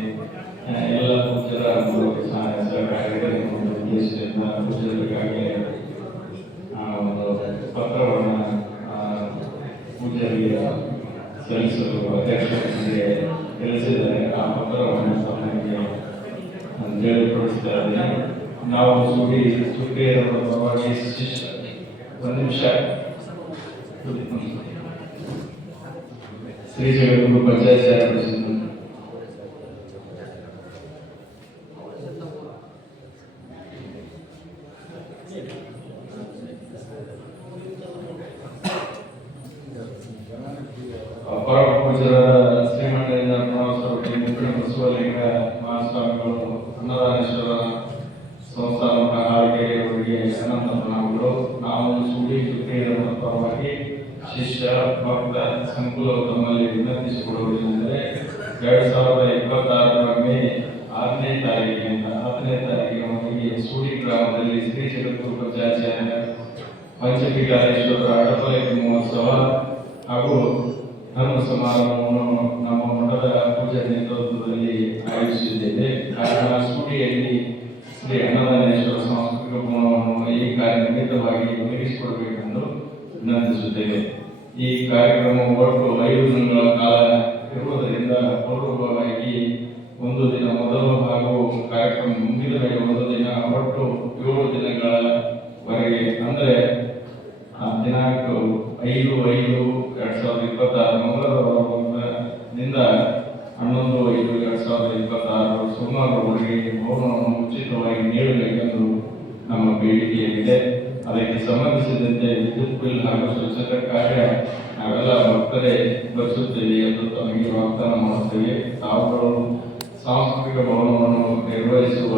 ಎಲ್ಲ ಪೂಜ್ಯರ ಒಂದು ಸಹಾಯ ಸಹಕಾರಿಗಳ ಒಂದು ಉದ್ದೇಶದಿಂದ ಪೂಜ್ಯರಿಗಾಗಿ ಒಂದು ಪತ್ರವನ್ನು ಪೂಜ್ಯರಿಗೆ ಸಲ್ಲಿಸಲು ಅಧ್ಯಕ್ಷರಿಗೆ ತಿಳಿಸಿದ್ದಾರೆ. ಆ ಪತ್ರವನ್ನು ತಮಗೆ ತಿಳಿಪಡಿಸ್ತಾ ಇದ್ದೀನಿ. ನಾವು ಸುಗ್ಗಿಯವರ ಪರವಾಗಿ ಒಂದು ನಿಮಿಷ ಶ್ರೀ ಜಗದ್ಗುರು ಪಂಚಾಚಾರ್ಯ ಪರಮ ಪೂಜ್ಯರ ಶ್ರೀಮಠದಿಂದ ಪ್ರಣವಸ್ವರೂಪಿ ಮುಖ್ಯ ಬಸವಲಿಂಗ ಮಹಾಸ್ವಾಮಿಗಳು ಅನ್ನದಾನೇಶ್ವರ ಸಂಸ್ಥಾಪಕ ಆಳ್ಗೆಯವರಿಗೆ ಅನಂತ ಪ್ರಣಾಮಗಳು. ನಾವು ಸುಗ್ಗಿಯವರ ಪರವಾಗಿ ಶಿಷ್ಯ ಭಕ್ತ ಸಂಕುಲ ತಮ್ಮಲ್ಲಿ ವಿನಂತಿಸಿಕೊಳ್ಳುವುದೇನೆಂದರೆ 2026 ಮೇ 6ನೇ ತಾರೀಕಿನವರೆಗೆ ಸೂಡಿ ಗ್ರಾಮದಲ್ಲಿ ಶ್ರೀ ಜಗದ್ಗುರು ಪಂಚಾಚಾರ್ಯ ಪಂಚಪೀಠಾಧೀಶ್ವರರ ಅಡಪಲೆ ಮಹೋತ್ಸವ ಹಾಗೂ ಧರ್ಮ ಸಮಾರಂಭವನ್ನು ನಮ್ಮ ಮಠದ ಪೂಜಾ ನೇತೃತ್ವದಲ್ಲಿ ಆಯೋಜಿಸಿದ್ದೇವೆ. ಕಾರಣ ಸೂಡಿಯಲ್ಲಿ ಶ್ರೀ ಅನ್ನದಾನೇಶ್ವರ ಸಾಂಸ್ಕೃತಿಕ ಭವನವನ್ನು ಈ ನಿಮಿತ್ತವಾಗಿ ಒದಗಿಸಿಕೊಡಬೇಕೆಂದು ವಿನಂತಿಸುತ್ತೇವೆ. ಈ ಕಾರ್ಯಕ್ರಮವು ಒಟ್ಟು 5 ದಿನಗಳ ಕಾಲ ಇರುವುದರಿಂದ ಪೂರ್ವಭಾವಿಯಾಗಿ ಒಂದು ದಿನ ಮೊದಲ ಭಾಗವು ಕಾರ್ಯಕ್ರಮ ಮುಗಿದ ಮೇಲೆ ಒಂದು ದಿನ ಒಟ್ಟು 7 ದಿನಗಳವರೆಗೆ ಅಂದರೆ ದಿನಾಂಕ 5/5/2026 ಮಂಗಳವಾರದಿಂದ 11/5/2026 ಸೋಮವಾರವರೆಗೆ ಭವನವನ್ನು ಉಚಿತವಾಗಿ ನೀಡಬೇಕೆಂದು ನಮ್ಮ ಬೇಡಿಕೆಯಾಗಿದೆ. ಅದಕ್ಕೆ ಸಂಬಂಧಿಸಿದಂತೆ ವಿದ್ಯುತ್ ಬಿಲ್ ಹಾಗೂ ಸ್ವಚ್ಛತಾ ಕಾರ್ಯ ನಾವೆಲ್ಲ ಭಕ್ತರೇ ಭರಿಸುತ್ತೇವೆ ಎಂದು ತಮಗೆ ವಾಗ್ದಾನ ಮಾಡುತ್ತೇವೆ. ತಾವುಗಳು ಸಾಂಸ್ಕೃತಿಕ ಭವನವನ್ನು ನಿರ್ವಹಿಸುವ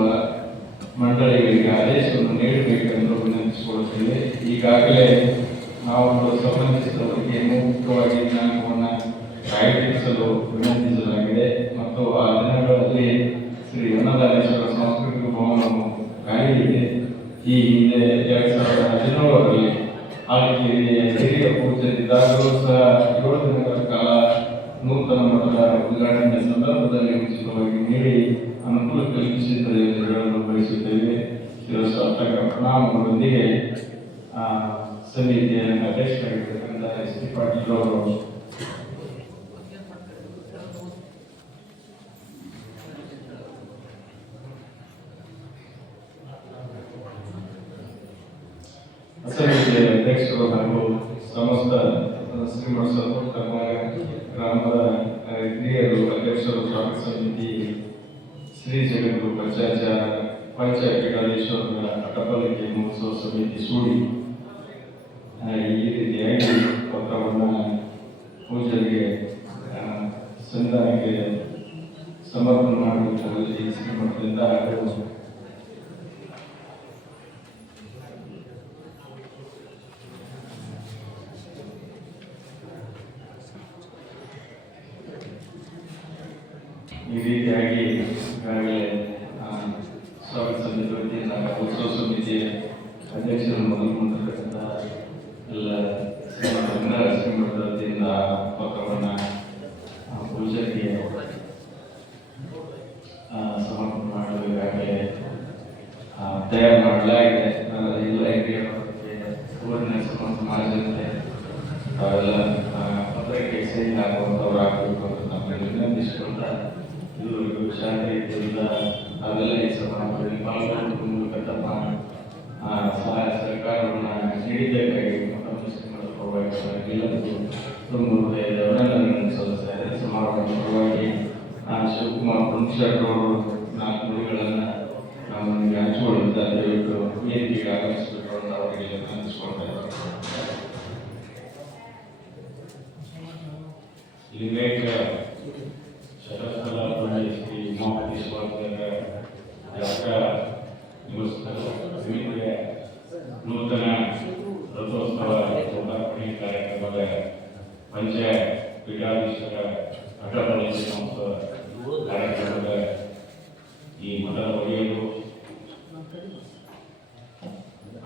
ಮಂಡಳಿಗಳಿಗೆ ಆದೇಶವನ್ನು ನೀಡಬೇಕೆಂದು ವಿನಂತಿಸಿಕೊಳ್ಳುತ್ತೇವೆ. ಈಗಾಗಲೇ ನಾವು ಸಂಬಂಧಿಸಿದವರಿಗೆ ಮುಖ್ಯವಾಗಿ ದಿನಾಂಕವನ್ನು ಕಾಯ್ದಿರಿಸಲು ವಿನಂತಿಸಲಾಗಿದೆ ಮತ್ತು ಆ ದಿನಗಳಲ್ಲಿ ಶ್ರೀ ಅನ್ನದಾನೇಶ್ವರ ಸಾಂಸ್ಕೃತಿಕ ಭವನವನ್ನು ಕಾಯ್ದಿದೆ. ಈ ಹಿಂದೆ 2017ರಲ್ಲಿ ಆಳ್ಕೆಯ ಹಿರಿಯ ಪೂಜ್ಯರಿದ್ದಾಗಲೂ ಸಹ 7 ದಿನಗಳ ಕಾಲ ನೂತನ ಮಠದ ಉದ್ಘಾಟನೆ ಸಂದರ್ಭದಲ್ಲಿ ಉಚಿತವಾಗಿ ನೀಡಿ ಅನುಕೂಲ ಕಲ್ಪಿಸಿದ್ದಾರೆ ಎಂದು ಹೇಳಲು ಬಯಸುತ್ತೇವೆ. ಶಿರಸಾರ್ಥಕ ಪ್ರಣಾಮಗಳೊಂದಿಗೆ ಸಮಿತಿಯ ಅಧ್ಯಕ್ಷರಾಗಿರ್ತಕ್ಕಂಥ ಎಸ್ ಟಿ ಪಾಟೀಲ್ ಅವರು ಸಮಿತಿಯ ಅಧ್ಯಕ್ಷರು ಹಾಗೂ ಸಮಸ್ತ ಶ್ರೀಮಠ ಸರ್ವೋತ್ತಮ ಗ್ರಾಮದ ಹಿರಿಯರು ಅಧ್ಯಕ್ಷರು ಸ್ವಾಗತ ಸಮಿತಿ ಶ್ರೀ ಜಗದ್ಗುರು ಪಂಚಪೀಠಾಧೀಶ್ವರರ ಅಟಪಲಿಕೆ ಮಹೋತ್ಸವ ಸಮಿತಿ ಸೂಡಿ ಈ ರೀತಿಯಾಗಿ ಪತ್ರವನ್ನು ಪೂಜೆಗೆ ಸಂಧಾನಕ್ಕೆ ಸಮರ್ಪಣೆ ಮಾಡುವುದರಲ್ಲಿ ಶ್ರೀಮಠದಿಂದ ಈ ರೀತಿಯಾಗಿ ಈಗಾಗಲೇ ಸ್ವಾಗತ ಸಮಿತಿ ವತಿಯಿಂದ ಉತ್ಸವ ಸಮಿತಿಯ ಅಧ್ಯಕ್ಷರನ್ನು ಮೊದಲುಗೊಂಡಿರ್ತಕ್ಕಂಥ ಎಲ್ಲ ಶ್ರೀಮಠದ ವತಿಯಿಂದ ಪತ್ರವನ್ನು ಪೂಜೆಗೆ ಸಮರ್ಪಣೆ ಮಾಡಲು ಈಗಾಗಲೇ ತಯಾರು ಮಾಡಲಾಗಿದೆ. ಎಲ್ಲ ಹಿರಿಯ ಊರಿನ ಸಮಾಜಕ್ಕೆ ತಾವೆಲ್ಲ ಪತ್ರಕ್ಕೆ ಸಹಿ ಹಾಕುವಂಥವ್ರು ಆಗಬೇಕು ಅಂತ ನಮ್ಮಲ್ಲಿ ವಿನಂತಿಸಿಕೊಂಡ ಇದುವರೆಗೂ ಶಾಂತಿ ರೀತಿಯಿಂದ ಅವೆಲ್ಲ ಈ ಸಮಾರಂಭದಲ್ಲಿ ಪಾಲ್ಗೊಂಡು ಮೂಲಕ ತಮ್ಮ ಸಹಾಯ ಸಹಕಾರವನ್ನು ನೀಡಿದ್ದಕ್ಕಾಗಿ ಎಲ್ಲರಿಗೂ ತುಂಬ ಹೃದಯದ ಅಭಿನಂದನೆಗಳನ್ನು ಸಲ್ಲಿಸ್ತಾ ಇದ್ದಾರೆ. ಸಮಾರಂಭದ ಪರವಾಗಿ ಶಿವಕುಮಾರ್ ಪುಣ್ಯಶೆಟ್ಟರವರು 4 ನುಡಿಗಳನ್ನು ನಮ್ಮೊಂದಿಗೆ ಹಂಚಿಕೊಳ್ಳುತ್ತಾರೆ. ದಯವಿಟ್ಟು ವೇದಿಕೆಗೆ ಆಗಮಿಸಬೇಕು ಅಂತ ಅವರಿಗೆ ವಿನಂತಿಸಿಕೊಳ್ತಾ ಇದ್ದಾರೆ. ಲಿಂಗೈಕ್ಯ ಶರಸ್ಥಲ ಶ್ರೀ ಮಹಾದೇಶ್ವರ ಸಮಿತಿಯ ನೂತನ ರಥೋತ್ಸವ ಲೋಕಾರ್ಪಣೆ ಕಾರ್ಯಕ್ರಮದ ಪಂಚ ಪೀಠಾಧೀಶ್ವರ ಅಟಪಲಿಕೆ ಮಹೋತ್ಸವ ಕಾರ್ಯಕ್ರಮದ ಈ ಮಠದ ಒಡೆಯರು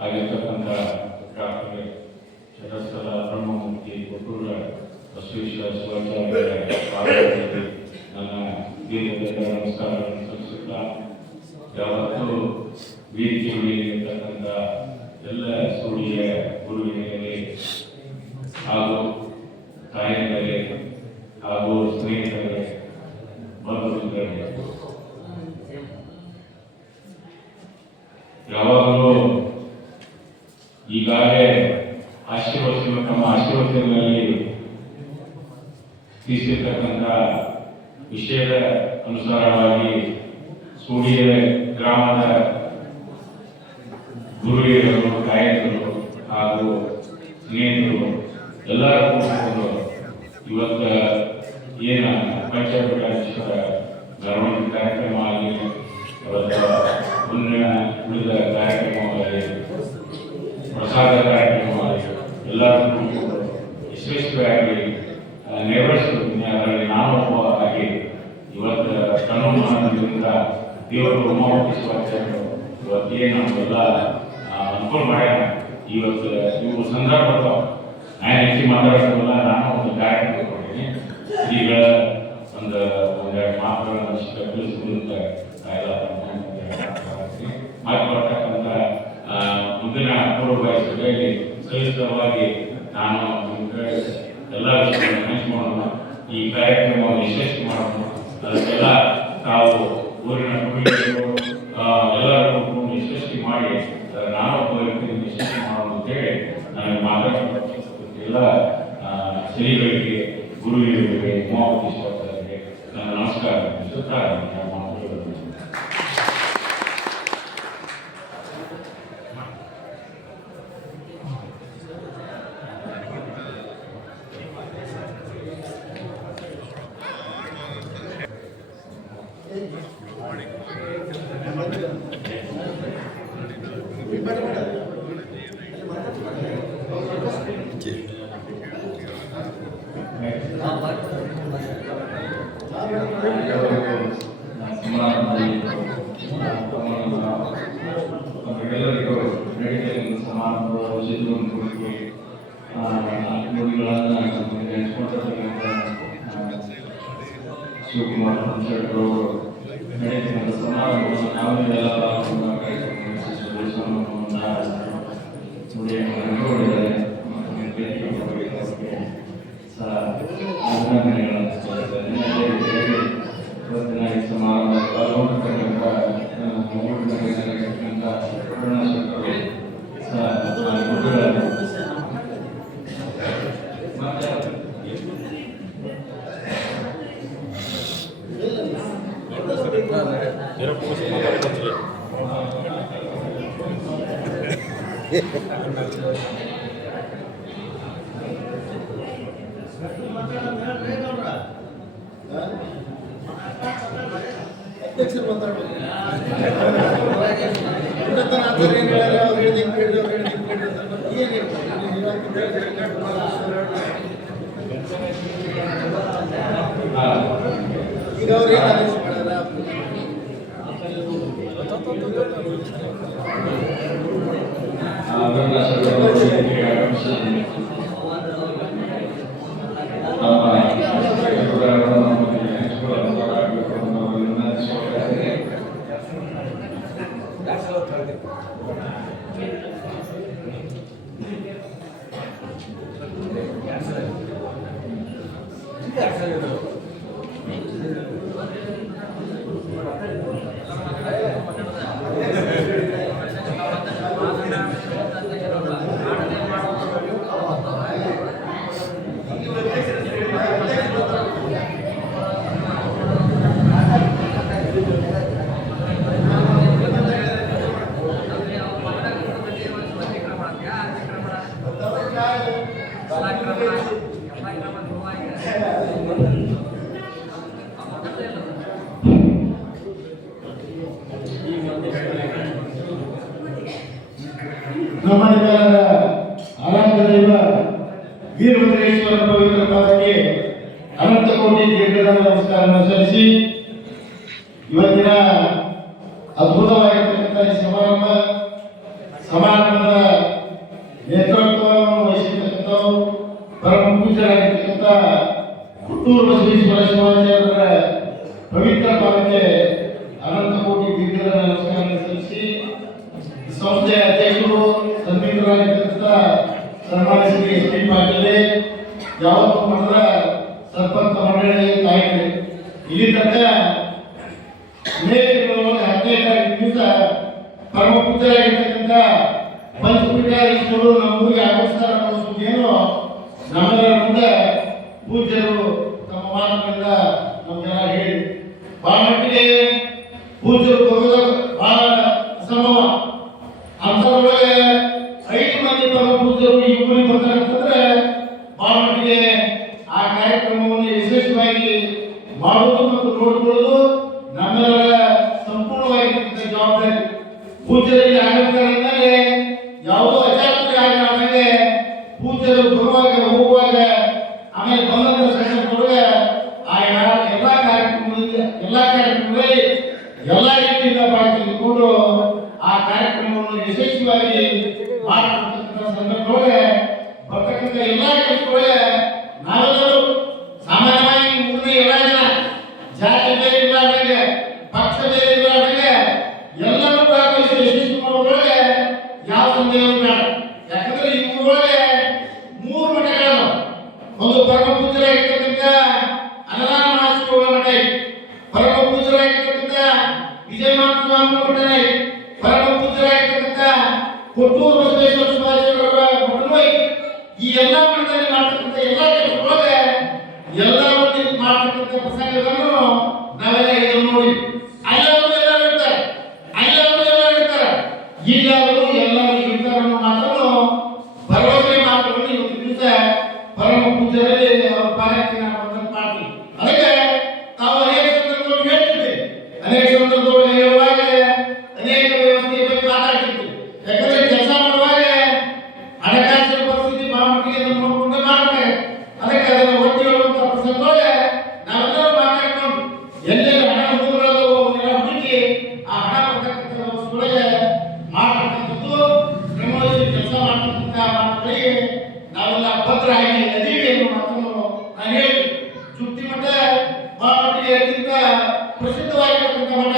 ಆಗಿರ್ತಕ್ಕಂಥ ಡಾಕ್ಟರ್ ಶರಸ್ಥಲ ಬ್ರಹ್ಮಮೂರ್ತಿ ಕೊಟ್ಟೂರ ಬಸವೇಶ್ವರ ಶಿವಾಚಾರ್ಯರ ಪಾದಗಳಲ್ಲಿ ನನ್ನ ನಮಸ್ಕಾರಗಳನ್ನು ಸಲ್ಲಿಸುತ್ತಾ ಯಾವತ್ತೂ ವೇದಿಕೆ ಮೇಲಿರ್ತಕ್ಕಂಥ ಎಲ್ಲ ಸೂರ್ಯ ಗುರುವಿನಲ್ಲಿ ಹಾಗೂ ತಾಯಿಗಳಿಗೆ ಹಾಗೂ ಸ್ನೇಹಿತರಿಗೆ ಬಂಧುಗಳಿಗೆ ಯಾವಾಗಲೂ ಈಗಾಗಲೇ ತಮ್ಮ ಆಶೀರ್ವಾದಗಳಲ್ಲಿ ತಿಳಿಸಿರ್ತಕ್ಕಂಥ ವಿಷಯದ ಅನುಸಾರವಾಗಿ ಸೂಡಿಯ ಗ್ರಾಮದ ಗುರುಹಿರಿಯರು ಗಾಯಕರು ಹಾಗೂ ಸ್ನೇಹಿತರು ಎಲ್ಲರೂ ಕೂಡಿಕೊಂಡು ಇವತ್ತು ಏನು ಪಂಚಪೀಠೇಶ್ವರ ಮೆರವಣಿಗೆ ಕಾರ್ಯಕ್ರಮ ಆಗಲಿ ಉಳಿದ ಕಾರ್ಯಕ್ರಮವಾಗಿ ಪ್ರಸಾದ ಕಾರ್ಯಕ್ರಮವಾಗಿ ಎಲ್ಲರೂ ಕೂಡಿಕೊಂಡು ಯಶಸ್ವಿಯಾಗಿ ನೆರವೇರಿಸುತ್ತೀನಿ. ಅದರಲ್ಲಿ ನಾನು ಒಬ್ಬ ಆಗಿ ಇವತ್ತು ತನುಮಾನದಿಂದ ದೇವರು ಉಮಾವತಿ ಶಿವಾಚಾರ್ಯರು ಇವತ್ತೇನು ನಮಗೆಲ್ಲ ಅನುಕೂಲ ಮಾಡ್ಯಾರ. ಇವತ್ತು ಇವು ಸಂದರ್ಭ ಬರ್ತಾವ, ನಾನು ಹೆಚ್ಚು ಮಾತಾಡೋದಿಲ್ಲ. ನಾನು ಒಂದು ಕಾರ್ಯಕ್ರಮ ಕೊಟ್ಟಿದ್ದೀನಿ. ಶ್ರೀಗಳ ಒಂದೆರಡು ಮಾತುಗಳನ್ನು ತಿಳಿಸಿದಂತ ಮಾತು ಬರ್ತಕ್ಕಂಥ ಮುಂದಿನ ಪೂರ್ವಭಾವಿ ಸಭೆಯಲ್ಲಿ ಸವಿಸ್ತರವಾಗಿ ನಾನು ಎಲ್ಲ ವಿಷಯಗಳನ್ನು ಹಂಚಿಕೊಳ್ಳೋಣ. ಈ ಕಾರ್ಯಕ್ರಮವನ್ನು ಯಶಸ್ವಿ ಮಾಡೋಣ. ಅದಕ್ಕೆಲ್ಲ ತಾವು ಊರಿನ ಕುಟುಂಬಗಳು ಎಲ್ಲರೂ ಯಶಸ್ವಿ ಮಾಡಿ ನಾನು ಒಬ್ಬ ವ್ಯಕ್ತಿಯನ್ನು ಯಶಸ್ವಿ ಮಾಡೋಣ ಅಂತೇಳಿ ನನಗೆ ಮಾತಾಡೋದು ಎಲ್ಲ ಶ್ರೀಗಳಿಗೆ ಗುರುಗಳಿಗೆ ಉಮಾವತಿ ಶಿವಾಚಾರ್ಯರಿಗೆ ನನ್ನ ನಮಸ್ಕಾರ ತಿಳಿಸುತ್ತಾ ಎಲ್ಲರಿಗೂ ನಡೀತಕ್ಕಂಥ ಸಮಾರಂಭ ನುಡಿಗಳನ್ನು ನೆನೆಸ್ಕೊಂಡಿರ್ತಕ್ಕಂಥ ಶಿವಕುಮಾರ್ ಶೆಟ್ಟರು ನಡೀತಕ್ಕಂಥ ಸಮಾರಂಭವನ್ನು ನಾವೆಲ್ಲ ಅಭಿನಂದನೆಗಳನ್ನು ಇವತ್ತಿನ ಈ ಸಮಾರಂಭ ಪಾಲ್ಗೊಂಡಿರ್ತಕ್ಕಂಥ ನಮ್ಮನೆಲ್ಲರ ಆರಾಧ್ಯ ದೈವ ವೀರಭದ್ರೇಶ್ವರ ಪವಿತ್ರ ಪಾದಕ್ಕೆ ಅನಂತ ಕೋಟಿ ದೀರ್ಘದ ನಮಸ್ಕಾರವನ್ನು ಸಲ್ಲಿಸಿ ಇವತ್ತಿನ ಅದ್ಭುತವಾಗಿರ್ತಕ್ಕಂಥ ಈ ಸಮಾರಂಭದ ನೇತೃತ್ವವನ್ನು ವಹಿಸಿರ್ತಕ್ಕಂಥವರು ಪರಮ ಪೂಜ್ಯರಾಗಿರ್ತಕ್ಕಂಥ ಹುಟ್ಟೂರು ಬಸವೇಶ್ವರ ಶಿವಾಚಾರ್ಯರ ಪವಿತ್ರ ಪಾದಕ್ಕೆ ಅನಂತ ಕೋಟಿ ದೀರ್ಘದ ನಮಸ್ಕಾರ ಸಲ್ಲಿಸಿ ಸಂಸ್ಥೆಯ ಅಧ್ಯಕ್ಷರು ಸಂಬಂಧಿತರಾಗಿರ್ತಕ್ಕಂಥ ಸನ್ಮಾನ್ಯ ಶ್ರೀ ಎಸ್ ಪಿ ಪಾಟೀಲ್ ಯಾವತ್ತೂ ಮಠದ ಸರ್ಪಂಚ ಮಂಡಳಿ ನಾಯಕರು ಇಲ್ಲಿ ತನಕ ಅನೇಕ 15 ತಾರೀಕು ದಿವಸ ಪರಮ ಪೂಜ್ಯರಾಗಿರ್ತಕ್ಕಂಥ ಪಂಚಪೀಠಾಧೀಶರು ನಮ್ಮ ಊರಿಗೆ ಆಗಮಿಸ್ತಾರೆ ಅನ್ನೋ ಸುದ್ದಿಯನ್ನು ನಮ್ಮೆಲ್ಲರ ಮುಂದೆ ಪೂಜ್ಯರು ತಮ್ಮ ಮಾತಿನಿಂದ ನಮಗೆಲ್ಲ ಹೇಳಿ ಬಹಳ ಮಟ್ಟಿಗೆ ಪೂಜ್ಯರು ಬರೋದು ಬಹಳ ಅಸಂಭವ. ಅಂಥದ್ರೊಳಗೆ 5 ಮಂದಿ ಪರಮ ಪೂಜ್ಯರು ಈ ಊರಿಗೆ ಬರ್ತಾರೆ ಅಂತಂದ್ರೆ ಬಹಳ ಮಟ್ಟಿಗೆ ಆ ಕಾರ್ಯಕ್ರಮವನ್ನು ಯಶಸ್ವಿಯಾಗಿ ಮಾಡುವುದು ಮತ್ತು ನೋಡಿಕೊಳ್ಳುವುದು ನಮ್ಮೆಲ್ಲರ ಸಂಪೂರ್ಣವಾಗಿರ್ತಕ್ಕಂಥ ಜವಾಬ್ದಾರಿ. ಪೂಜ್ಯರಲ್ಲಿ ಆಗಮಿಸ್ತಾರೆ ಅಂದಾಗ ಯಾವುದೋ ಅಚಾತುರ್ಯ ಆಗಲಾರ್ದಂಗೆ ಪೂಜ್ಯರು ಬರುವಾಗ ಹೋಗುವಾಗ ಆಮೇಲೆ ಬಂದಂತ ಸಂದರ್ಭದೊಳಗೆ ಆ ಎಲ್ಲ ಕಾರ್ಯಕ್ರಮಗಳಲ್ಲಿ ಎಲ್ಲ ರೀತಿಯಿಂದ ಭಾಗ ತೆಗೆದುಕೊಂಡು ಆ ಕಾರ್ಯಕ್ರಮವನ್ನು ಯಶಸ್ವಿಯಾಗಿ ಮಾಡತಕ್ಕಂಥ ಸಂದರ್ಭದೊಳಗೆ ಬರ್ತಕ್ಕಂಥ ಎಲ್ಲ ಕೆಲಸದೊಳಗೆ ನಾವೆಲ್ಲರೂ ಸಾಮಾನ್ಯವಾಗಿ ಊರಿನ ಎಲ್ಲ ಜನ ಜಾತಿ ಬೇರೆ ಇರಲಾರ್ದಂಗೆ ಪಕ್ಷ ಬೇರೆ ಇರಲಾರ್ದಂಗೆ ಎಲ್ಲರೂ ಭಾಗವಹಿಸಿ ಯಶಸ್ವಿ ಮಾಡೋದ್ರೊಳಗೆ ಯಾವ ಸಂದೇಹವೂ ಬೇಡ. ಯಾಕಂದ್ರೆ ಈ ಊರೊಳಗೆ 3 ಮಠಗಳು, ಒಂದು ಪರಮ ಪೂಜ್ಯರಾಗಿರ್ತಕ್ಕಂಥ ಅನಲಾನ ಮಹಾಸ್ವಾಮಿಗಳ ಮಠ ಐತಿ, ಪರಮ ಪೂಜ್ಯರಾಗಿರ್ತಕ್ಕಂಥ ವಿಜಯಮಾನ ಸ್ವಾಮಿ ಮಠ ಐತಿ, ಪರಮ ಪೂಜ್ಯರಾಗಿರ್ತಕ್ಕಂಥ ಕೊಟ್ಟೂರು ಬಸವೇಶ್ವರ ಸ್ವಾಮಿಯವರ ಮಠನೂ ಐತಿ. ಈ ಎಲ್ಲ ಮಠದಲ್ಲಿ ಮಾಡ್ತಕ್ಕಂಥ ಎಲ್ಲ ಕೆಲಸದೊಳಗೆ ಎಲ್ಲವನ್ನೂ ಮಾಡ್ತಕ್ಕಂಥ ಪ್ರಸಂಗಗಳನ್ನು ನಾವೆಲ್ಲ ಇದನ್ನು ನೋಡಿ ಅಲ್ಲವರು ಎಲ್ಲರೂ ಇರ್ತಾರೆ, ಅಲ್ಲವರು ಎಲ್ಲರೂ ಇರ್ತಾರೆ, ಇಲ್ಲವರು ಎಲ್ಲರೂ ಇರ್ತಾರೆ ಅನ್ನೋ ಮಾತನ್ನು ಭರವಸೆ ಮಾತುಗಳನ್ನು ಇವತ್ತು ದಿವಸ ಪರಮ ಪೂಜ್ಯರಲ್ಲಿ ಅವರ ಪಾಲಕ್ಕೆ ನಾವು ಬಂದಂತ ಮಾಡ್ತೀವಿ. ಅದಕ್ಕೆ ತಾವು ಅನೇಕ ಸಂದರ್ಭದಲ್ಲಿ ಹೇಳ್ತಿದ್ದೆ, ಅನೇಕ ಸಂದರ್ಭದಲ್ಲಿ ಹೇಳುವಾಗ ಅನೇಕ ವ್ಯವಸ್ಥೆಯ ಬಗ್ಗೆ ಮಾತಾಡ್ತಿದ್ವಿ. ಯಾಕಂದ್ರೆ ಕೆಲಸ ಮಾಡುವಾಗ ಹಣಕಾಸಿನ ಪರಿಸ್ಥಿತಿ ಬಹಳ ಮಟ್ಟಿಗೆ ನೋಡಿಕೊಂಡೆ ಮಾಡ್ತಾರೆ. ಅದಕ್ಕೆ ಅದನ್ನು ಒತ್ತಿ ಹೇಳುವಂತ ಪ್ರಸಂಗದೊಳಗೆ ನಾವೆಲ್ಲರೂ ಮಾತಾಡ್ಕೊಂಡು ಎಲ್ಲೆಲ್ಲಿ ಹಣ ಮೂಲಗಳು ಅವನ್ನೆಲ್ಲ ಹುಡುಕಿ ಆ ಹಣ ಬರ್ತಕ್ಕಂಥ ವ್ಯವಸ್ಥೆಯೊಳಗೆ ಮಾಡ್ತಕ್ಕಂಥದ್ದು ಶ್ರಮವಹಿಸಿ ಕೆಲಸ ಮಾಡ್ತಕ್ಕಂಥ ಮಾತುಗಳಿಗೆ ನಾವೆಲ್ಲ ಭದ್ರಾಗಿ ಅದೀವಿ ಅನ್ನೋ ಮಾತನ್ನು ನಾನು ಹೇಳಿ ಚುಟ್ಟಿ ಮಠ ಬಹಳ ಮಟ್ಟಿಗೆ ಅತ್ಯಂತ ಪ್ರಸಿದ್ಧವಾಗಿರ್ತಕ್ಕಂಥ ಮಠ.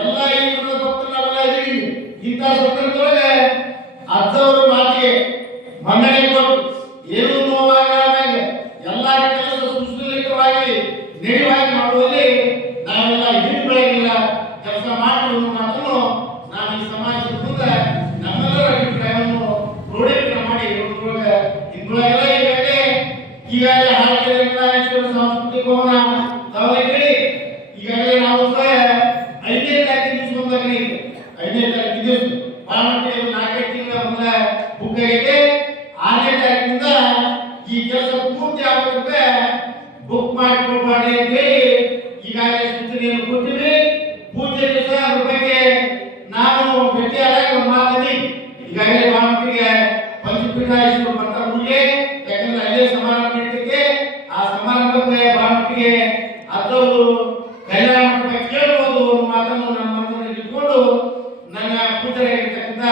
ಎಲ್ಲ ಈ ಮಠದ ಭಕ್ತರು ನಾವೆಲ್ಲ ಇದೀವಿ. ಇಂಥ ಸಂದರ್ಭದೊಳಗೆ ಅಜ್ಜವರ ಮಾತಿಗೆ ಮನ್ನಣೆ ಕೊಟ್ಟು ಏನೂ ನೋವಾಗಲಾರ್ದಾಗ ಎಲ್ಲ ಕೆಲಸ ಸುಸೂಲಿತವಾಗಿ ನೇರವಾಗಿ ಮಾಡುವಲ್ಲಿ ನಾವೆಲ್ಲ ಹಿಂದೆ ಬೆಳಗಿಲ್ಲ ಕೆಲಸ ಮಾಡ್ತೀವಿ ಅನ್ನೋ ಮಾತನ್ನು ನಾನು ಈ ಸಮಾಜದ ಮುಂದೆ ನಮ್ಮೆಲ್ಲರ ಅಭಿಪ್ರಾಯವನ್ನು ಕ್ರೋಢೀಕರಣ ಮಾಡಿ ಹೇಳೋದ್ರೊಳಗೆ ಇದ್ರೊಳಗೆಲ್ಲ ಈಗಾಗಲೇ ಹಾಲಿಕೆರೆಯಿಂದ ಸಾಂಸ್ಕೃತಿಕ ಭವನ ದಾವಣಗೆರೆ ಈಗಾಗಲೇ ನಾವು 5ನೇ ತಾರೀಕು ದಿವಸ ಬಂದಾಗಲೇ ಇದೆ. 5ನೇ ತಾರೀಕು ದಿವಸ ಬಹಳ ಮಟ್ಟಿಗೆ 4 ತಿಂಗಳ ಮೊದಲ ಬುಕ್ ಆಗಿದೆ. 6ನೇ ತಾರೀಕಿನಿಂದ ಈ ಕೆಲಸ ಪೂರ್ತಿ ಆಗೋದಕ್ಕೆ ಬುಕ್ ಮಾಡಿಕೊಳ್ಬಾರ್ದು ಅಂತ ಹೇಳಿ ಈಗಾಗಲೇ ಸೂಚನೆಯನ್ನು ಕೊಟ್ಟಿವಿ. ಪೂಜೆ ದಿವಸ ಅದ್ರ ಬಗ್ಗೆ ನಾನು ಭೇಟಿಯಾದಾಗ ಒಂದು ಮಾತಾಡಿ ಈಗಾಗಲೇ ಬಹಳ ಮಟ್ಟಿಗೆ ಪಂಚಪೀಠಾಧೀಶರು ಬರ್ತಾರೆ ಊರಿಗೆ. ಯಾಕಂದ್ರೆ ಅಲ್ಲೇ ಸಮಾರಂಭ ನಡೀತೈತೆ. ಆ ಸಮಾರಂಭಕ್ಕೆ ಬಹಳ ಮಟ್ಟಿಗೆ ಅದ್ದವರು ಕಲ್ಯಾಣ ಮಂಟಪ ಕೇಳಬಹುದು ಅನ್ನೋ ಮಾತನ್ನು ನನ್ನ ಮನಸ್ಸಿನಲ್ಲಿ ಇಟ್ಕೊಂಡು ನನ್ನ ಪೂಜೆಯಾಗಿರ್ತಕ್ಕಂಥ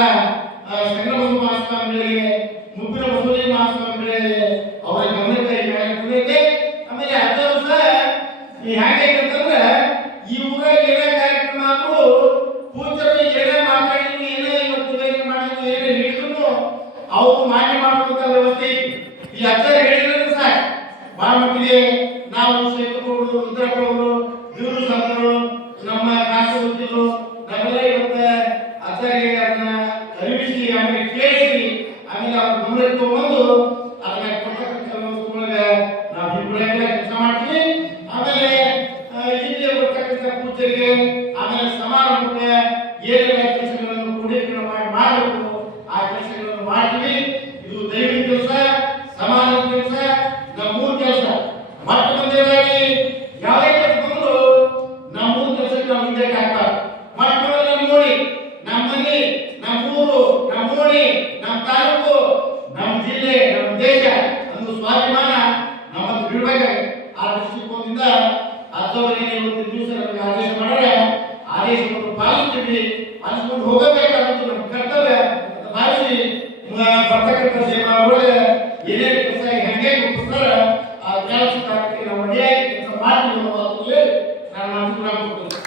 ಸಂಗಮ ಮಹಾಸ್ವಾಮಿಗಳಿಗೆ, ಮುಪ್ಪಿನ ಬಸವಲಿಂಗ ಮಹಾಸ್ವಾಮಿಗಳಿಗೆ ಅವರ ಗಮನಕ್ಕೆ ಈಗಾಗಲೇ. ಆಮೇಲೆ ಅದ್ದವರು ಸಹ ಈ ಹೇಗೈತೆ ಅಂತಂದ್ರೆ ಈ ಊರಾಗ ಏನೇ ಕಾರ್ಯಕ್ರಮ ಆದ್ರೂ ಪೂಜರು ಏನೇ ಮಾತಾಡಿದ್ರು, ಏನೇ ಇವತ್ತು ನಿವೇದನೆ ಮಾಡಿದ್ರು, ಏನೇ ಹೇಳಿದ್ರು ಅವರು ಮಾನ್ಯ ಮಾಡುವಂತ ವ್ಯವಸ್ಥೆ ಐತಿ. ಈ ಅಜ್ಜರು ಹೇಳಿದ್ರೆ ಸಾಕು ಬಹಳ ಮಟ್ಟಿಗೆ ನಾವು ಶೇಖರಗೌಡರು, ರುದ್ರಪ್ಪವರು, ಇವರು ಸಂಘರು, ನಮ್ಮ ಕಾಸರು ನಾವೆಲ್ಲ ಇವತ್ತು ಅಜ್ಜರಿಗೆ ಅದನ್ನ ಅರಿವಿಸಿ ಆಮೇಲೆ ಕೇಳಿಸಿ ಆಮೇಲೆ ಅವ್ರ ಗಮನಕ್ಕೆ ತಗೊಂಡು ಅದನ್ನ ಕೊಡ್ತಕ್ಕಂಥ ವ್ಯವಸ್ಥೆಯೊಳಗೆ ನಾವು ಇಬ್ಬರಾಗ ಕೆಲಸ ಮಾಡ್ತೀವಿ. ಆಮೇಲೆ ಇಲ್ಲಿ ಬರ್ತಕ್ಕಂಥ ಪೂಜೆಗೆ ಆಮೇಲೆ ಸಮಾರಂಭಕ್ಕೆ ಏನೆಲ್ಲ ಕೆಲಸಗಳನ್ನು ಕ್ರೋಢೀಕರಣ ಮಾಡಬೇಕು ಆ ಕೆಲಸಗಳನ್ನು ಮಾಡ್ತೀವಿ. ಇದು ದೈವಿಕ ಕೆಲಸ, ಸಮಾಜದ ಕೆಲಸ, ನಮ್ಮೂರ ಕೆಲಸ. ಮತ್ತೆ ಮುಂದೆದಾಗಿ ಯಾವುದೇ ಕೆಲಸ ಬಂದ್ರು ನಮ್ಮೂರ ಕೆಲಸಕ್ಕೆ ನಾವು ಹಿಂದೆ ಹಾಕ್ಬಾರ್ದು. ಮಕ್ಕಳೆಲ್ಲ ನೋಡಿ ನಮ್ಮ ಮನೆ, ನಮ್ಮೂರು, ನಮ್ಮ ಓಣಿ, ನಮ್ಮ ತಾಲೂಕು, ನಮ್ಮ ಜಿಲ್ಲೆ, ನಮ್ಮ ದೇಶ ಒಂದು ಸ್ವಾಭಿಮಾನ ನಮ್ಮನ್ನು ಬಿಡಬೇಕಾಗಿದೆ. ಆ ದೃಷ್ಟಿಕೋನದಿಂದ ಅರ್ಥವರಿಗೆ ಇವತ್ತು ದಿವಸ ನಮಗೆ ಆದೇಶ ಮಾಡಿದ್ರೆ ಆದೇಶವನ್ನು ಪಾಲಿಸ್ತೀವಿ, ಪಾಲಿಸ್ಕೊಂಡು ಹೋಗಬೇಕಾದಂತ ನಮ್ಮ ಕರ್ತವ್ಯ ಅಂತ ಭಾವಿಸಿ ಬರ್ತಕ್ಕಂಥ ಸೇವಾಗಳಿಗೆ ಏನೇನು ಕೆಲಸ ಹೆಂಗೆ ಆ ಕೆಲಸ ಕಾರ್ಯಕ್ಕೆ ನಾವು ಅಡಿಯಾಗಿ ಕೆಲಸ ಮಾಡ್ತೀವಿ ಅನ್ನೋ ಮಾತು ನಾನು ಪ್ರೋಗ್ರಾಮ್ ಕೊಡ್ತಾರೆ.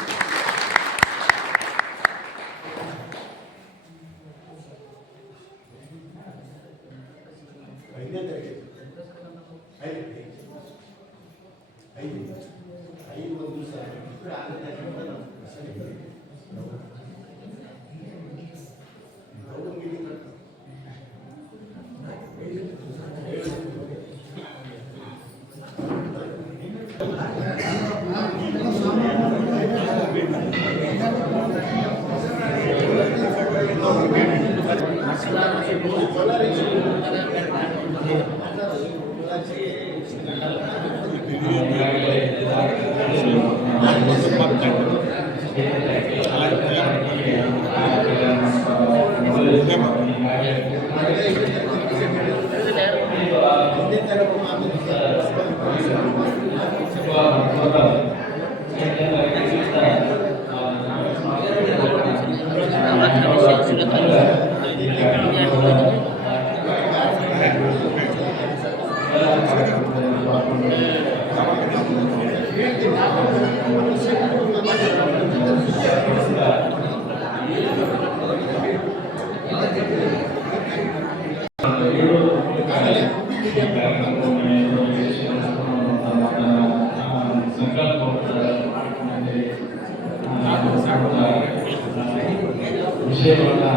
ವಿಷಯಗಳನ್ನ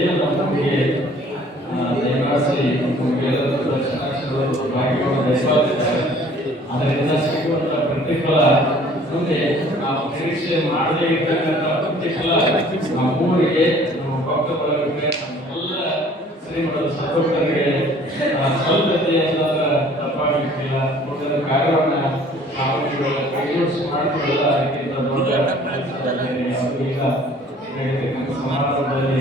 ಏನು ನಮಗೆ ದಯಮಾಡಿಸಿ ನಮಗೆಲ್ಲರೂ ಭಾಗ್ಯವನ್ನು ದಯಪಾಲಿಸಿದ್ದಾರೆ. ಅದರಿಂದ ಸಿಗುವಂಥ ಪ್ರತಿಫಲ ಮುಂದೆ ನಾವು ನಿರೀಕ್ಷೆ ಮಾಡದೇ ಇರ್ತಕ್ಕಂಥ ಪ್ರತಿಫಲ ನಮ್ಮ ಊರಿಗೆ, ನಮ್ಮ ಭಕ್ತ ಬಳಗಕ್ಕೆ, ನಮ್ಮೆಲ್ಲ ಶ್ರೀಮಠದ ಸಹೋದರರಿಗೆ ಸ್ವಲ್ಪತೆ ಅನ್ನೋದರ ತಪ್ಪಾಗಿರ್ತಿಲ್ಲ. ಮುಂದಿನ ಕಾರ್ಯವನ್ನು ನಾವು ಕೈಗೂಡಿಸಿ ಮಾಡಿಕೊಳ್ಳಲ್ಲ. ಅದಕ್ಕಿಂತ ದೊಡ್ಡ ಈಗ ನಡೀತಕ್ಕಂಥ ಸಮಾರಂಭದಲ್ಲಿ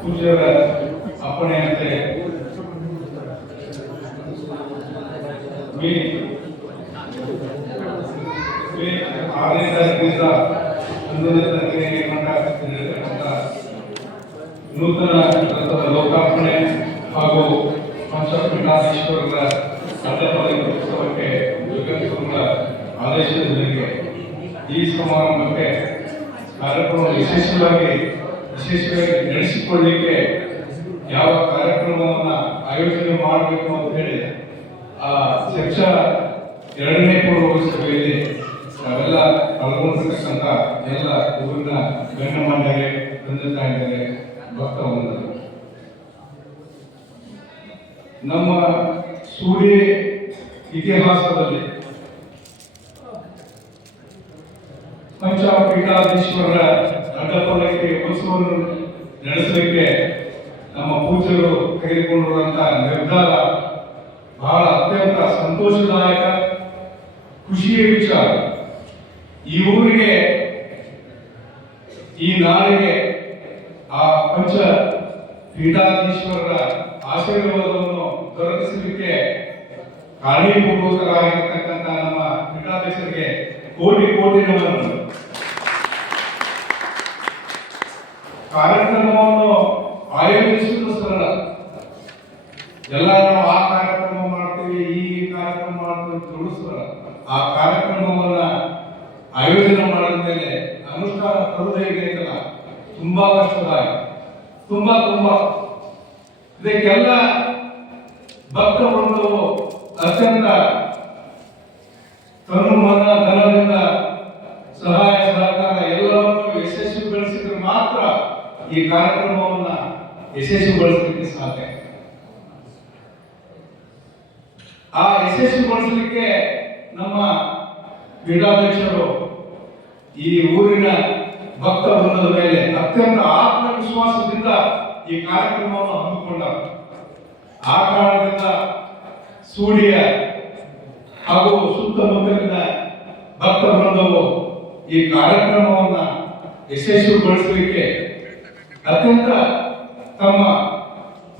ಪೂಜ್ಯರ ಅಪ್ಪಣೆಯಂತೆ ಆರನೇ ತಾರೀಕಿನಿಂದ 11ನೇ ತಾರೀಕಿಗೆ ನೂತನ ಗ್ರಂಥದ ಲೋಕಾರ್ಪಣೆ ಹಾಗೂ ಪಂಚಪೀಠಾಧೀಶ್ವರರ ಅಡ್ಡಪದವಿ ಉತ್ಸವಕ್ಕೆ ಜಗದ್ಗುರುಗಳ ಆದೇಶದ ಮೇರೆಗೆ ಈ ಸಮಾರಂಭಕ್ಕೆ ಕಾರ್ಯಕ್ರಮ ವಿಶೇಷವಾಗಿ ನಡೆಸಿಕೊಳ್ಳಲಿಕ್ಕೆ ಯಾವ ಕಾರ್ಯಕ್ರಮವನ್ನು ಆಯೋಜನೆ ಮಾಡಬೇಕು ಅಂತ ಹೇಳಿ ಆ ಚರ್ಚಾ 2ನೇ ಪೂರ್ವ ಸಭೆಯಲ್ಲಿ ನಾವೆಲ್ಲ ಪಾಲ್ಗೊಂಡಿರ್ತಕ್ಕಂಥ ಎಲ್ಲ ಊರಿನ ಗಣ್ಯಮಾನ್ಯರೇ, ತಂದೆ ತಾಯಿಗಳೇ, ಭಕ್ತವೃಂದರೇ, ನಮ್ಮ ಸೂರ್ಯ ಇತಿಹಾಸದಲ್ಲಿ ಪಂಚಪೀಠಾಧೀಶ್ವರರ ಅಡ್ಡಪಲ್ಲಕ್ಕಿ ಉತ್ಸವವನ್ನು ನಡೆಸಲಿಕ್ಕೆ ನಮ್ಮ ಪೂಜ್ಯರು ತೆಗೆದುಕೊಂಡಿರುವಂತಹ ನಿರ್ಧಾರ ಬಹಳ ಅತ್ಯಂತ ಸಂತೋಷದಾಯಕ, ಖುಷಿಯ ವಿಚಾರ. ಈ ಊರಿಗೆ, ಈ ನಾಡಿಗೆ ಆ ಪಂಚ ಪೀಠಾಧೀಶ್ವರರ ಆಶೀರ್ವಾದವನ್ನು ದೊರಕಿಸಲಿಕ್ಕೆ ಕಾರಣೀಭೂತರಾಗಿರ್ತಕ್ಕಂಥ ನಮ್ಮ ಪೀಠಾಧೀಶರಿಗೆ ಕೋಟಿ ಕೋಟಿ ನಮನಗಳು. ಕಾರ್ಯಕ್ರಮವನ್ನು ಆಯೋಜಿಸುವುದು ಸರಳ. ಎಲ್ಲ ನಾವು ಆ ಕಾರ್ಯಕ್ರಮ ಮಾಡ್ತೀವಿ, ಈ ಕಾರ್ಯಕ್ರಮ ಮಾಡ್ತೀವಿ ತಿಳಿದು ಸರಳ. ಆ ಕಾರ್ಯಕ್ರಮವನ್ನ ಆಯೋಜನೆ ಮಾಡಿದ ಮೇಲೆ ಅನುಷ್ಠಾನ ತರುವುದು ಹೇಗೈತಲ್ಲ, ತುಂಬಾ ಕಷ್ಟದಾಯ, ತುಂಬಾ ಇದಕ್ಕೆಲ್ಲ ಭಕ್ತ ಬಂದು ಅತ್ಯಂತ ತನು ಮನ ಧನದಿಂದ ಸಹಾಯ ಸಹಕಾರ ಎಲ್ಲವನ್ನೂ ಯಶಸ್ವಿಗೊಳಿಸಿದ್ರೆ ಮಾತ್ರ ಈ ಕಾರ್ಯಕ್ರಮವನ್ನ ಯಶಸ್ವಿಗೊಳಿಸಲಿಕ್ಕೆ ಸಾಧ್ಯ. ಆ ಯಶಸ್ವಿಗೊಳಿಸಲಿಕ್ಕೆ ನಮ್ಮ ಪೀಠಾಧ್ಯಕ್ಷರು ಈ ಊರಿನ ಭಕ್ತ ವೃಂದದ ಮೇಲೆ ಅತ್ಯಂತ ಆತ್ಮವಿಶ್ವಾಸದಿಂದ ಈ ಕಾರ್ಯಕ್ರಮವನ್ನು ಹಮ್ಮಿಕೊಂಡರು. ಆ ಕಾರಣದಿಂದ ಸೂಡಿಯ ಹಾಗೂ ಸುತ್ತಮುತ್ತಲಿನ ಭಕ್ತ ವೃಂದವು ಈ ಕಾರ್ಯಕ್ರಮವನ್ನ ಯಶಸ್ವಿಗೊಳಿಸಲಿಕ್ಕೆ ಅತ್ಯಂತ ತಮ್ಮ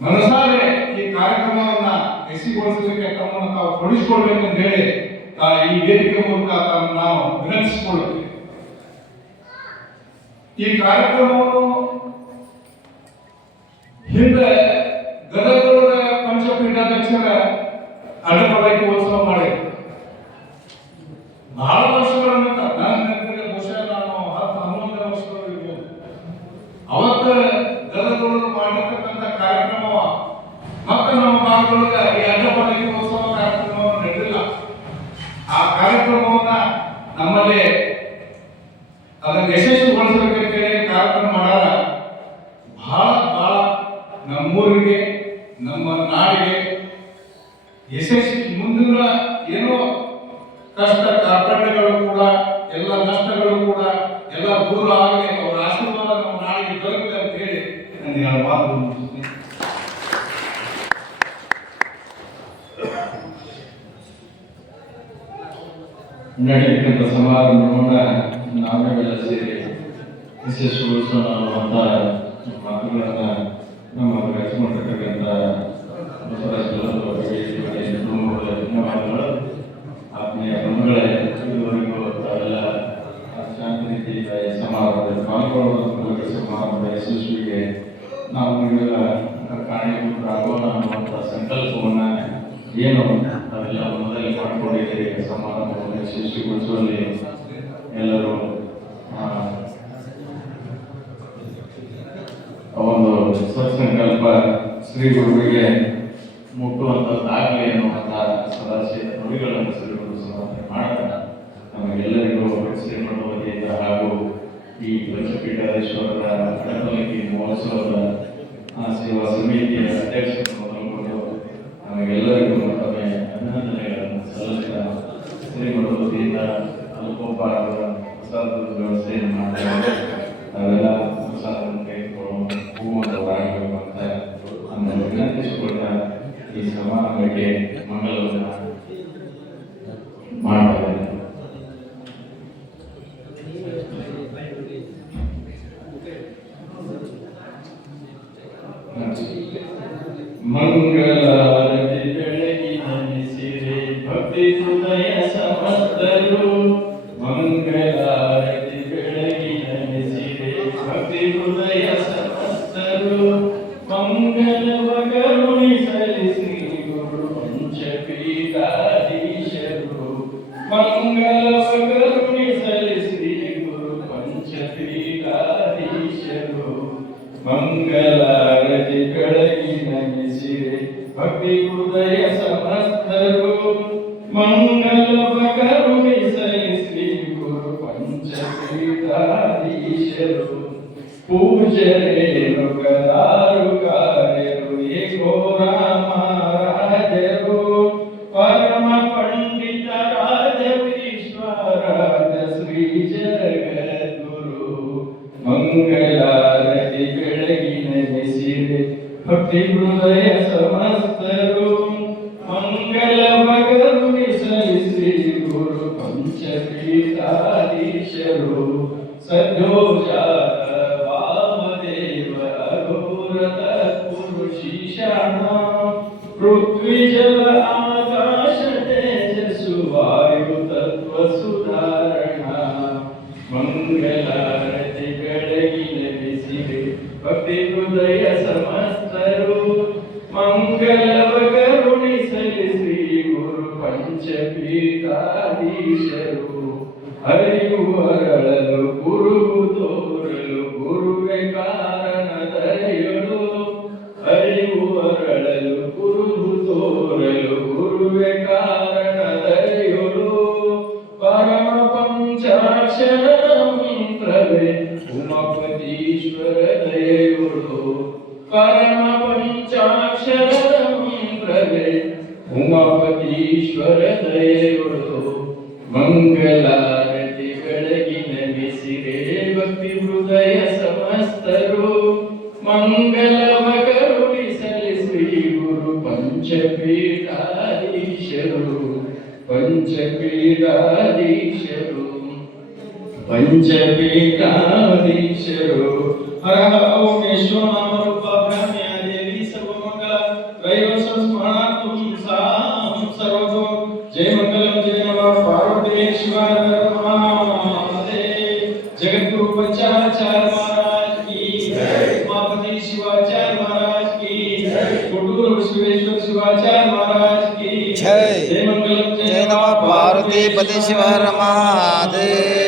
ಮನಸಾರೆ ಈ ಕಾರ್ಯಕ್ರಮವನ್ನ ಯಶಸ್ವಿಗೊಳಿಸಲಿಕ್ಕೆ ತಮ್ಮನ್ನು ತಾವು ತೊಡಗಿಸಿಕೊಳ್ಬೇಕಂತ ಹೇಳಿ ಈ ವೇದಿಕೆ ಮೂಲಕ ನಾವು ವಿನಂತಿಸಿಕೊಳ್ಳುತ್ತೇವೆ. ಈ ಕಾರ್ಯಕ್ರಮವನ್ನು ಹಿಂದೆ ಗದಗದ ಪಂಚಪೀಠಾಧ್ಯಕ್ಷರ ಅಡ್ಡಪಲ್ಲಕ್ಕಿ ಉತ್ಸವ ಮಾಡಿದ್ರು. ಬಹಳ ವರ್ಷಗಳ ನಂತರ ಬಹುಶಃ ನಾನು 10-11 ವರ್ಷಗಳು ಇರ್ಬೋದು. ಅವತ್ತ ಗದಗದೊಳಗೆ ಮಾಡಿರ್ತಕ್ಕಂಥ ಕಾರ್ಯಕ್ರಮ ಮತ್ತೆ ನಮ್ಮ ಭಾಗದೊಳಗೆ ಈ ಅಡ್ಡಪಲ್ಲಕ್ಕಿ ಉತ್ಸವ ಕಾರ್ಯಕ್ರಮವನ್ನು ನಡೆದಿಲ್ಲ. ಆ ಕಾರ್ಯಕ್ರಮವನ್ನ ನಮ್ಮಲ್ಲಿ ಅದನ್ನು ಯಶಸ್ವಿಗೊಳಿಸಬೇಕಂತೇಳಿ ಕಾರ್ಯಕ್ರಮ ಮಾಡಾರ. ಬಹಳ ನಮ್ಮೂರಿಗೆ, ನಮ್ಮ ನಾಡಿಗೆ ಯಶಸ್ವಿ ಮುಂದಿನ ಏನೋ ಕಷ್ಟ ಕಾರ್ಪಣ್ಯಗಳು ಕೂಡ, ಎಲ್ಲ ನಷ್ಟಗಳು ಕೂಡ ಎಲ್ಲ ದೂರ ಆಗಲಿ, ಅವರ ಆಶೀರ್ವಾದ ನಮ್ಮ ನಾಡಿಗೆ ದೊರಕಲಿ ಅಂತ ಹೇಳಿ ನಾನು ಎರಡು ಮಾತು ಮುಗಿಸ್ತೀನಿ. ನಡೆಯತಕ್ಕಂಥ ಸಮಾರಂಭವನ್ನ ನಾವೆಲ್ಲ ಸೇರಿ ಯಶಸ್ವಿಗೊಳಿಸೋಣ ಅಂತ ಮಾತುಗಳನ್ನ ನಮ್ಮ ರಚಿಸಿಕೊಂಡಿರ್ತಕ್ಕಂಥ ಧನ್ಯವಾದಗಳು. ಆತ್ಮೀಯ ಬಂಧುಗಳೇ, ಇದುವರೆಗೂ ತಾವೆಲ್ಲ ಶಾಂತಿ ರೀತಿಯಿಂದ ಈ ಸಮಾರಂಭದಲ್ಲಿ ಪಾಲ್ಗೊಳ್ಳುವ ಮೂಲಕ ಸಮಾರಂಭದ ಯಶಸ್ವಿಗೆ ನಾವು ನೀವೆಲ್ಲ ಕಾರಣೀಭೂತರಾಗೋಣ ಅನ್ನುವಂಥ ಸಂಕಲ್ಪವನ್ನ ಏನು ಅದೆಲ್ಲ ಮೊದಲೇ ಮಾಡಿಕೊಂಡಿದ್ದೀರಿ. ಸಮಾರಂಭವನ್ನು ಯಶಸ್ವಿಗೊಳಿಸುವಲ್ಲಿ ಎಲ್ಲರೂ ಒಂದು ಸತ್ಸಂಕಲ್ಪ ಶ್ರೀ ಗುರುವಿಗೆ ಮುಟ್ಟುವಂಥದ್ದಾಗಲಿ ಅನ್ನುವಂಥ ಸದಾಶಯ ನುಡಿಗಳನ್ನು ಶ್ರೀಗುರು ಸಮರ್ಪಣೆ ಮಾಡೋಣ. ನಮಗೆಲ್ಲರಿಗೂ ಶ್ರೀಮಠ ವತಿಯಿಂದ ಹಾಗೂ ಈ ಪಂಚಪೀಠಾಧೀಶ್ವರರ ಅಡ್ಡಪಲ್ಲಕ್ಕಿ ಮಹೋತ್ಸವದ ಸೇವಾ ಸಮಿತಿಯ ಅಧ್ಯಕ್ಷರನ್ನು ಮೊದಲುಗೊಂಡು ನಮಗೆಲ್ಲರಿಗೂ ಮತ್ತೊಮ್ಮೆ ಅಭಿನಂದನೆಗಳನ್ನು ಸಲ್ಲಿಸಿದ ಶ್ರೀಮಠ ವತಿಯಿಂದ ಅಲ್ಪೋಪಹಾರದ ಪ್ರಸಾದದ ವ್ಯವಸ್ಥೆಯನ್ನು ಮಾಡಿದ್ದಾರೆ. ನಾವೆಲ್ಲ ಪ್ರಸಾದವನ್ನು ತೆಗೆದುಕೊಂಡು ಹೂವಂತವರಾಗಬೇಕು ಅಂತ ನಮ್ಮನ್ನು ವಿನಂತಿಸಿಕೊಳ್ತಾ ಈ ಸಮಾರಂಭಕ್ಕೆ ಮಂಗಲವನ್ನು ಮಾಡ್ತಾರೆ. ಮಂಗಳಾರತಿ ಬೆಳಗಿನ ಮಿಸಿರೆ ಭಕ್ತಿ ಹೃದಯ ಸಮಸ್ತರು. ಮಂಗಳಾರತಿ ಬೆಳಗಿನ ಮಿಸಿರೆ ಭಕ್ತಿ ಹೃದಯ ಸಮಸ್ತರು. ಮಂಗಲವ ಕರುಣಿಸಲಿ ಶ್ರೀ ಗುರು ಪಂಚಪೀಠಾಧೀಶರು. ಮಂಗಲವ ಕರುಣಿಸಲಿ ಶ್ರೀ ಗುರು ಪಂಚಪೀಠಾಧೀಶರು. ಮಂಗಲಾರತಿ ಬೆಳಗಿನ ಮಿಸಿರೆ ಭಕ್ತಿ ಹೃದಯ ಸಮಸ್ತರು. ಮಂಗಲವ ಕರುಣಿಸಲಿ ಶ್ರೀ ಗುರು ಪಂಚಪೀಠಾಧೀಶರು. ಪೂಜರೇನು ಕರಾರು ಕಾರ್ಯರು ಏಕೋ ರಾಮರಾಜರು. ಪರಮ ಪಂಡಿತ ರಾಜ ವಿಶ್ವರಾಜ ಶ್ರೀ ಜಗದ್ಗುರು. ಮಂಗಲಾರತಿ ಬೆಳಗಿನ ಮಿಸಿರೆ ಭಕ್ತಿ ಹೃದಯ ಸಮಸ್ತರು. ಮಂಗಲವ ಕರುಣಿಸಲಿ ಶ್ರೀ ಗುರು ಪಂಚಪೀಠಾಧೀಶರು. ಸದ್ಯೋಜಾತ ವಾಮದೇವ ಅಘೋರತ ಪುರುಷೀಶಾನ. ಪೃಥ್ವಿ ಜಲ ಆಕಾಶ ತೇಜಸ್ಸು ವಾಯು ತತ್ವ ಸುಧಾರಣ. ಮಂಗಲಾರತಿ ಬೆಳಗಿನ ಮಿಸಿರೆ ಭಕ್ತಿ ಹೃದಯ ಸಮ ಅರಿವು ಗುರುವು ತೋರಲು ಗುರುವೇ ಕಾರಣ ದರೆಯಲು ಅರಿವು ಅರಳಲು ಗುರುವು ತೋರಲು ಗುರುವೇ ಕಾರಣ ದರೆಯಲು ಪರಮ ಪಂಚಾಕ್ಷರ ಮಂತ್ರವೇ ಉಮಾಪತೀಶ್ವರ ದಯೆಯೊಳು ಪರಮ ಪಂಚಾಕ್ಷರ ಮಂತ್ರವೇ ಉಮಾಪತೀಶ್ವರ ದಯೆಯೊಳು ಮಂಗಲಾರತಿ ಬೆಳಗಿನ ಬಿಸಿರೇ ಭಕ್ತಿ ಹೃದಯ ಸಮಸ್ತರು ಮಂಗಲವ ಕರುಣಿಸಲಿ ಶ್ರೀ ಗುರು ಪಂಚಪೀಠಾಧೀಶರು ಪಂಚಪೀಠಾಧೀಶರು ಹರ ಹರ ಓಂ ವಿಶ್ವನಾಮ ರೂಪ ಬ್ರಹ್ಮ್ಯ ದೇವಿ ಸರ್ವಮಂಗಲ ರೈವ ಸಂಸ್ಮರಣಾರ್ಥಂ ಸಾಂ ಸರ್ವತೋ ಜಯ ಮಂಗಲಂ ಜಯ ನಮಃ ಪಾರ್ವತಿ ಶಿವಾಯ ಮಹಾದೇವ ಜಗದ್ಗುರು पंचाचार्य महाराज की जय उमापति शिवाचार्य महाराज की जय कोटूर विश्वेश्वर शिवाचार्य महाराज की जय जय मंगलम जय नमः पार्वती पति शिव हर महादेव।